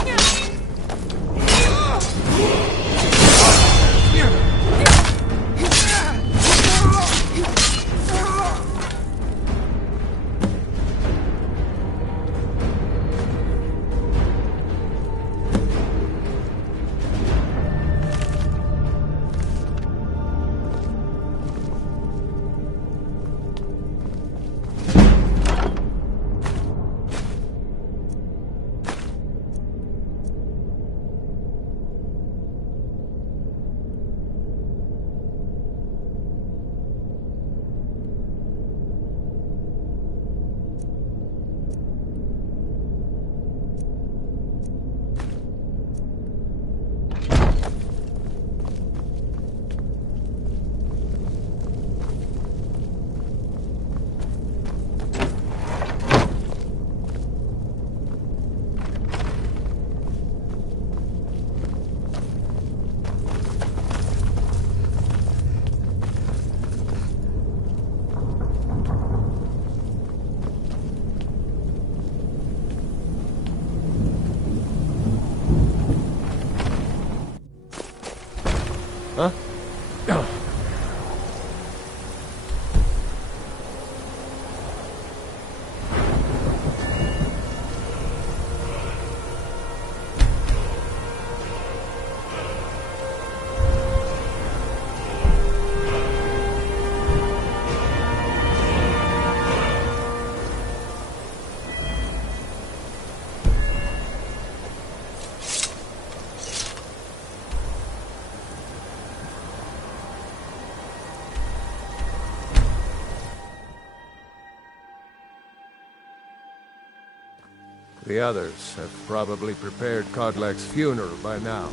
The others have probably prepared Kodlak's funeral by now.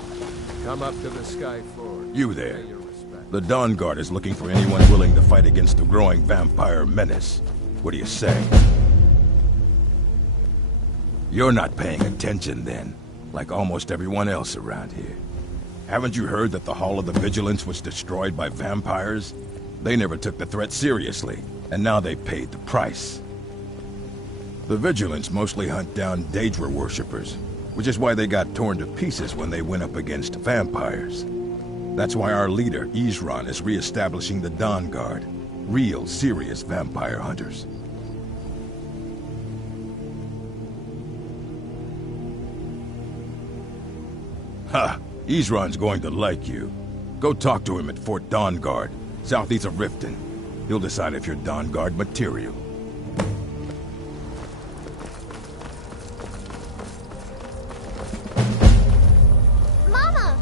Come up to the Sky Forge. You there. The Dawn Guard is looking for anyone willing to fight against the growing vampire menace. What do you say? You're not paying attention then, like almost everyone else around here. Haven't you heard that the Hall of the Vigilance was destroyed by vampires? They never took the threat seriously, and now they paid the price. The Vigilance mostly hunt down Daedra worshippers, which is why they got torn to pieces when they went up against vampires. That's why our leader, Isran, is re-establishing the Dawn Guard. Real, serious vampire hunters. Ha! Isran's going to like you. Go talk to him at Fort Dawn Guard, southeast of Riften. He'll decide if you're Dawn Guard material. Mama!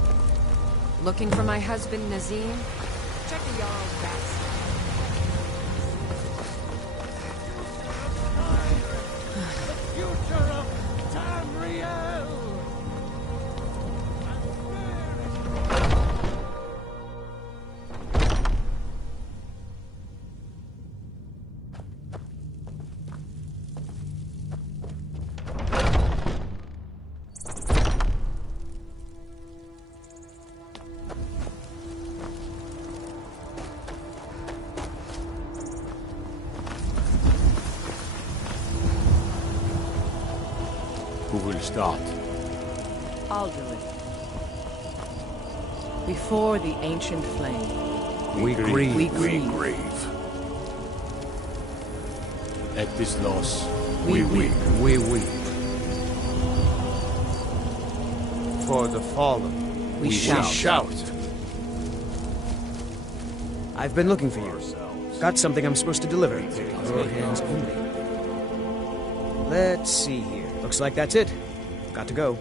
Looking for my husband, Nazim? Check the Jarl's best. Future of Tamriel! Who will start? I'll do it. Before the ancient flame. We grieve. We grieve. At this loss, We weep. We weep. For the fallen, We shout. shout. I've been looking for you. Got something I'm supposed to deliver. Your hands only. Let's see here. Looks like that's it. Got to go.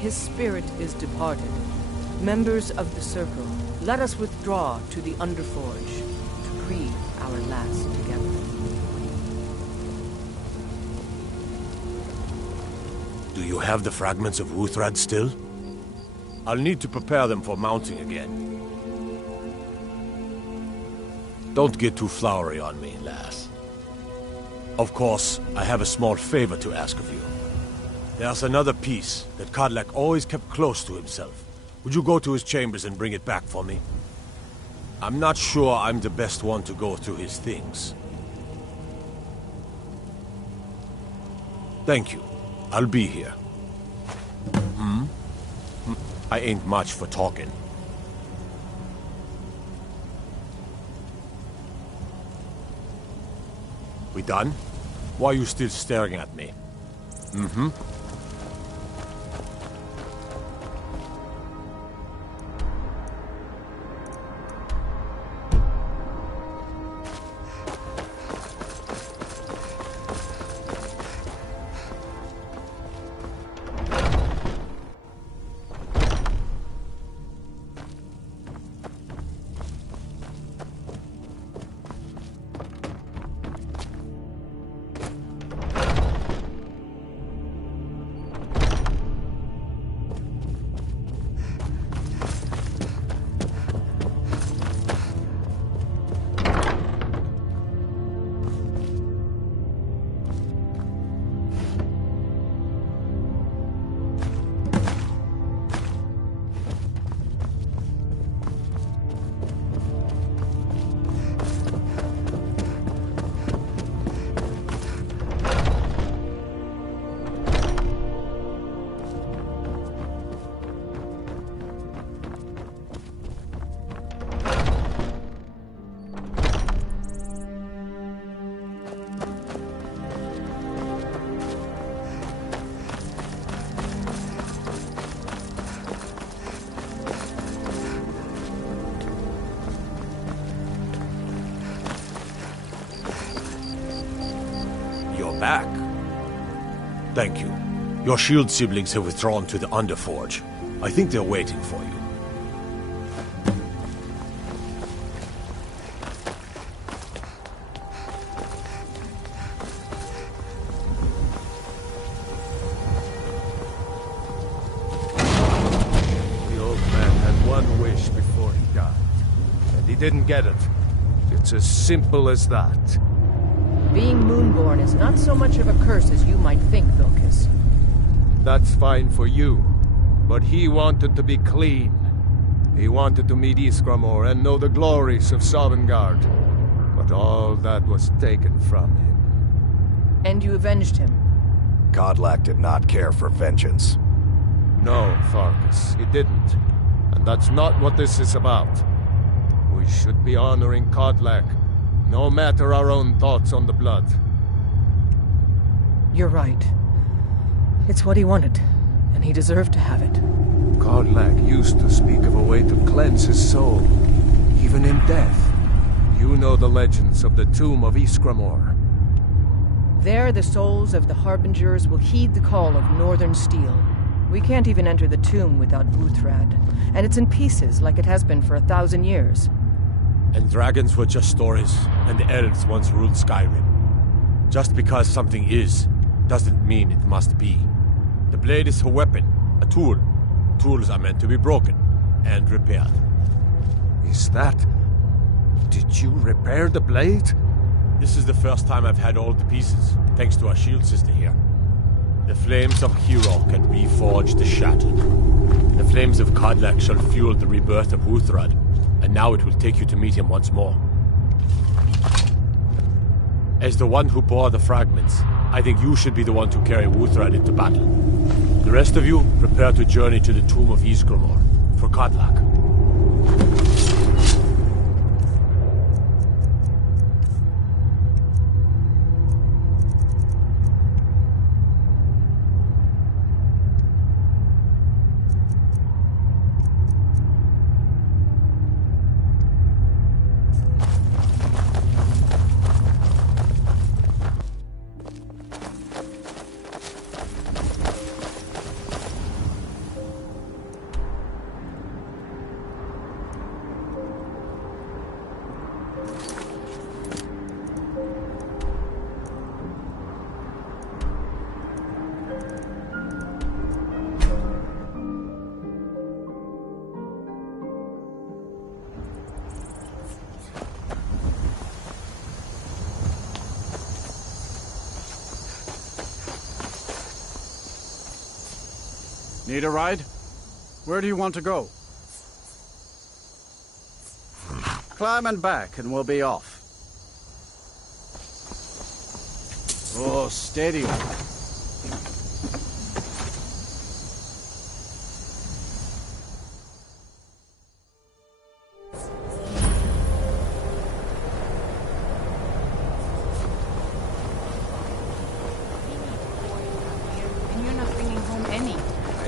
His spirit is departed. Members of the Circle, let us withdraw to the Underforge to grieve our last together. Do you have the fragments of Uthrad still? I'll need to prepare them for mounting again. Don't get too flowery on me, lass. Of course, I have a small favor to ask of you. There's another piece that Kodlak always kept close to himself. Would you go to his chambers and bring it back for me? I'm not sure I'm the best one to go through his things. Thank you. I'll be here. I ain't much for talking. We done? Why are you still staring at me? back. Thank you. Your shield siblings have withdrawn to the Underforge. I think they're waiting for you. The old man had one wish before he died, and he didn't get it. It's as simple as that. Being Moonborn is not so much of a curse as you might think, Vilcus. That's fine for you, but he wanted to be clean. He wanted to meet Iskramor and know the glories of Sovngarde. But all that was taken from him. And you avenged him? Kodlak did not care for vengeance. No, Farkas, he didn't. And that's not what this is about. We should be honoring Kodlak, no matter our own thoughts on the blood. You're right. It's what he wanted, and he deserved to have it. Kodlak used to speak of a way to cleanse his soul, even in death. You know the legends of the tomb of Iskramor. There, the souls of the Harbingers will heed the call of Northern Steel. We can't even enter the tomb without Uthrad, and it's in pieces like it has been for 1,000 years. And dragons were just stories, and the elves once ruled Skyrim. Just because something is, doesn't mean it must be. The blade is a weapon, a tool. Tools are meant to be broken and repaired. Is that... Did you repair the blade? This is the first time I've had all the pieces, thanks to our shield sister here. The flames of Hero can reforge the shattered. The flames of Kodlak shall fuel the rebirth of Uthrad, and now it will take you to meet him once more. As the one who bore the fragments, I think you should be the one to carry Uthrad into battle. The rest of you, prepare to journey to the tomb of Iskramor, for Kodlak. Need a ride? Where do you want to go? Climb and back and we'll be off. Oh, steady.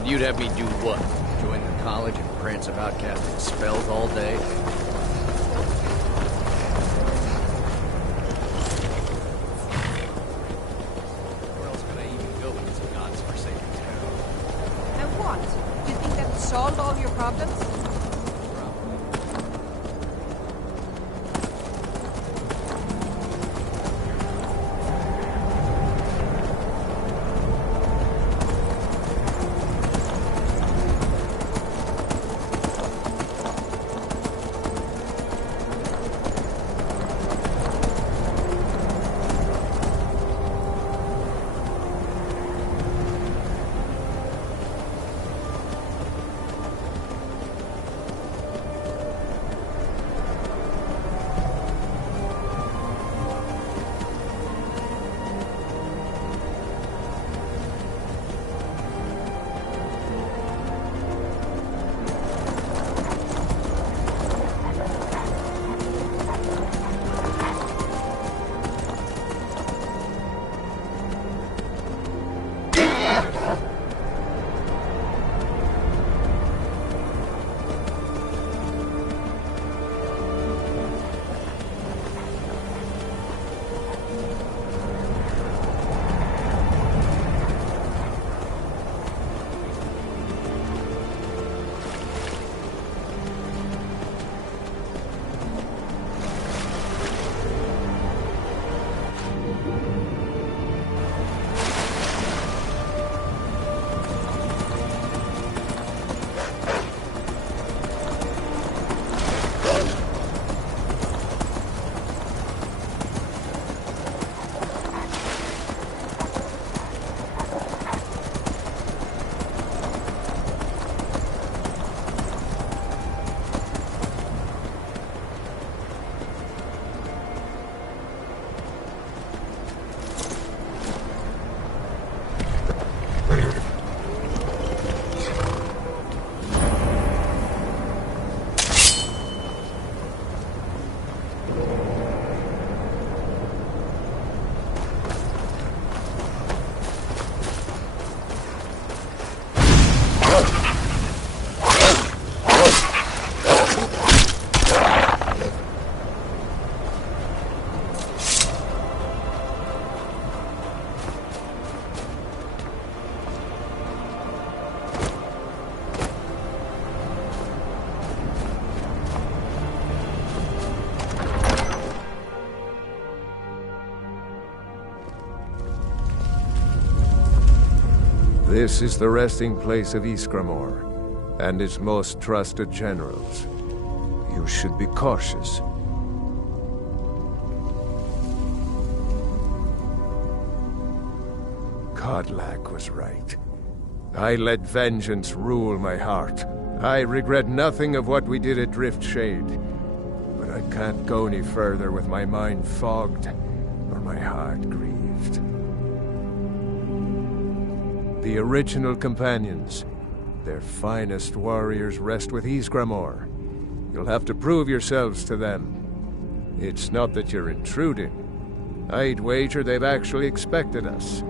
You'd have me do what? Join the college and prance about casting spells all day? Where else could I even go in this God's forsaken town? And what? You think that solved all your problems? This is the resting place of Iskramor, and its most trusted generals. You should be cautious. Kodlak was right. I let vengeance rule my heart. I regret nothing of what we did at Driftshade. But I can't go any further with my mind fogged, or my heart grieved. The original companions, their finest warriors, rest with Iskramor. You'll have to prove yourselves to them. It's not that you're intruding. I'd wager they've actually expected us.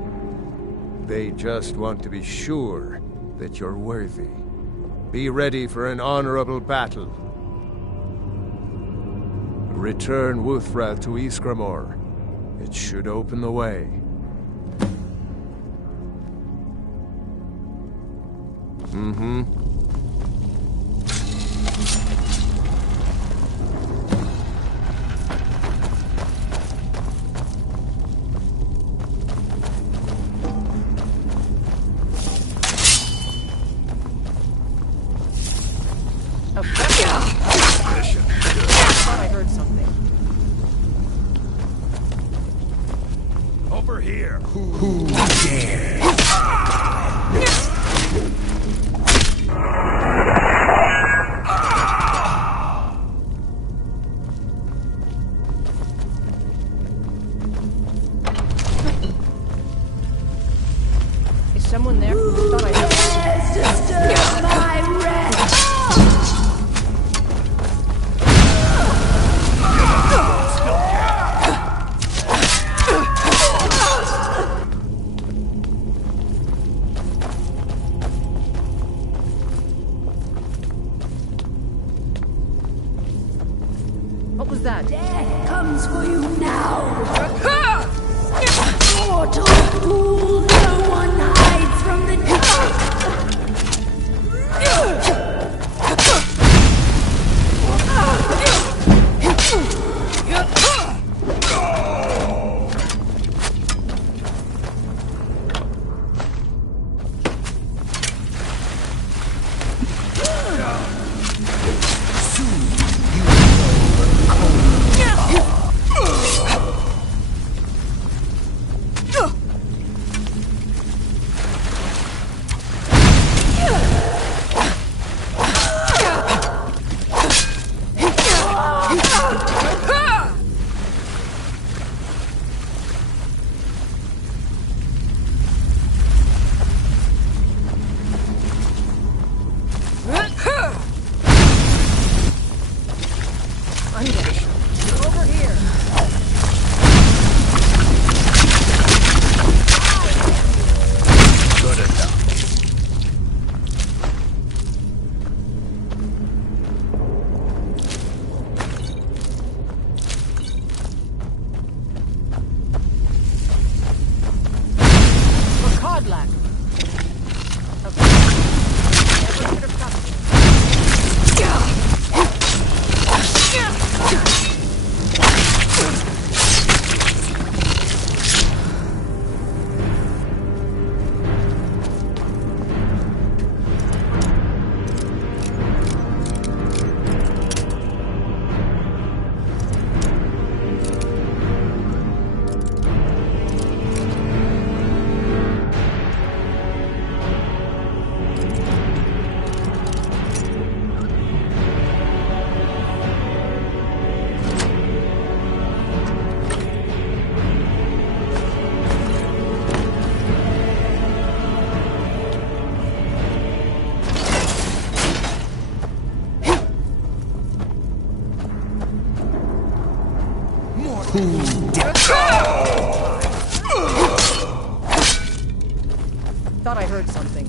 They just want to be sure that you're worthy. Be ready for an honorable battle. Return Wuthra to Iskramor. It should open the way. Mm-hmm. I heard something. Over here. Who dare? Is someone there? I thought I heard. Disturb my rest. What was that? Death comes for you now. Mortal fool, no one hides from the Over here. Good enough. For Kodlak. Never should have come Thought I heard something.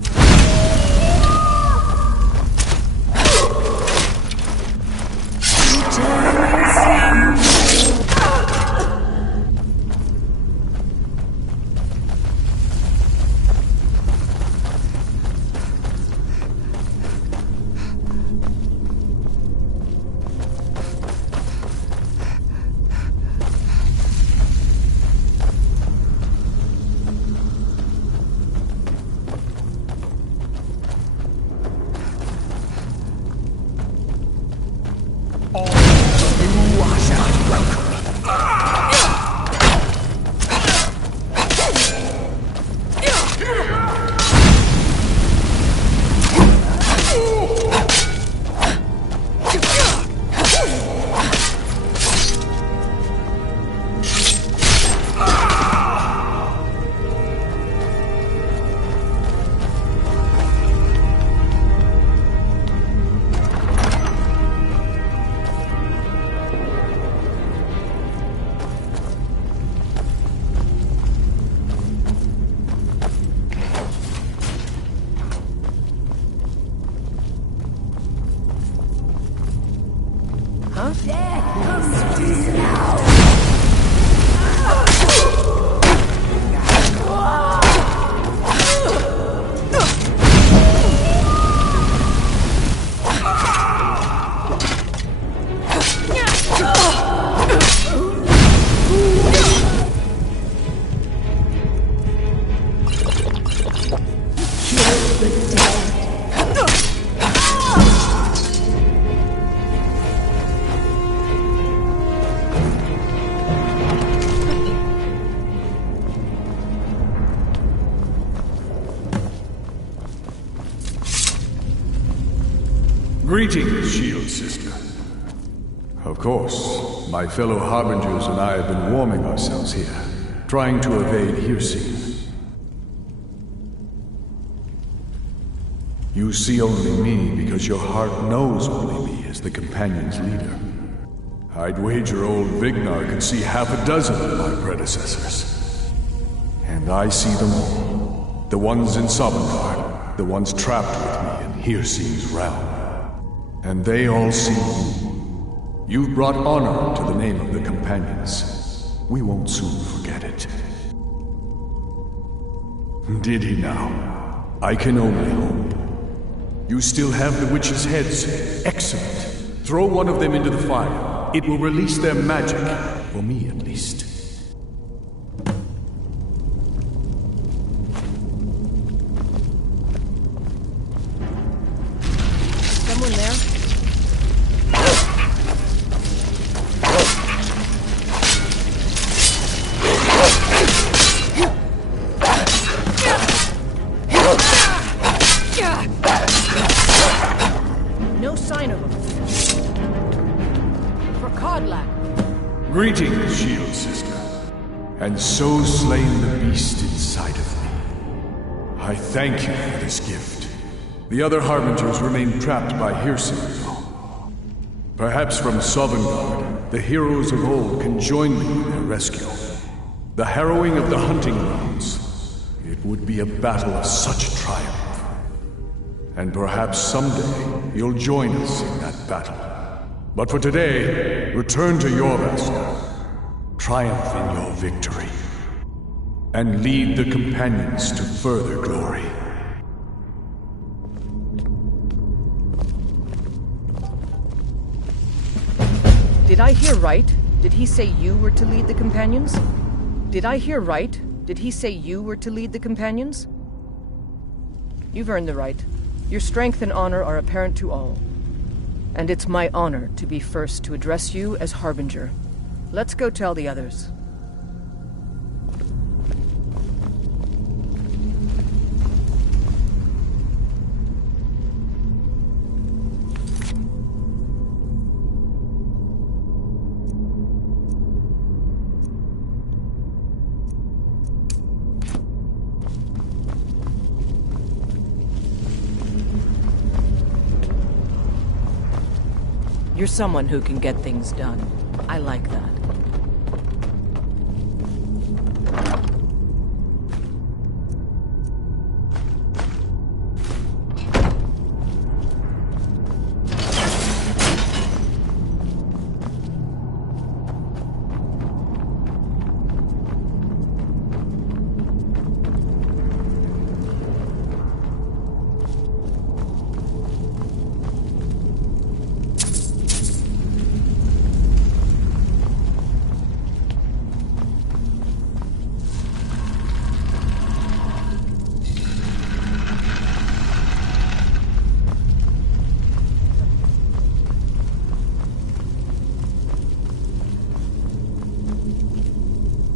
Greetings, Shield Sister. Of course, my fellow Harbingers and I have been warming ourselves here, trying to evade hearsay. You see only me because your heart knows only me as the Companion's leader. I'd wager old Vignar could see half a dozen of my predecessors. And I see them all. The ones in Sovngarde, the ones trapped with me in Hearse's realm. And they all see you. You've brought honor to the name of the Companions. We won't soon forget it. Did he now? I can only hope. You still have the witches' heads. Excellent. Throw one of them into the fire. It will release their magic. For me, at least. Someone there? No sign of him. For Kodlak. Greetings, Shield Sister. And so slain the beast inside of me. I thank you for this gift. The other Harbingers remain trapped by hearsay, though. Perhaps from Sovngarde, the heroes of old can join me in their rescue. The harrowing of the hunting grounds. It would be a battle of such triumph. And perhaps someday you'll join us in that battle. But for today, return to Jorvaskr. Triumph in your victory. And lead the Companions to further glory. Did I hear right? Did he say you were to lead the Companions? Did I hear right? Did he say you were to lead the Companions? You've earned the right. Your strength and honor are apparent to all. And it's my honor to be first to address you as Harbinger. Let's go tell the others. You're someone who can get things done. I like that.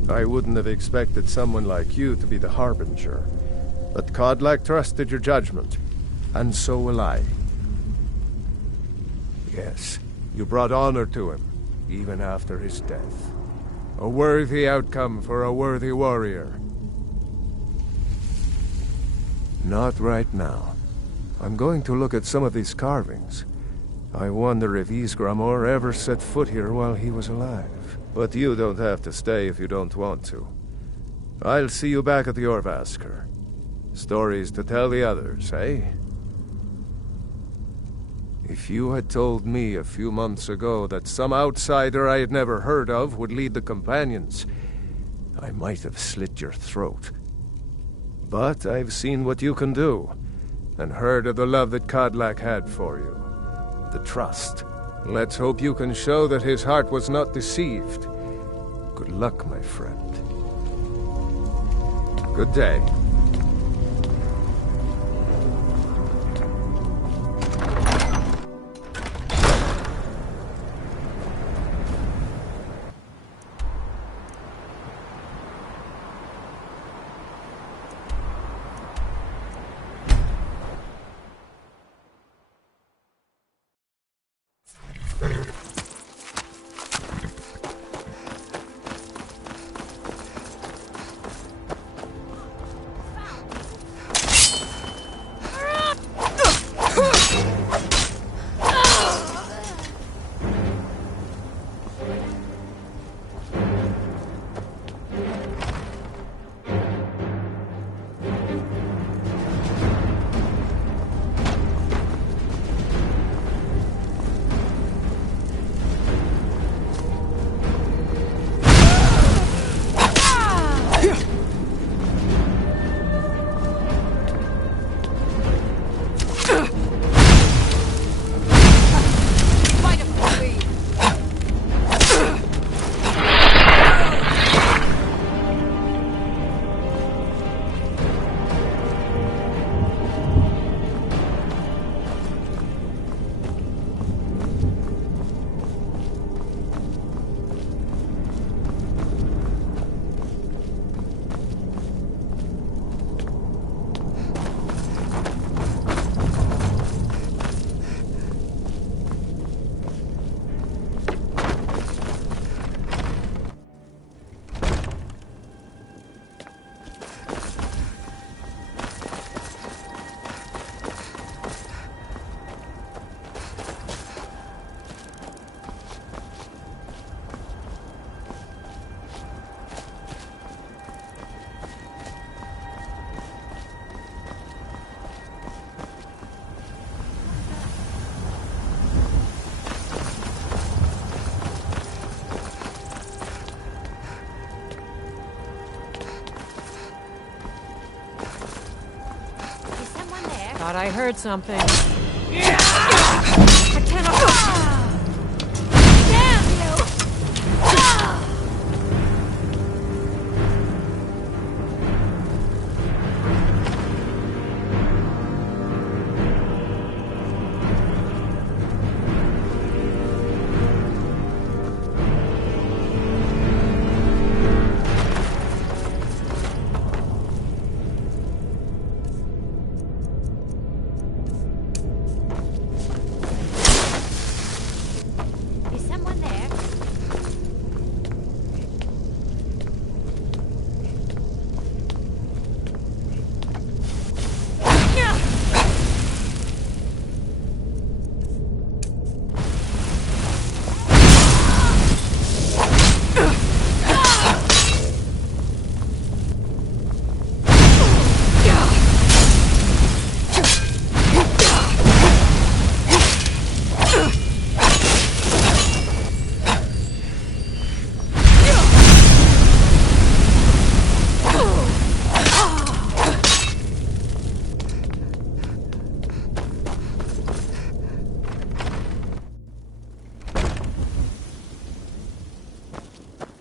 I wouldn't have expected someone like you to be the Harbinger. But Kodlak trusted your judgment, and so will I. Yes, you brought honor to him, even after his death. A worthy outcome for a worthy warrior. Not right now. I'm going to look at some of these carvings. I wonder if Ysgramor ever set foot here while he was alive. But you don't have to stay if you don't want to. I'll see you back at the Jorvaskr. Stories to tell the others, eh? If you had told me a few months ago that some outsider I had never heard of would lead the Companions, I might have slit your throat. But I've seen what you can do, and heard of the love that Kodlak had for you. The trust. Let's hope you can show that his heart was not deceived. Good luck, my friend. Good day. Thought I heard something. I cannot. Damn you!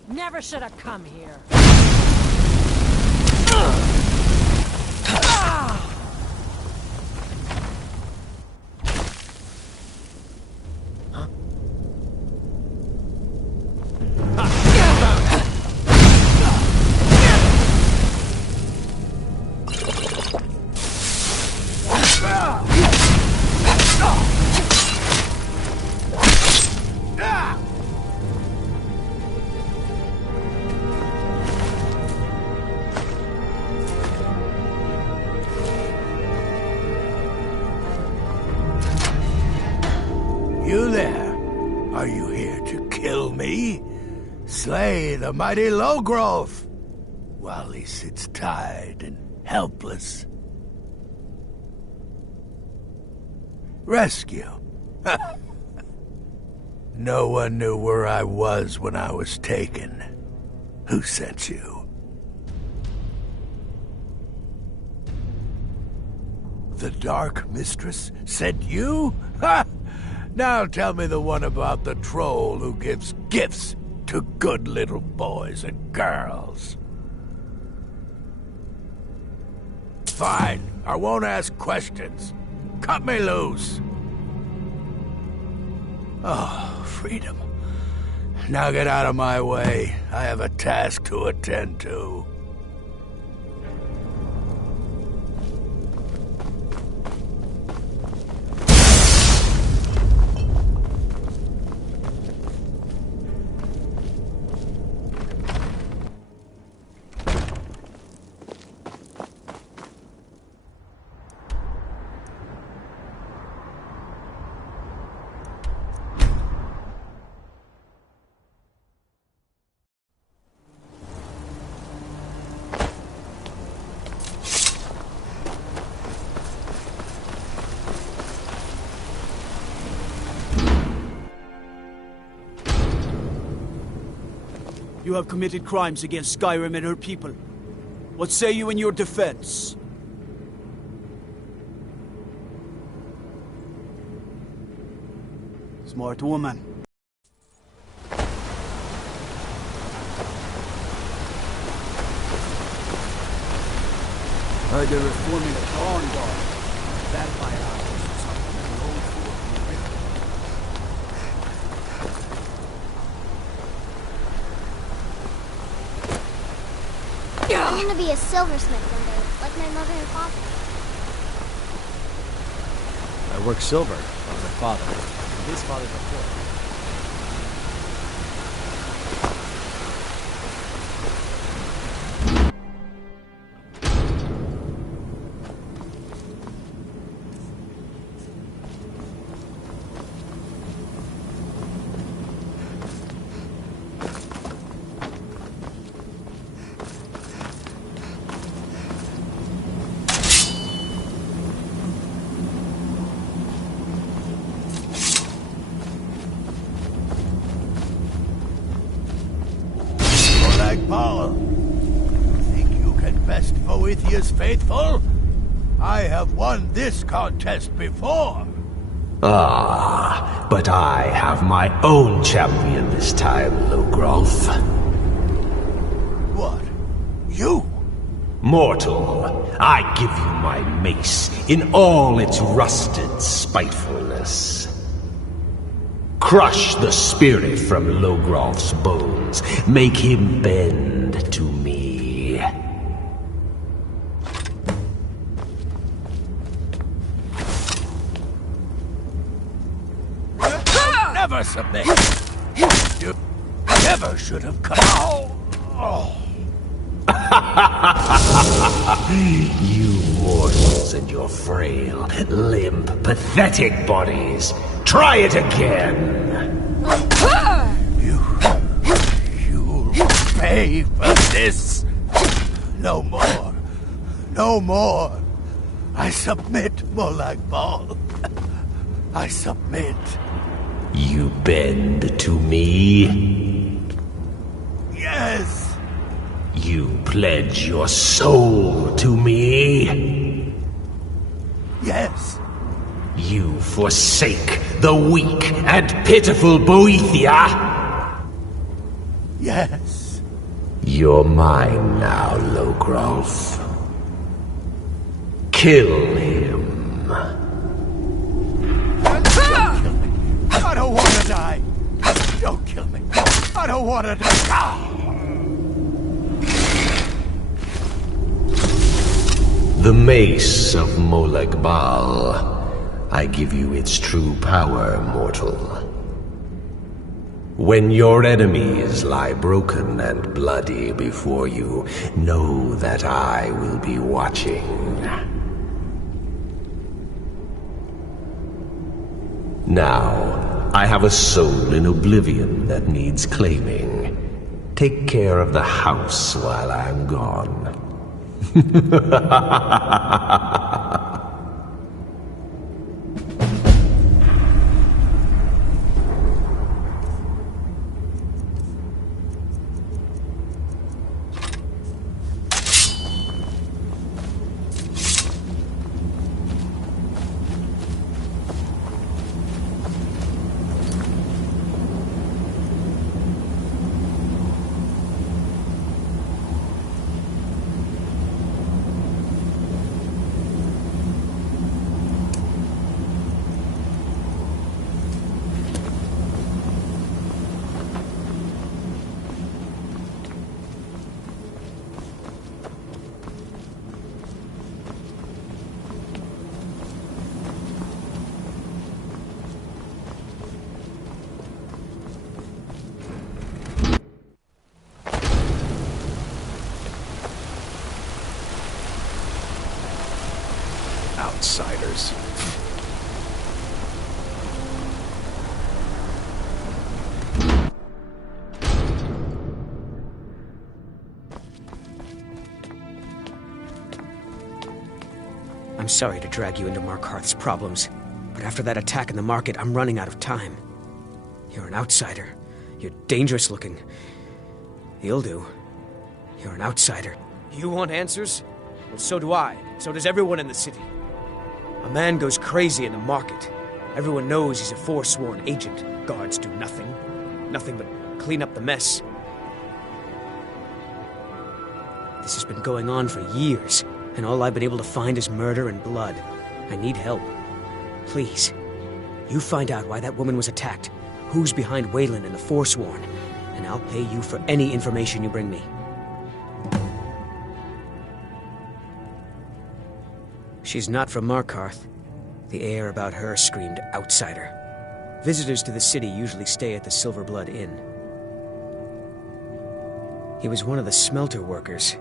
Never should have come here. You there? Are you here to kill me? Slay the mighty Lowgrove while he sits tied and helpless. Rescue? No one knew where I was when I was taken. Who sent you? The Dark Mistress sent you? Ha! Now tell me the one about the troll who gives gifts to good little boys and girls. Fine, I won't ask questions. Cut me loose. Oh, freedom. Now get out of my way. I have a task to attend to. You have committed crimes against Skyrim and her people. What say you in your defense? Smart woman. Heard they're reforming the Dawn Guard. Vampire hours or something. The old fort. I'm gonna be a silversmith one day, like my mother and father. I work silver, like my father, and his father before. Paul, think you can best Boethiah's faithful? I have won this contest before. Ah, but I have my own champion this time, Logrolf. What? You? Mortal, I give you my mace in all its rusted spitefulness. Crush the spirit from Logrolf's bones. Make him bend to me. Never submit. You never should have come. Oh. You mortals and your frail, limp, pathetic bodies. Try it again. You'll pay for this. No more. No more. I submit, Molag Bal. I submit. You bend to me? Yes. You pledge your soul to me? Yes. You forsake the weak and pitiful Boethia? Yes. You're mine now, Logrolf. Kill him. I don't want to die. Don't kill me. I don't want to die. The mace of Molag Bal. I give you its true power, mortal. When your enemies lie broken and bloody before you, know that I will be watching. Now, I have a soul in oblivion that needs claiming. Take care of the house while I'm gone. Outsiders. I'm sorry to drag you into Markarth's problems, but after that attack in the market, I'm running out of time. You're an outsider. You're dangerous looking. You'll do. You're an outsider. You want answers? Well, so do I. So does everyone in the city. A man goes crazy in the market. Everyone knows he's a forsworn agent. Guards do nothing. Nothing but clean up the mess. This has been going on for years, and all I've been able to find is murder and blood. I need help. Please, you find out why that woman was attacked, who's behind Wayland and the Forsworn, and I'll pay you for any information you bring me. She's not from Markarth. The air about her screamed outsider. Visitors to the city usually stay at the Silver Blood Inn. He was one of the smelter workers.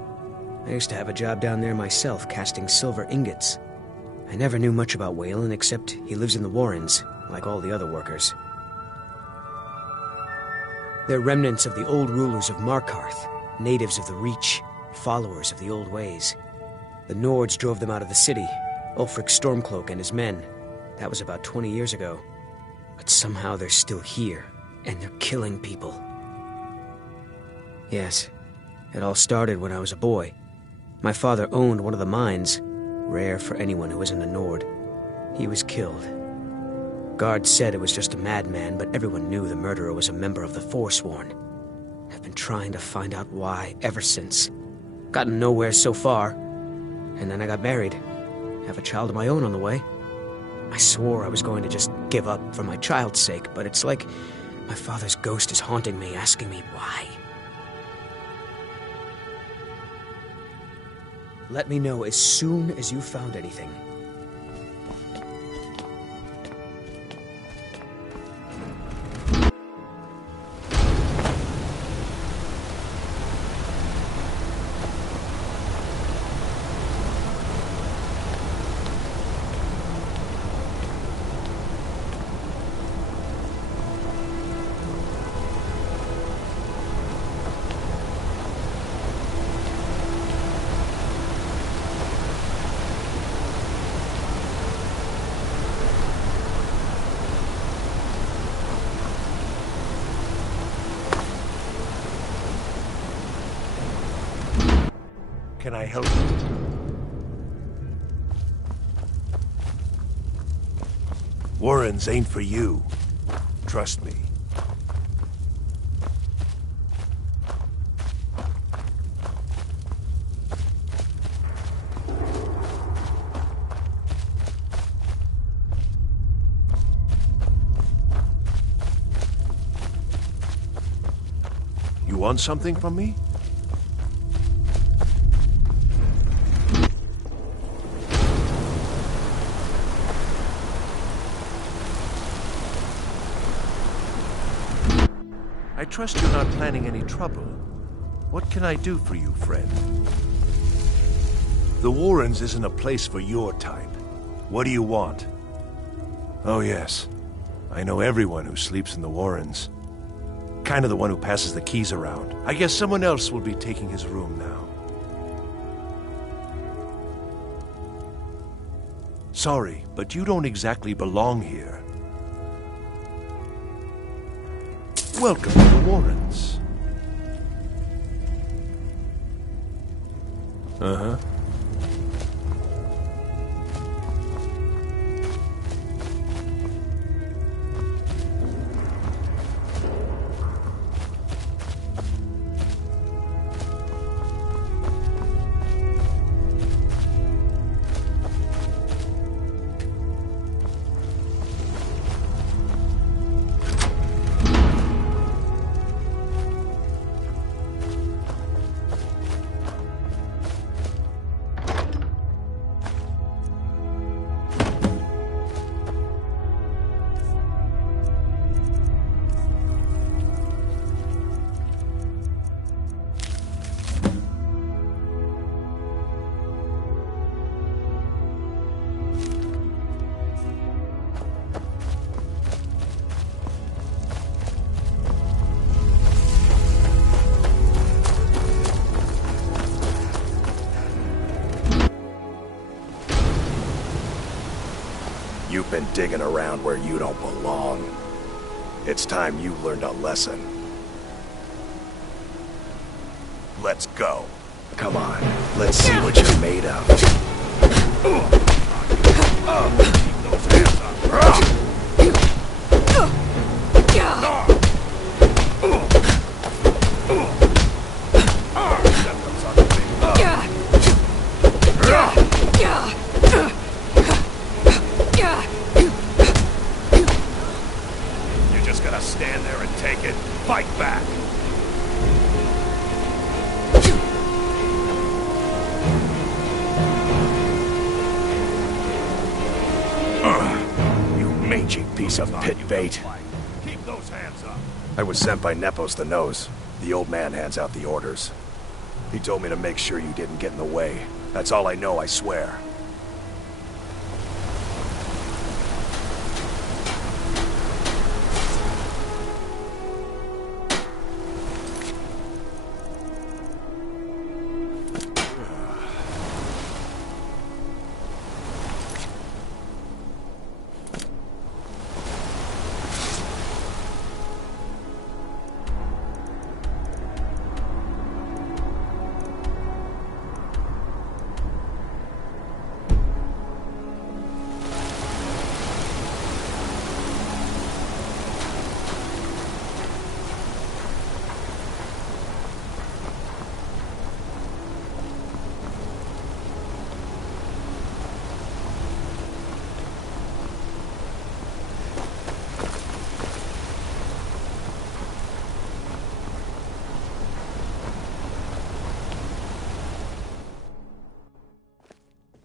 I used to have a job down there myself, casting silver ingots. I never knew much about Wayland, except he lives in the Warrens, like all the other workers. They're remnants of the old rulers of Markarth, natives of the Reach, followers of the old ways. The Nords drove them out of the city, Ulfric Stormcloak and his men. That was about 20 years ago. But somehow they're still here, and they're killing people. Yes, it all started when I was a boy. My father owned one of the mines, Rare for anyone who was in the Nord. He was killed. Guards said it was just a madman, but everyone knew the murderer was a member of the Forsworn. I've been trying to find out why ever since. Gotten nowhere so far. And then I got married. Have a child of my own on the way. I swore I was going to just give up for my child's sake, but it's like my father's ghost is haunting me, asking me why. Let me know as soon as you found anything. Can I help you? Warrens ain't for you. Trust me. You want something from me? I trust you're not planning any trouble. What can I do for you, friend? The Warrens isn't a place for your type. What do you want? Oh yes, I know everyone who sleeps in the Warrens. Kind of the one who passes the keys around. I guess someone else will be taking his room now. Sorry, but you don't exactly belong here. Welcome to the Warrens. Uh-huh. You've been digging around where you don't belong. It's time you learned a lesson. Let's go. Come on, let's see what you're made of. Keep those hands up. You just gotta stand there and take it. Fight back. You mangy piece of pit bait. Keep those hands up. I was sent by Nepos the Nose. The old man hands out the orders. He told me to make sure you didn't get in the way. That's all I know, I swear.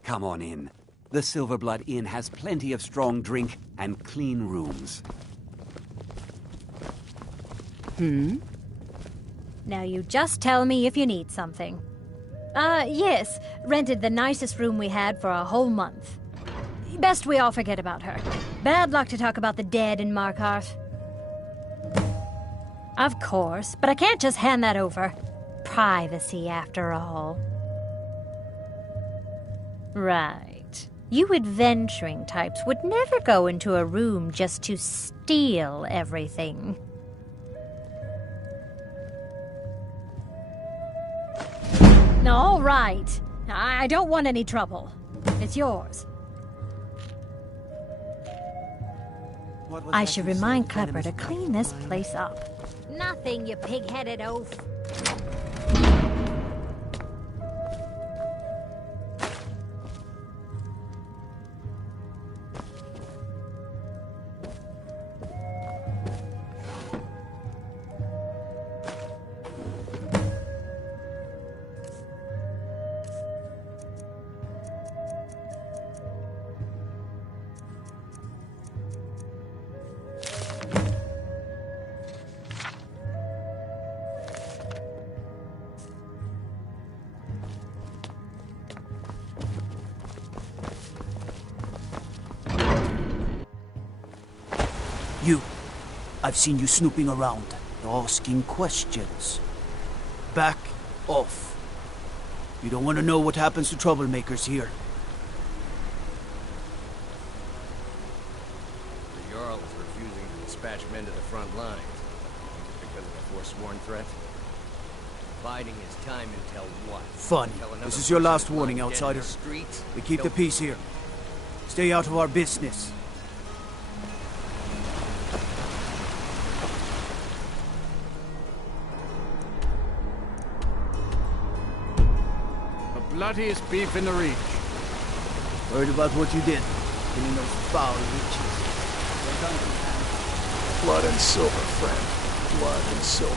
Come on in. The Silverblood Inn has plenty of strong drink and clean rooms. Now you just tell me if you need something. Yes. Rented the nicest room we had for a whole month. Best we all forget about her. Bad luck to talk about the dead in Markarth. Of course, but I can't just hand that over. Privacy, after all. Right. You adventuring types would never go into a room just to steal everything. All right. I don't want any trouble. It's yours. I should remind Klepper to clean this place up. Nothing, you pig-headed oaf. You. I've seen you snooping around, asking questions. Back off. You don't want to know what happens to troublemakers here. The Jarl is refusing to dispatch men to the front lines. Because of the forsworn threat? Biding his time until what? Funny. This is your last warning, outsider. We keep the peace here. Stay out of our business. Bloodiest beef in the reach. Worried about what you did, killing those foul witches. Blood and silver, friend. Blood and silver.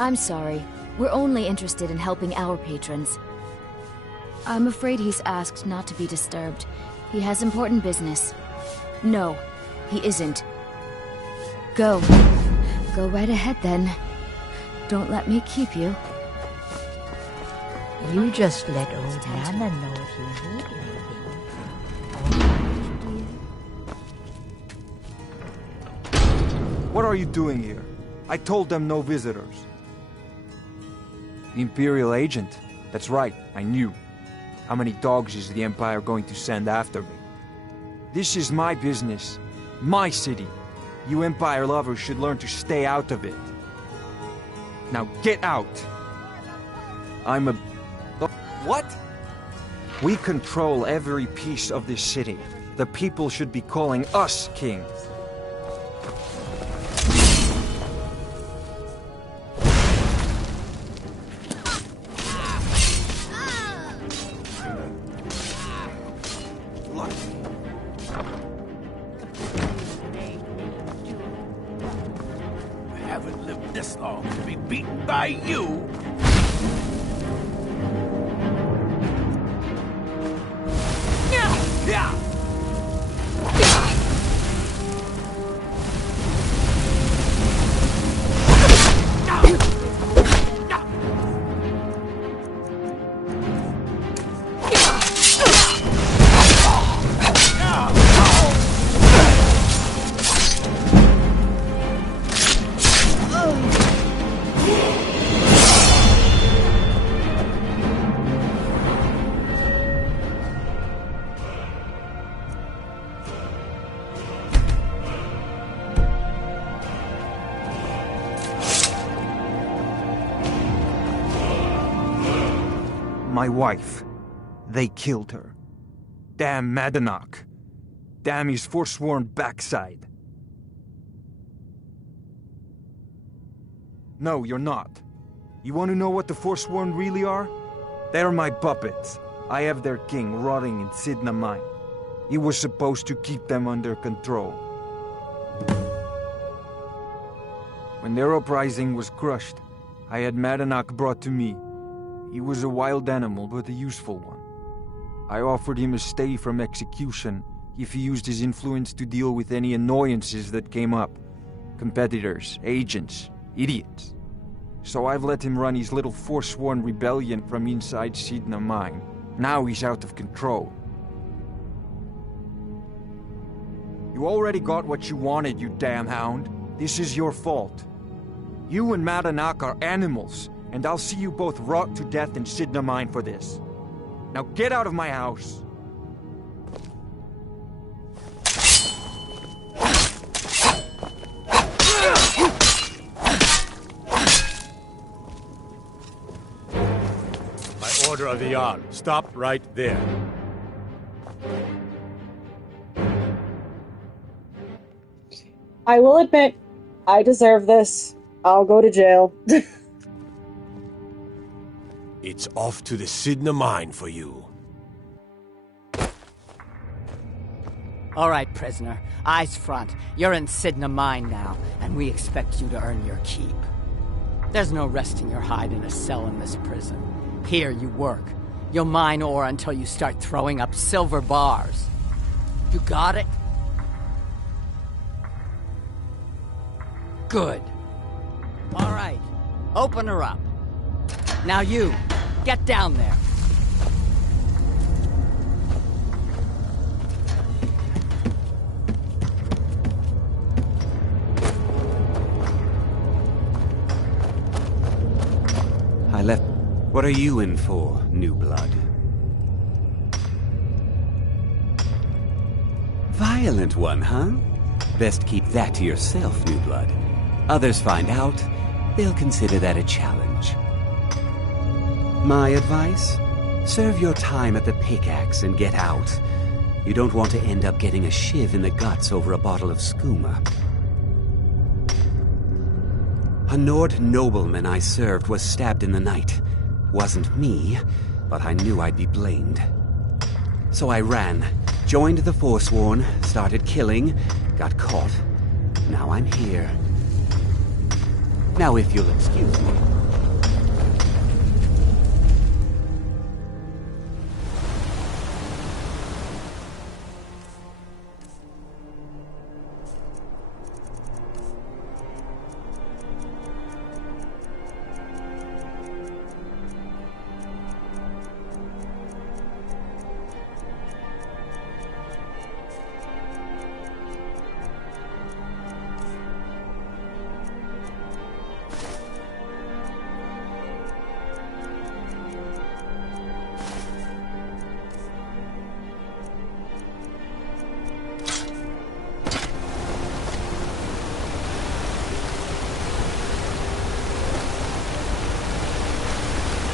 I'm sorry. We're only interested in helping our patrons. I'm afraid he's asked not to be disturbed. He has important business. No, he isn't. Go. Go right ahead, then. Don't let me keep you. You just let old Nana know if you need anything. What are you doing here? I told them no visitors. The Imperial agent? That's right, I knew. How many dogs is the Empire going to send after me? This is my business. My city. You Empire lovers should learn to stay out of it. Now get out! I'm a... What? We control every piece of this city. The people should be calling us king. By you. My wife. They killed her. Damn Madanach. Damn his forsworn backside. No, you're not. You want to know what the forsworn really are? They're my puppets. I have their king rotting in Sidna Mine. He was supposed to keep them under control. When their uprising was crushed, I had Madanak brought to me. He was a wild animal, but a useful one. I offered him a stay from execution if he used his influence to deal with any annoyances that came up. Competitors, agents, idiots. So I've let him run his little forsworn rebellion from inside Sidna Mine. Now he's out of control. You already got what you wanted, you damn hound. This is your fault. You and Madanak are animals, and I'll see you both rot to death in Sidna Mine for this. Now get out of my house! By order of the Jarl, stop right there. I will admit, I deserve this. I'll go to jail. It's off to the Sidna Mine for you. All right, prisoner. Eyes front. You're in Sidna Mine now, and we expect you to earn your keep. There's no resting your hide in a cell in this prison. Here you work. You'll mine ore until you start throwing up silver bars. You got it? Good. All right. Open her up. Now you, get down there. I left... What are you in for, new blood? Violent one, huh? Best keep that to yourself, new blood. Others find out, they'll consider that a challenge. My advice? Serve your time at the pickaxe and get out. You don't want to end up getting a shiv in the guts over a bottle of skooma. A Nord nobleman I served was stabbed in the night. Wasn't me, but I knew I'd be blamed. So I ran, joined the Forsworn, started killing, got caught. Now I'm here. Now if you'll excuse me.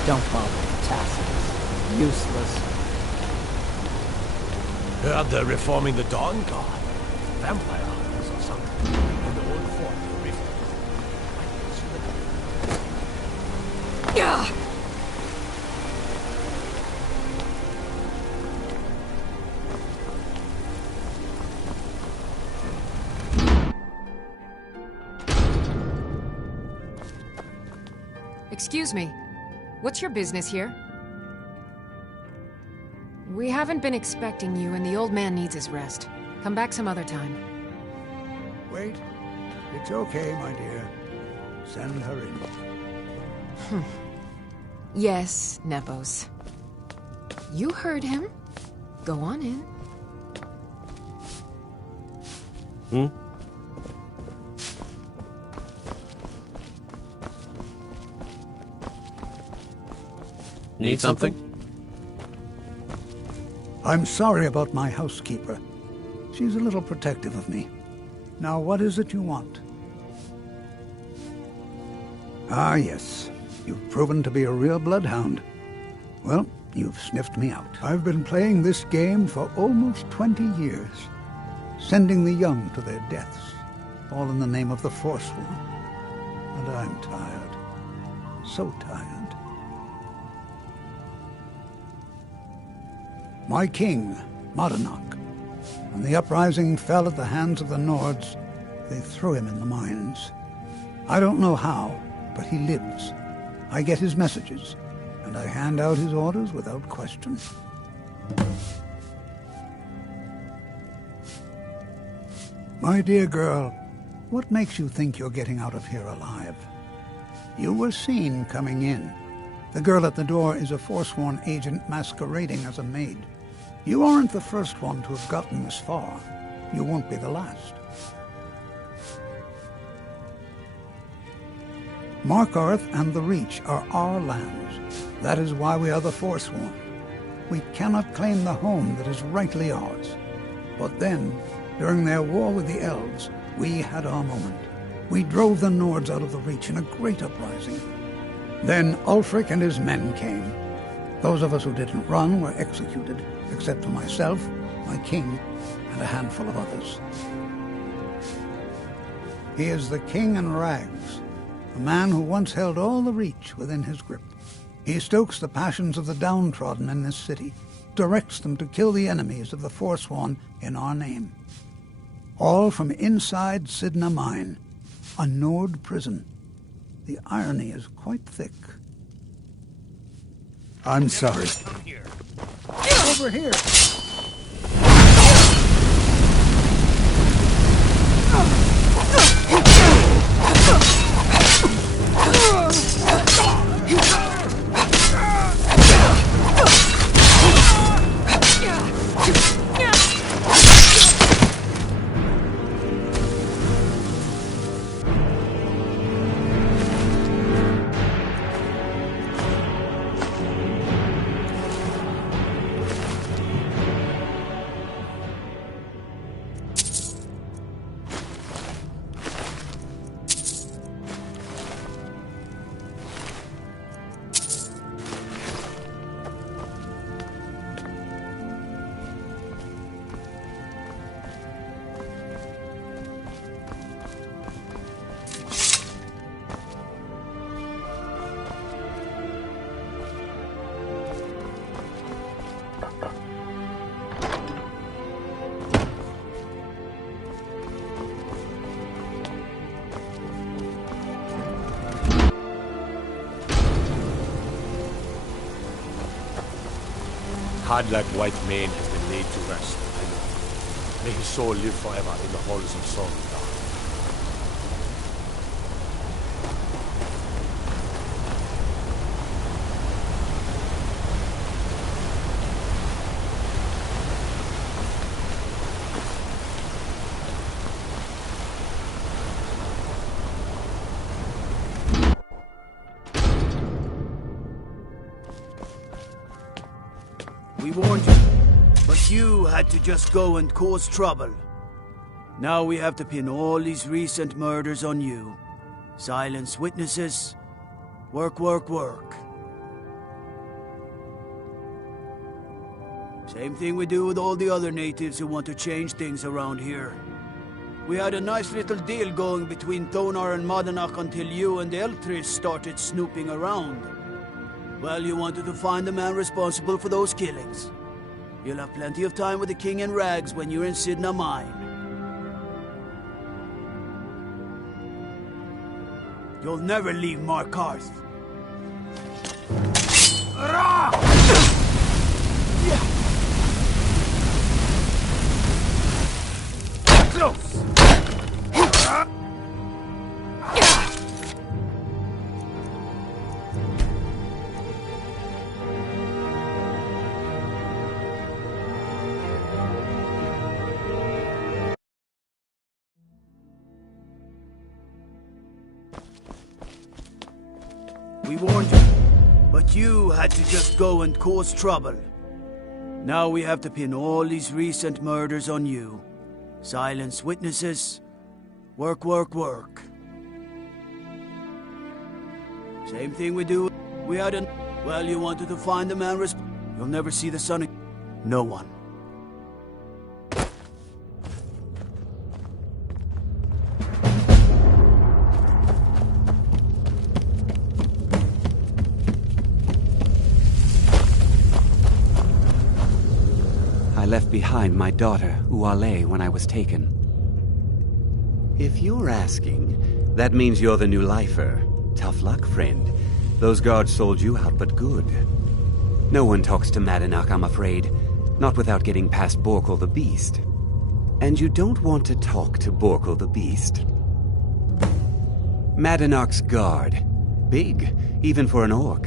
Don't bother with tassels. Useless. Heard they're reforming the Dawn Guard. Vampire hunters or something. In the old fort. Yeah. Excuse me. What's your business here? We haven't been expecting you, and the old man needs his rest. Come back some other time. Wait. It's okay, my dear. Send her in. Yes, Nepos. You heard him. Go on in. Need something? I'm sorry about my housekeeper. She's a little protective of me. Now, what is it you want? Ah, yes. You've proven to be a real bloodhound. Well, you've sniffed me out. I've been playing this game for almost 20 years, sending the young to their deaths, all in the name of the Forsworn. And I'm tired. So tired. My king, Madanak, when the uprising fell at the hands of the Nords, They threw him in the mines. I don't know how, but he lives. I get his messages, and I hand out his orders without question. My dear girl, what makes you think you're getting out of here alive? You were seen coming in. The girl at the door is a forsworn agent masquerading as a maid. You aren't the first one to have gotten this far. You won't be the last. Markarth and the Reach are our lands. That is why we are the Forsworn. We cannot claim the home that is rightly ours. But then, during their war with the Elves, we had our moment. We drove the Nords out of the Reach in a great uprising. Then Ulfric and his men came. Those of us who didn't run were executed, except for myself, my king, and a handful of others. He is the King in Rags, a man who once held all the Reach within his grip. He stokes the passions of the downtrodden in this city, directs them to kill the enemies of the Forsworn in our name. All from inside Sidna Mine, a Nord prison. The irony is quite thick. I'm sorry. Over here! Hadlak White Mane has been laid to rest, I know. May his soul live forever in the halls of Solngar. We warned you, but you had to just go and cause trouble. Now we have to pin all these recent murders on you. Silence witnesses. Work, work, work. Same thing we do with all the other natives who want to change things around here. We had a nice little deal going between Thonar and Madanach until you and Eltris started snooping around. Well, you wanted to find the man responsible for those killings. You'll have plenty of time with the King in Rags when you're in Sidna Mine. You'll never leave Markarth. Close! We warned you, but you had to just go and cause trouble. Now we have to pin all these recent murders on you. Silence witnesses. Work, work, work. Same thing we do. We had an... Well, you wanted to find the man You'll never see the sun again. No one. I left behind my daughter, Uale, when I was taken. If you're asking, that means you're the new lifer. Tough luck, friend. Those guards sold you out, but good. No one talks to Madanach, I'm afraid. Not without getting past Borkul the Beast. And you don't want to talk to Borkul the Beast. Madanach's guard. Big, even for an orc.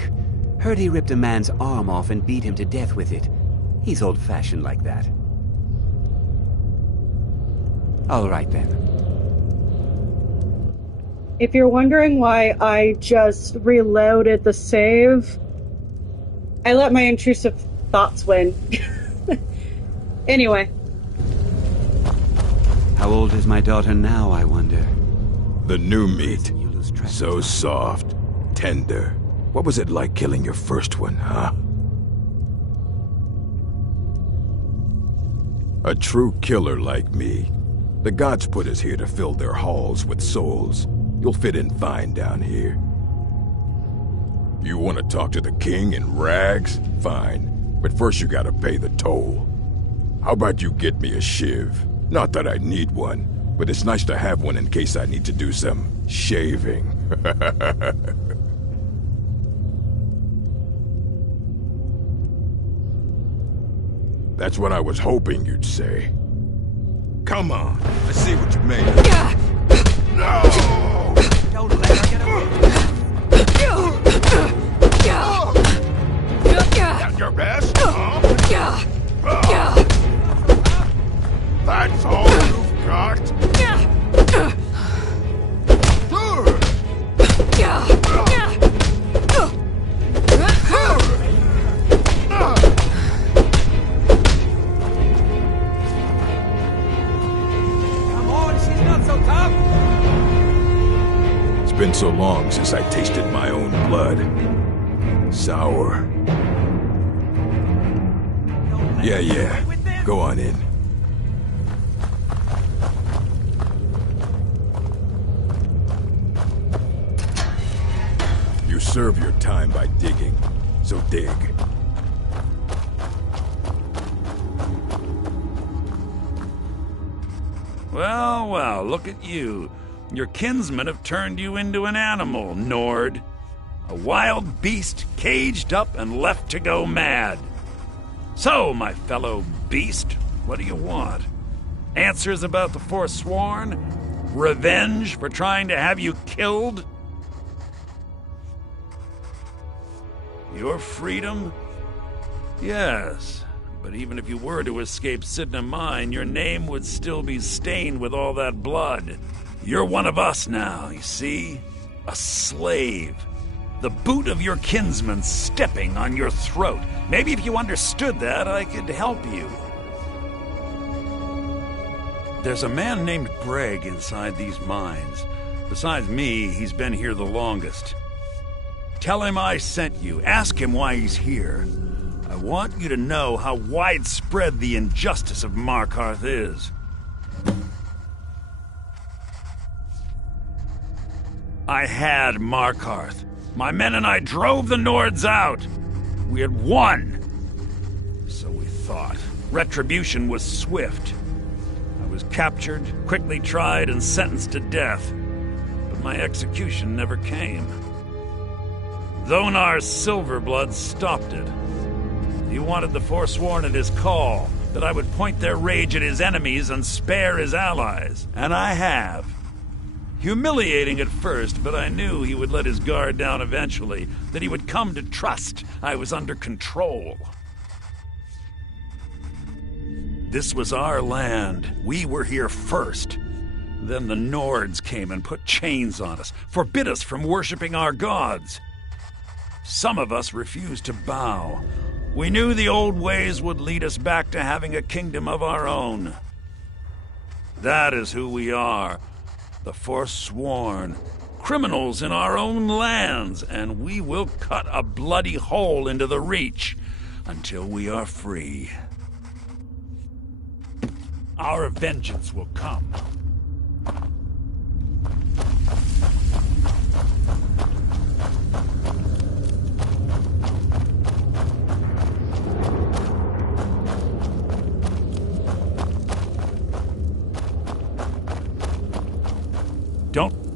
Heard he ripped a man's arm off and beat him to death with it. He's old-fashioned like that. All right, then. If you're wondering why I just reloaded the save, I let my intrusive thoughts win. Anyway. How old is my daughter now, I wonder? The new meat. So soft, tender. What was it like killing your first one, huh? A true killer like me. The gods put us here to fill their halls with souls. You'll fit in fine down here. You want to talk to the king in rags? Fine. But first you gotta pay the toll. How about you get me a shiv? Not that I need one, but it's nice to have one in case I need to do some shaving. That's what I was hoping you'd say. Come on, let's see what you made of. No! Don't let her get away. That's your best, huh? That's all you've got? Come on, she's not so tough. It's been so long since I tasted my own blood. Sour. Yeah. Go on in. You serve your time by digging, so dig. Well, look at you. Your kinsmen have turned you into an animal, Nord. A wild beast caged up and left to go mad. So, my fellow beast, what do you want? Answers about the Forsworn? Revenge for trying to have you killed? Your freedom? Yes, but even if you were to escape Sidna Mine, your name would still be stained with all that blood. You're one of us now, you see? A slave. The boot of your kinsman stepping on your throat. Maybe if you understood that, I could help you. There's a man named Greg inside these mines. Besides me, he's been here the longest. Tell him I sent you. Ask him why he's here. I want you to know how widespread the injustice of Markarth is. I had Markarth. My men and I drove the Nords out. We had won. So we thought. Retribution was swift. I was captured, quickly tried, and sentenced to death. But my execution never came. Dhonar's Silverblood stopped it. He wanted the Forsworn at his call, that I would point their rage at his enemies and spare his allies. And I have. Humiliating at first, but I knew he would let his guard down eventually, that he would come to trust I was under control. This was our land. We were here first. Then the Nords came and put chains on us, forbid us from worshipping our gods. Some of us refused to bow. We knew the old ways would lead us back to having a kingdom of our own. That is who we are. The Forsworn, criminals in our own lands, and we will cut a bloody hole into the Reach until we are free. Our vengeance will come.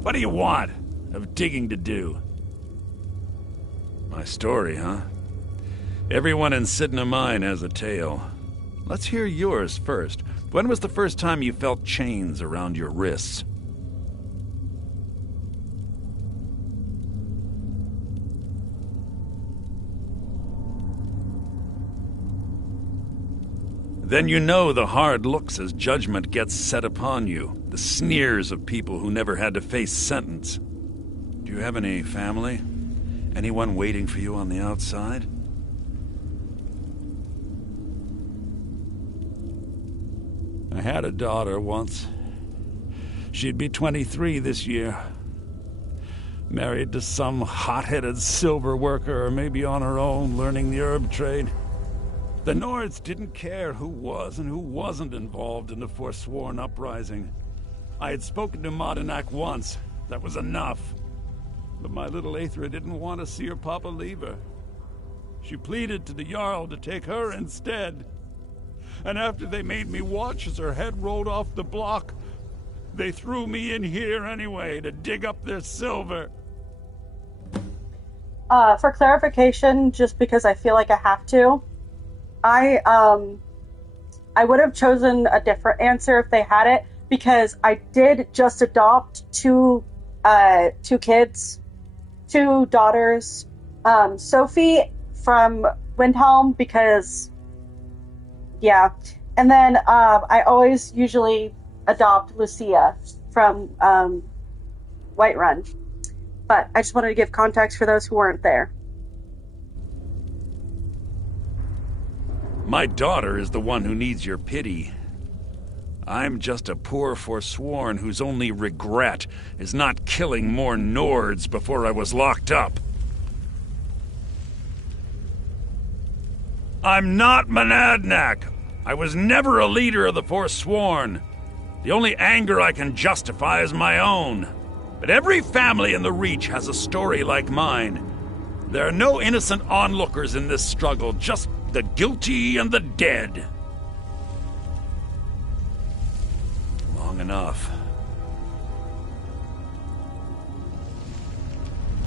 What do you want? Have digging to do. My story, huh? Everyone in Sydna Mine has a tale. Let's hear yours first. When was the first time you felt chains around your wrists? Then you know the hard looks as judgment gets set upon you, the sneers of people who never had to face sentence. Do you have any family? Anyone waiting for you on the outside? I had a daughter once. She'd be 23 this year. Married to some hot-headed silver worker, or maybe on her own, learning the herb trade. The Nords didn't care who was and who wasn't involved in the Forsworn uprising. I had spoken to Madanak once. That was enough. But my little Aethra didn't want to see her papa leave her. She pleaded to the Jarl to take her instead. And after they made me watch as her head rolled off the block, they threw me in here anyway to dig up their silver. For clarification, just because I feel like I have to, I would have chosen a different answer if they had it, because I did just adopt two kids, two daughters. Sophie from Windhelm, because yeah, and then I always usually adopt Lucia from Whiterun. But I just wanted to give context for those who weren't there. My daughter is the one who needs your pity. I'm just a poor Forsworn whose only regret is not killing more Nords before I was locked up. I'm not Monadnack. I was never a leader of the Forsworn. The only anger I can justify is my own. But every family in the Reach has a story like mine. There are no innocent onlookers in this struggle, just the guilty and the dead. Long enough.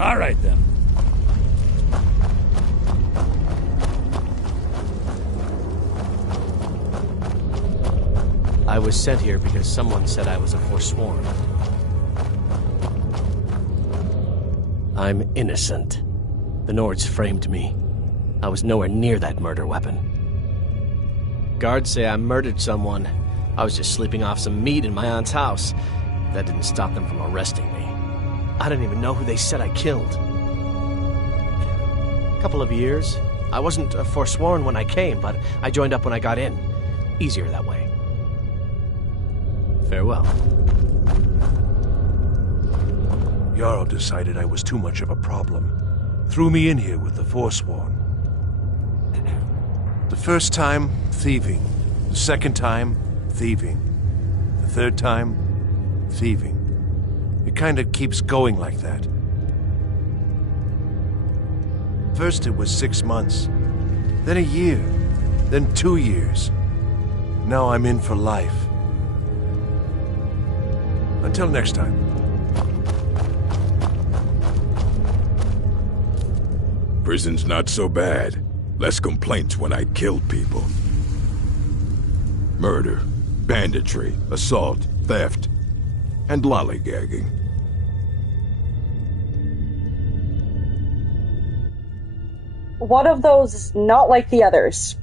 All right, then. I was sent here because someone said I was a Forsworn. I'm innocent. The Nords framed me. I was nowhere near that murder weapon. Guards say I murdered someone. I was just sleeping off some meat in my aunt's house. That didn't stop them from arresting me. I don't even know who they said I killed. A couple of years. I wasn't a Forsworn when I came, but I joined up when I got in. Easier that way. Farewell. Jarl decided I was too much of a problem. Threw me in here with the Forsworn. The first time, thieving. The second time, thieving. The third time, thieving. It kind of keeps going like that. First it was 6 months, then a year, then 2 years. Now I'm in for life. Until next time. Prison's not so bad. Less complaints when I killed people. Murder, banditry, assault, theft, and lollygagging. One of those is not like the others.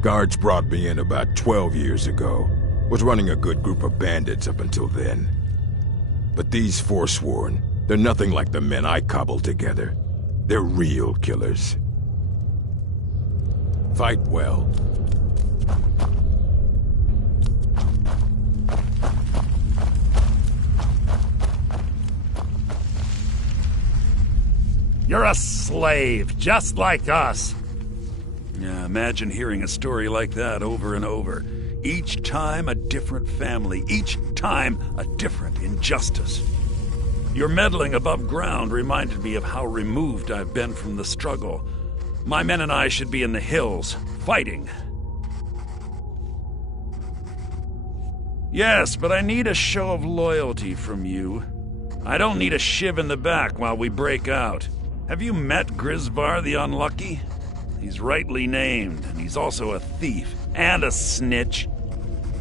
Guards brought me in about 12 years ago. Was running a good group of bandits up until then. But these Forsworn, they're nothing like the men I cobbled together. They're real killers. Fight well. You're a slave, just like us. Yeah, imagine hearing a story like that over and over. Each time a different family, each time a different injustice. Your meddling above ground reminded me of how removed I've been from the struggle. My men and I should be in the hills, fighting. Yes, but I need a show of loyalty from you. I don't need a shiv in the back while we break out. Have you met Grisvar the Unlucky? He's rightly named, and he's also a thief and a snitch.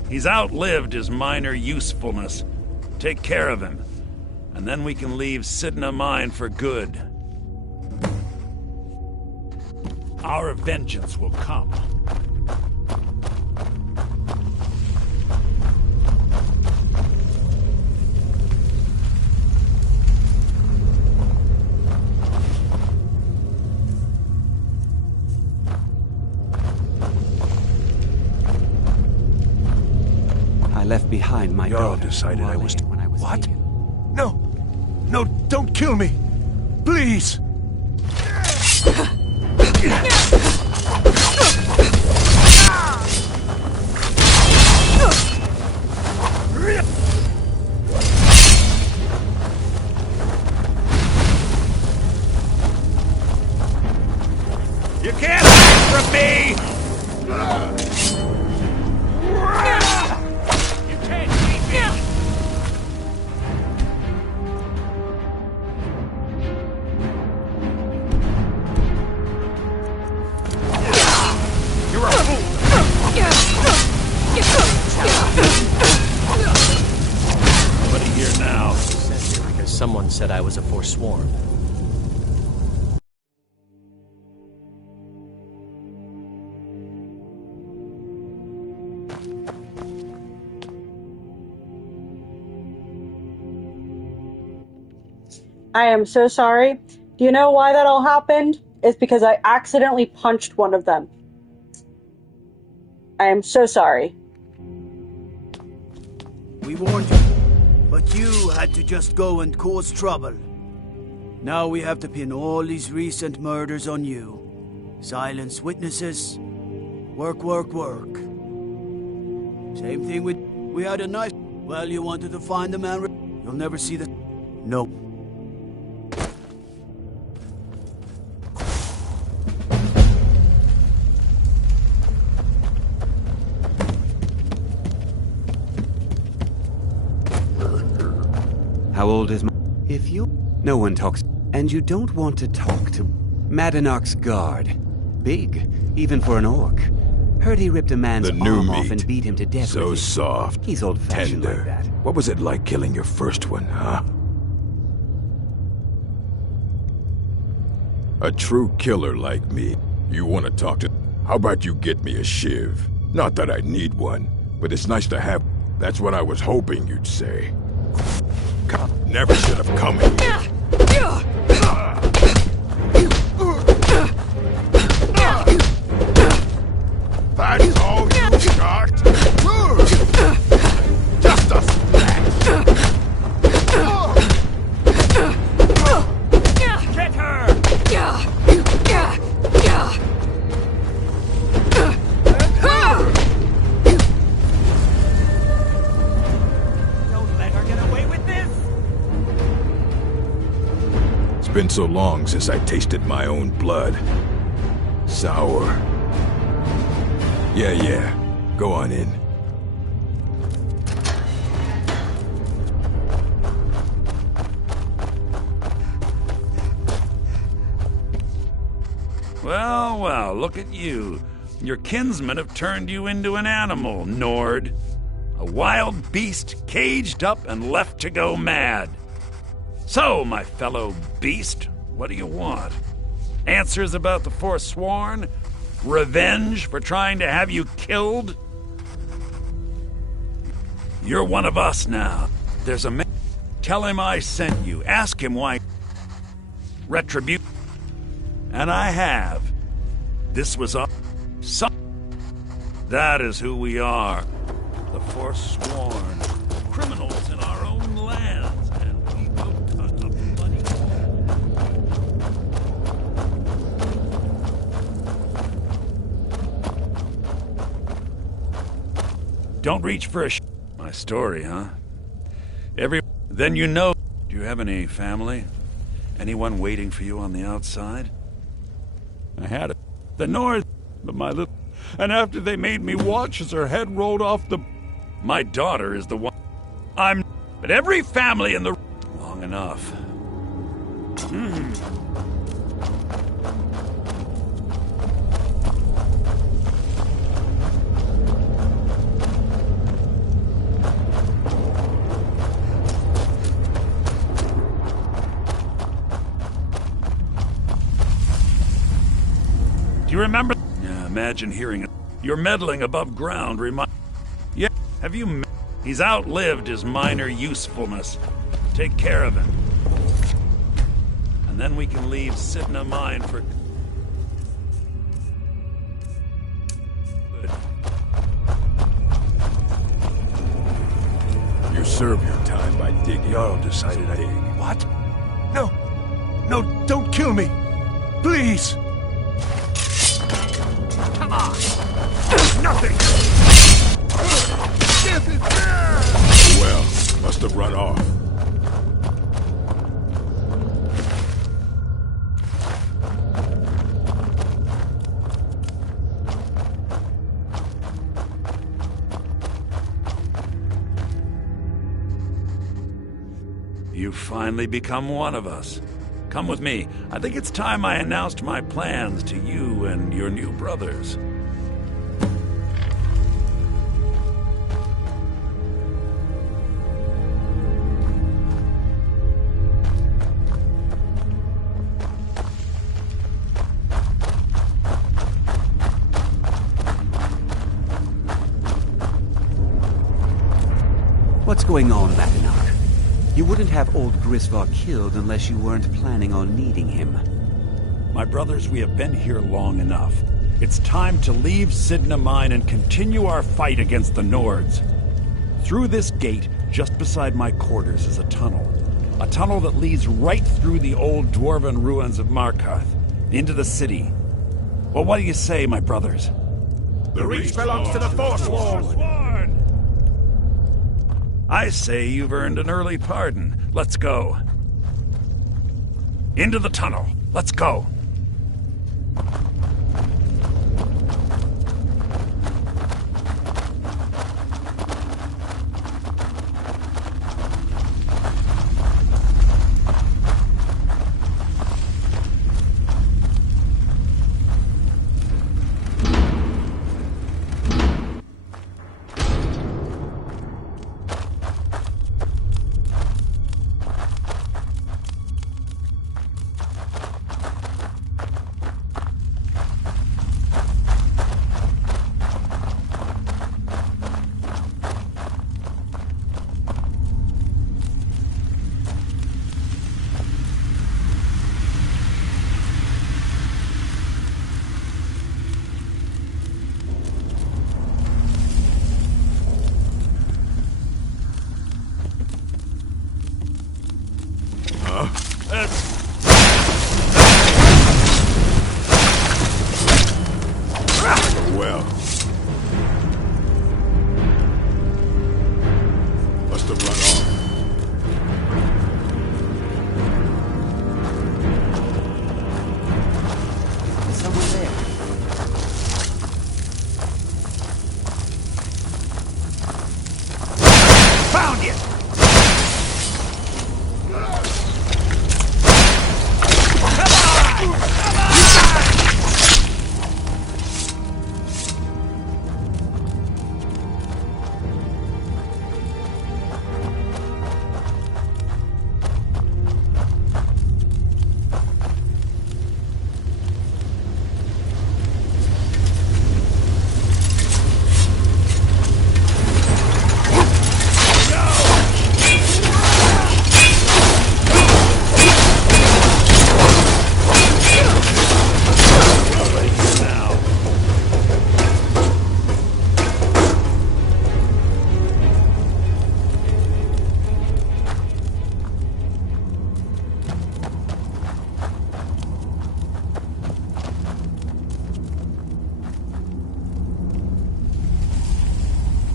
He's outlived his minor usefulness. Take care of him, and then we can leave Sidna Mine for good. Our vengeance will come. I left behind my Y'all daughter. decided I was... When I was What? taken. No! No, don't kill me! Please! You can't hide from me! You can't beat me! You're a fool! Nobody here now. Sent here because someone said I was a Forsworn. I am so sorry. Do you know why that all happened? It's because I accidentally punched one of them. I am so sorry. We warned you, but you had to just go and cause trouble. Now we have to pin all these recent murders on you. Silence witnesses. Work, work, work. Same thing with... We had a nice... Well, you wanted to find the man... You'll never see the... No. How old is my... If you... No one talks... And you don't want to talk to... Madanach's guard. Big, even for an orc. Heard he ripped a man's The new arm off meat. and beat him to death So with his... soft. He's old-fashioned Tender. like that. What was it like killing your first one, huh? A true killer like me. You want to talk to... How about you get me a shiv? Not that I need one, but it's nice to have... That's what I was hoping you'd say. Never should have come here. That's all you got? Just a splash. Get her! Don't let her get away with this! It's been so long since I tasted my own blood. Sour. Yeah. Go on in. Well, look at you. Your kinsmen have turned you into an animal, Nord. A wild beast caged up and left to go mad. So, my fellow beast, what do you want? Answers about the Forsworn? Revenge for trying to have you killed? You're one of us now. There's a man. Tell him I sent you. Ask him why. Retribution. And I have. This was our... That is who we are. The Forsworn. Criminals in our own lands. And we will cut up bloody... Don't reach for a My story, huh? Then you know... Do you have any family? Anyone waiting for you on the outside? I had it. The North, but my little... And after they made me watch as her head rolled off the... My daughter is the one. But every family in the... Long enough. Do you remember? Yeah, imagine hearing it. You're meddling above ground, Yeah, have you... He's outlived his minor usefulness. Take care of him. And then we can leave Sidna Mine for... Good. You serve your time by digging. Jarl decided I... dig. What? No! No, don't kill me! Please! Come on! Nothing! Well, must have run off. You've finally become one of us. Come with me. I think it's time I announced my plans to you and your new brothers. What's going on, Badenoch? You wouldn't have old Grisvar killed unless you weren't planning on needing him. My brothers, we have been here long enough. It's time to leave Sidna Mine and continue our fight against the Nords. Through this gate, just beside my quarters, is a tunnel. A tunnel that leads right through the old dwarven ruins of Markarth, into the city. Well, what do you say, my brothers? The Reach belongs to the Forsworn. I say you've earned an early pardon. Let's go. Into the tunnel. Let's go. Well. Must have run off. There's someone there. Found you!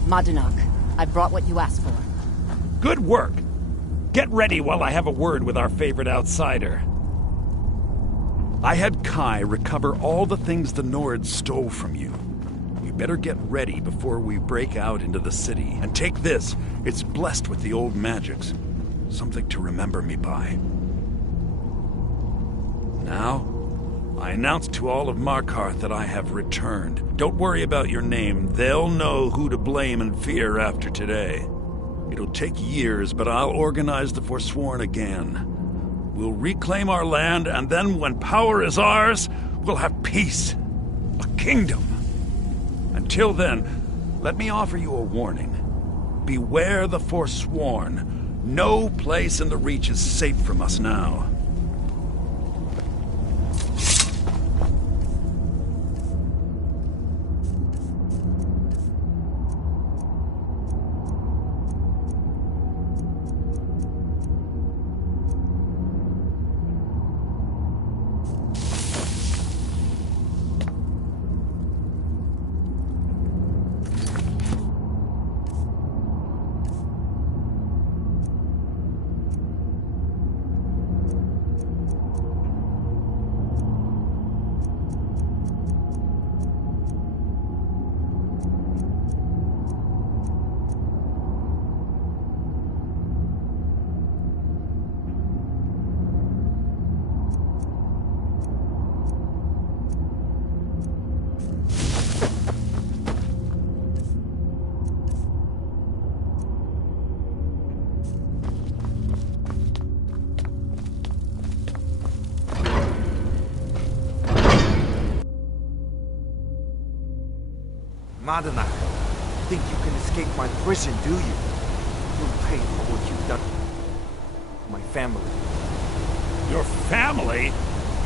Badenoch, I brought what you asked for. Good work. Get ready while I have a word with our favorite outsider. I had Kai recover all the things the Nords stole from you. We Better get ready before we break out into the city. And take this. It's blessed with the old magics. Something to remember me by. Now, I announce to all of Markarth that I have returned. Don't worry about your name. They'll know who to blame and fear after today. It'll take years, but I'll organize the Forsworn again. We'll reclaim our land, and then when power is ours, we'll have peace. A kingdom. Until then, let me offer you a warning. Beware the Forsworn. No place in the Reach is safe from us now. Madanach, think you can escape my prison, do you? You'll pay for what you've done to my family. Your family?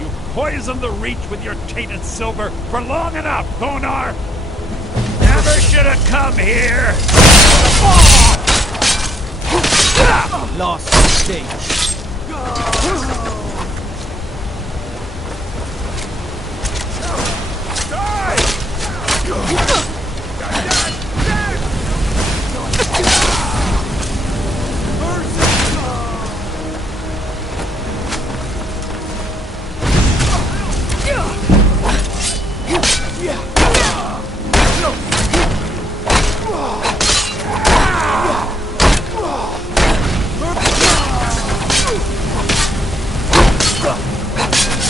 You poisoned the Reach with your tainted silver for long enough, Thonar! Never should have come here! Lost mistake.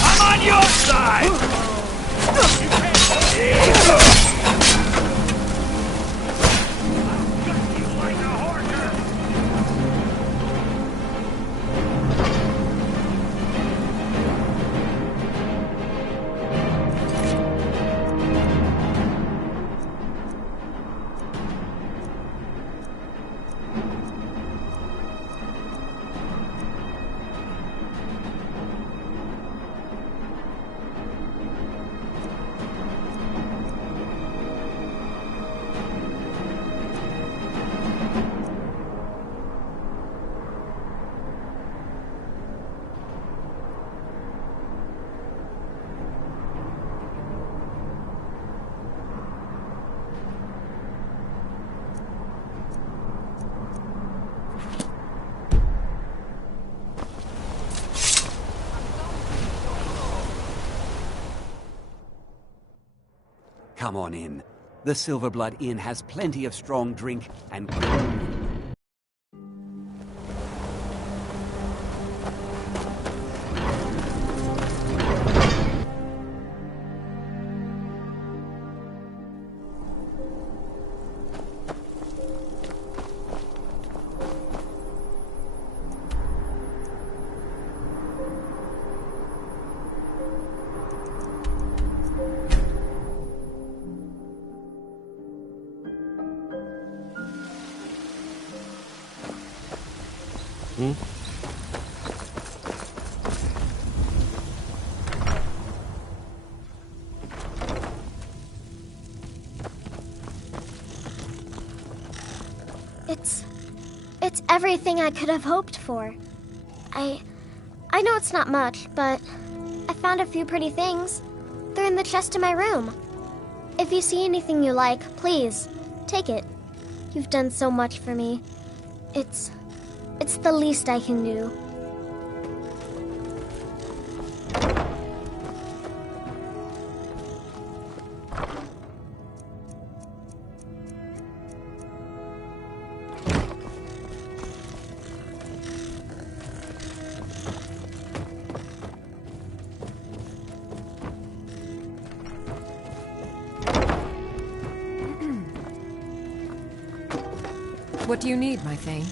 I'm on your side! Come on in. The Silverblood Inn has plenty of strong drink and... It's everything I could have hoped for. I know it's not much, but I found a few pretty things. They're in the chest in my room. If you see anything you like, please, take it. You've done so much for me. It's the least I can do. What do you need, my Thane?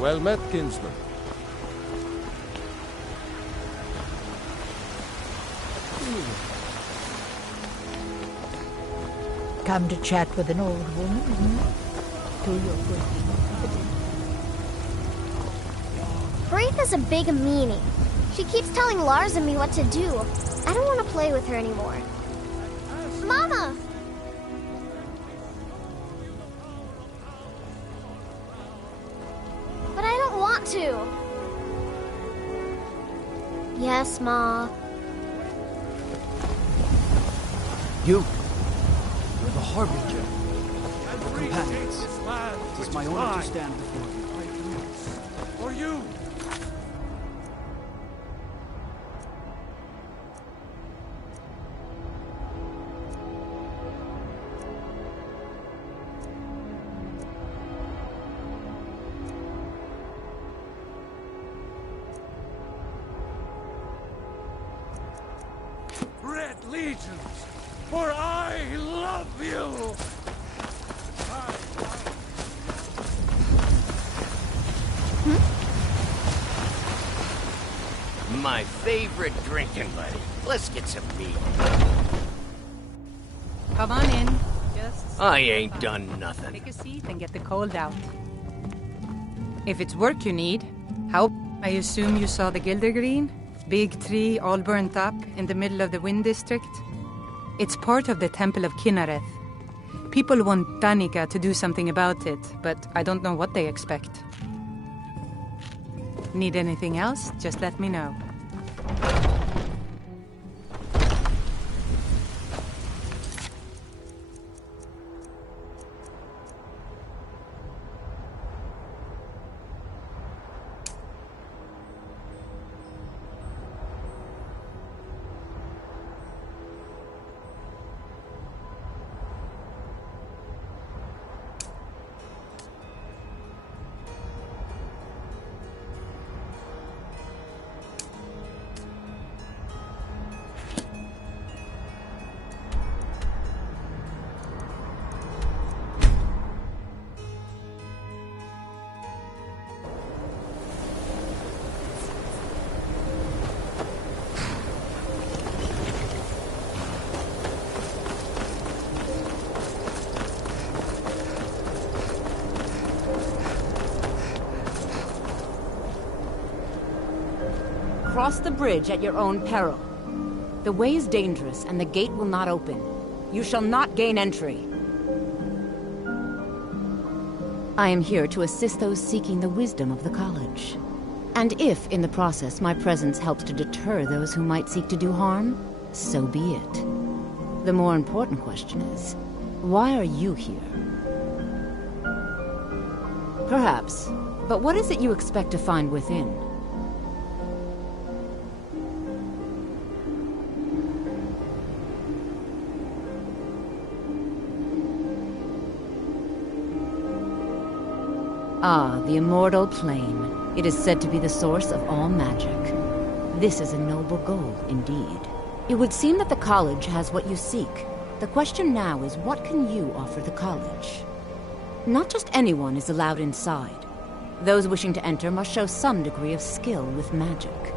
Well met, kinsman. Come to chat with an old woman, To your good. Braith is a big meanie. She keeps telling Lars and me what to do. I don't want to play with her anymore. Mama! But I don't want to. Yes, Ma. You're the Harbinger. The companions. It is my honor to stand before you. For you! Red Legions, for I love you! My favorite drinking buddy. Let's get some meat. Come on in. Just I ain't done nothing. take a seat and get the cold out. If it's work you need, how? I assume you saw the Gildergreen? Big tree all burnt up in the middle of the Wind District? It's part of the Temple of Kinnareth. People want Danica to do something about it, but I don't know what they expect. Need anything else? Just let me know. Cross the bridge at your own peril. The way is dangerous, and the gate will not open. You shall not gain entry. I am here to assist those seeking the wisdom of the college. And if, in the process, my presence helps to deter those who might seek to do harm, so be it. The more important question is, why are you here? Perhaps, but what is it you expect to find within? Ah, the immortal plane. It is said to be the source of all magic. This is a noble goal, indeed. It would seem that the college has what you seek. The question now is, what can you offer the college? Not just anyone is allowed inside. Those wishing to enter must show some degree of skill with magic.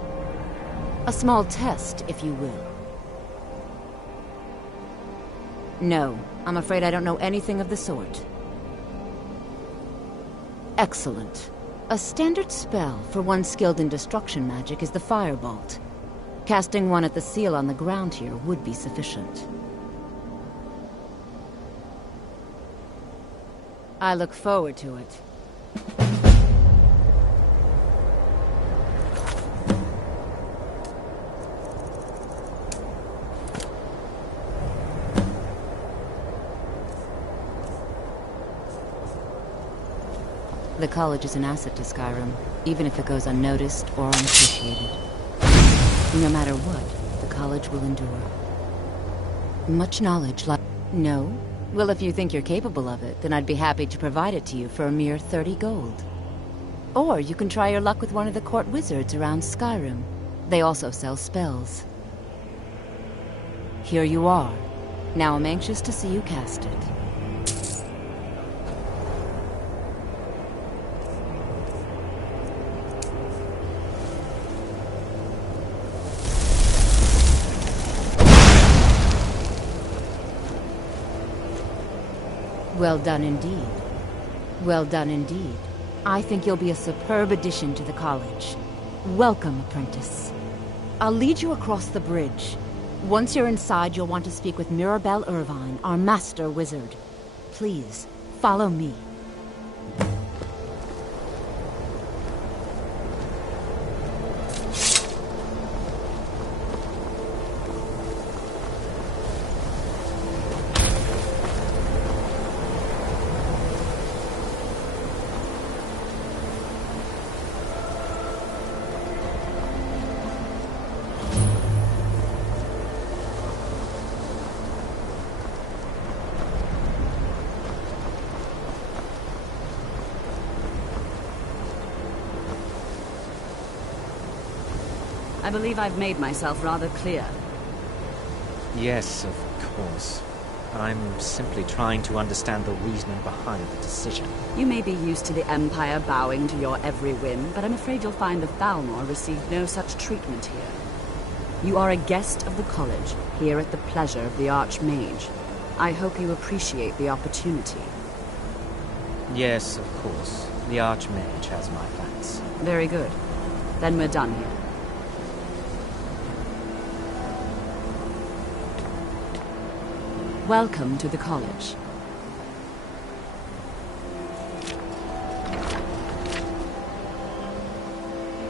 A small test, if you will. No, I'm afraid I don't know anything of the sort. Excellent. A standard spell for one skilled in destruction magic is the Firebolt. Casting one at the seal on the ground here would be sufficient. I look forward to it. The college is an asset to Skyrim, even if it goes unnoticed or unappreciated. No matter what, the college will endure. Much knowledge like... No, Well, if you think you're capable of it, then I'd be happy to provide it to you for a mere 30 gold. Or you can try your luck with one of the court wizards around Skyrim. They also sell spells. Here you are. Now I'm anxious to see you cast it. Well done indeed. Well done indeed. I think you'll be a superb addition to the college. Welcome, apprentice. I'll lead you across the bridge. Once you're inside, you'll want to speak with Mirabelle Irvine, our master wizard. Please, follow me. I believe I've made myself rather clear. Yes, of course. I'm simply trying to understand the reasoning behind the decision. You may be used to the Empire bowing to your every whim, but I'm afraid you'll find the Thalmor received no such treatment here. You are a guest of the college, here at the pleasure of the Archmage. I hope you appreciate the opportunity. Yes, of course. The Archmage has my thanks. Very good. Then we're done here. Welcome to the college.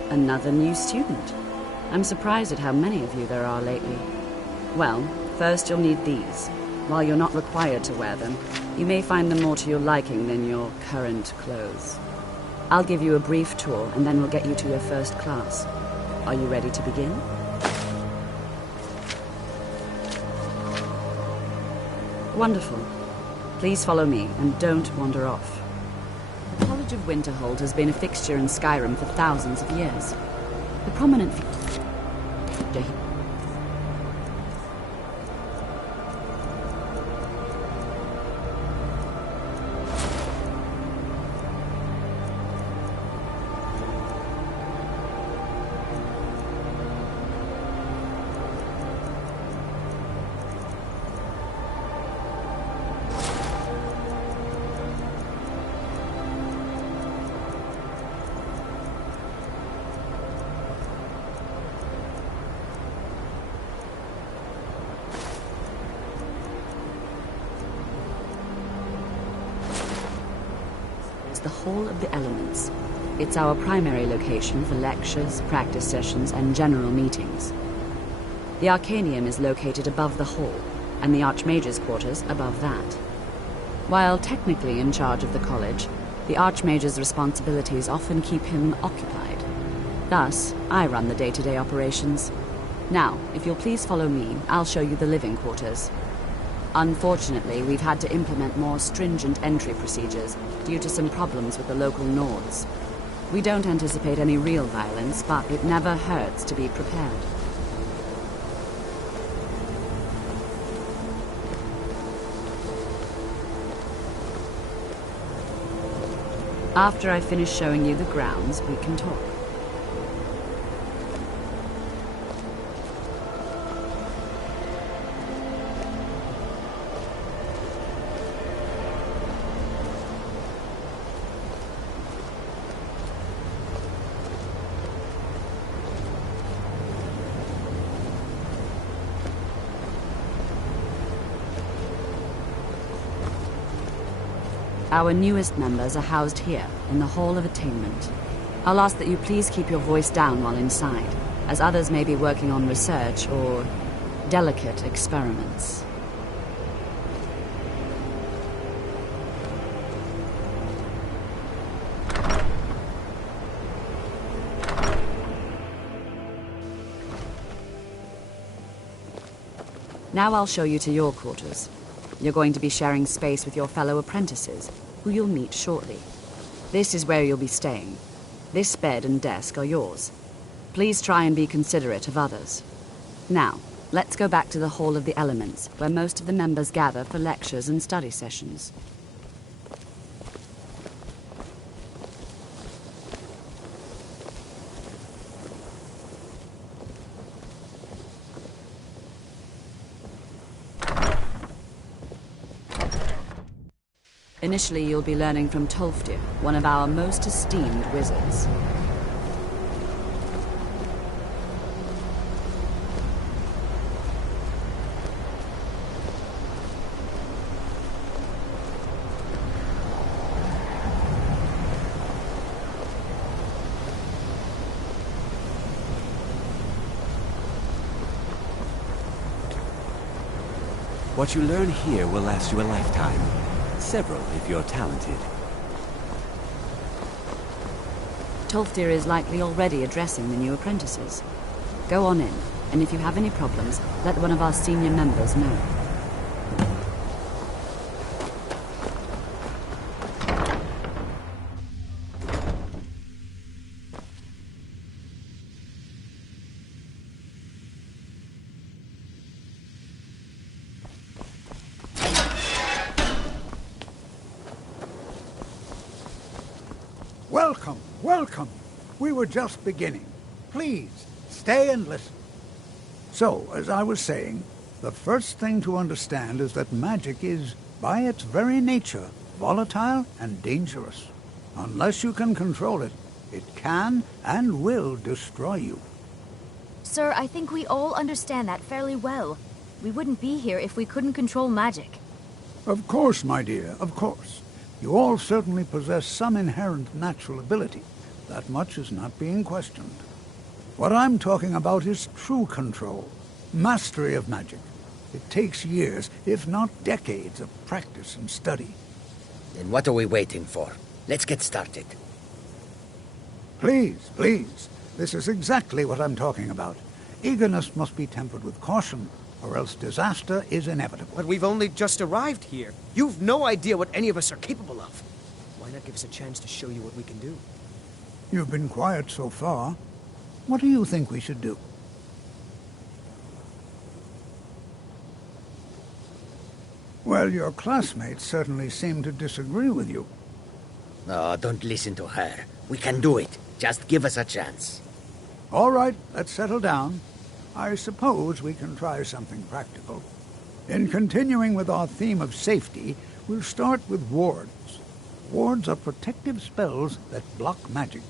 Another new student. I'm surprised at how many of you there are lately. Well, first you'll need these. While you're not required to wear them, you may find them more to your liking than your current clothes. I'll give you a brief tour, and then we'll get you to your first class. Are you ready to begin? Wonderful. Please follow me, and don't wander off. The College of Winterhold has been a fixture in Skyrim for thousands of years. The prominent feature the Hall of the Elements. It's our primary location for lectures, practice sessions, and general meetings. The Arcanium is located above the hall, and the Archmage's quarters above that. While technically in charge of the college, the Archmage's responsibilities often keep him occupied. Thus, I run the day-to-day operations. Now, if you'll please follow me, I'll show you the living quarters. Unfortunately, we've had to implement more stringent entry procedures due to some problems with the local Nords. We don't anticipate any real violence, but it never hurts to be prepared. After I finish showing you the grounds, we can talk. Our newest members are housed here, in the Hall of Attainment. I'll ask that you please keep your voice down while inside, as others may be working on research or delicate experiments. Now I'll show you to your quarters. You're going to be sharing space with your fellow apprentices, who you'll meet shortly. This is where you'll be staying. This bed and desk are yours. Please try and be considerate of others. Now, let's go back to the Hall of the Elements, where most of the members gather for lectures and study sessions. Initially, you'll be learning from Tolfdir, one of our most esteemed wizards. What you learn here will last you a lifetime. Several, if you're talented. Tolfdir is likely already addressing the new apprentices. Go on in, and if you have any problems, let one of our senior members know. Welcome, welcome. We were just beginning. Please, stay and listen. So, as I was saying, the first thing to understand is that magic is, by its very nature, volatile and dangerous. Unless you can control it, it can and will destroy you. Sir, I think we all understand that fairly well. We wouldn't be here if we couldn't control magic. Of course, my dear, of course. You all certainly possess some inherent natural ability. That much is not being questioned. What I'm talking about is true control, mastery of magic. It takes years, if not decades, of practice and study. Then what are we waiting for? Let's get started. Please, please. This is exactly what I'm talking about. Eagerness must be tempered with caution, or else disaster is inevitable. But we've only just arrived here. You've no idea what any of us are capable of. Why not give us a chance to show you what we can do? You've been quiet so far. What do you think we should do? Well, your classmates certainly seem to disagree with you. No, don't listen to her. We can do it. Just give us a chance. All right, let's settle down. I suppose we can try something practical. In continuing with our theme of safety, we'll start with wards. Wards are protective spells that block magic.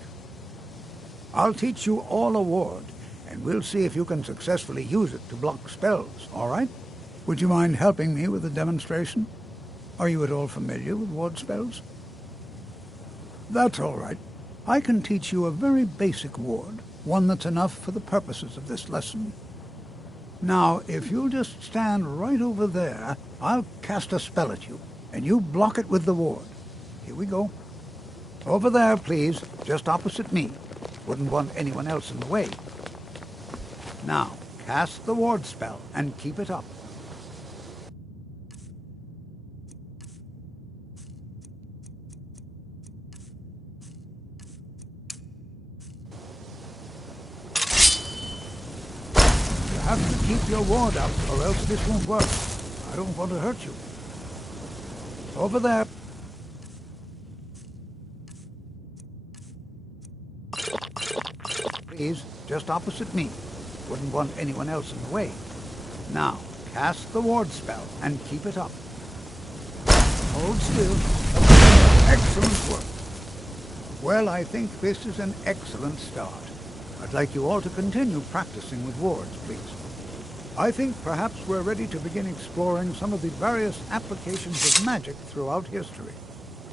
I'll teach you all a ward, and we'll see if you can successfully use it to block spells, all right? Would you mind helping me with a demonstration? Are you at all familiar with ward spells? That's all right. I can teach you a very basic ward, one that's enough for the purposes of this lesson. Now, if you'll just stand right over there, I'll cast a spell at you, and you block it with the ward. Here we go. Over there, please, just opposite me. Wouldn't want anyone else in the way. Now, cast the ward spell and keep it up. You have to keep your ward up, or else this won't work. I don't want to hurt you. Over there. Please, just opposite me. Wouldn't want anyone else in the way. Now, cast the ward spell and keep it up. Hold still. Excellent work. Well, I think this is an excellent start. I'd like you all to continue practicing with wards, please. I think perhaps we're ready to begin exploring some of the various applications of magic throughout history.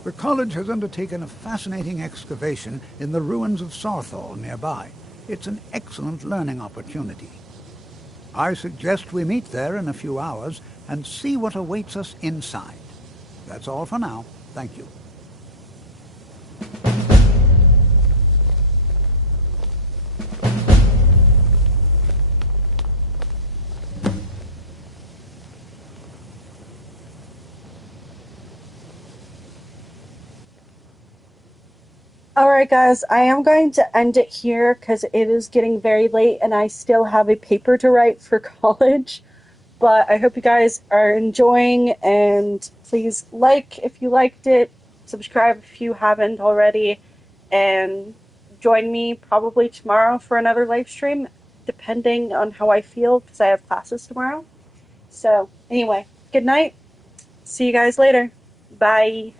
The college has undertaken a fascinating excavation in the ruins of Sarthal nearby. It's an excellent learning opportunity. I suggest we meet there in a few hours and see what awaits us inside. That's all for now. Thank you. Alright, guys, I am going to end it here because it is getting very late and I still have a paper to write for college. But I hope you guys are enjoying, and please like if you liked it, subscribe if you haven't already, and join me probably tomorrow for another live stream, depending on how I feel because I have classes tomorrow. So, anyway, good night. See you guys later. Bye.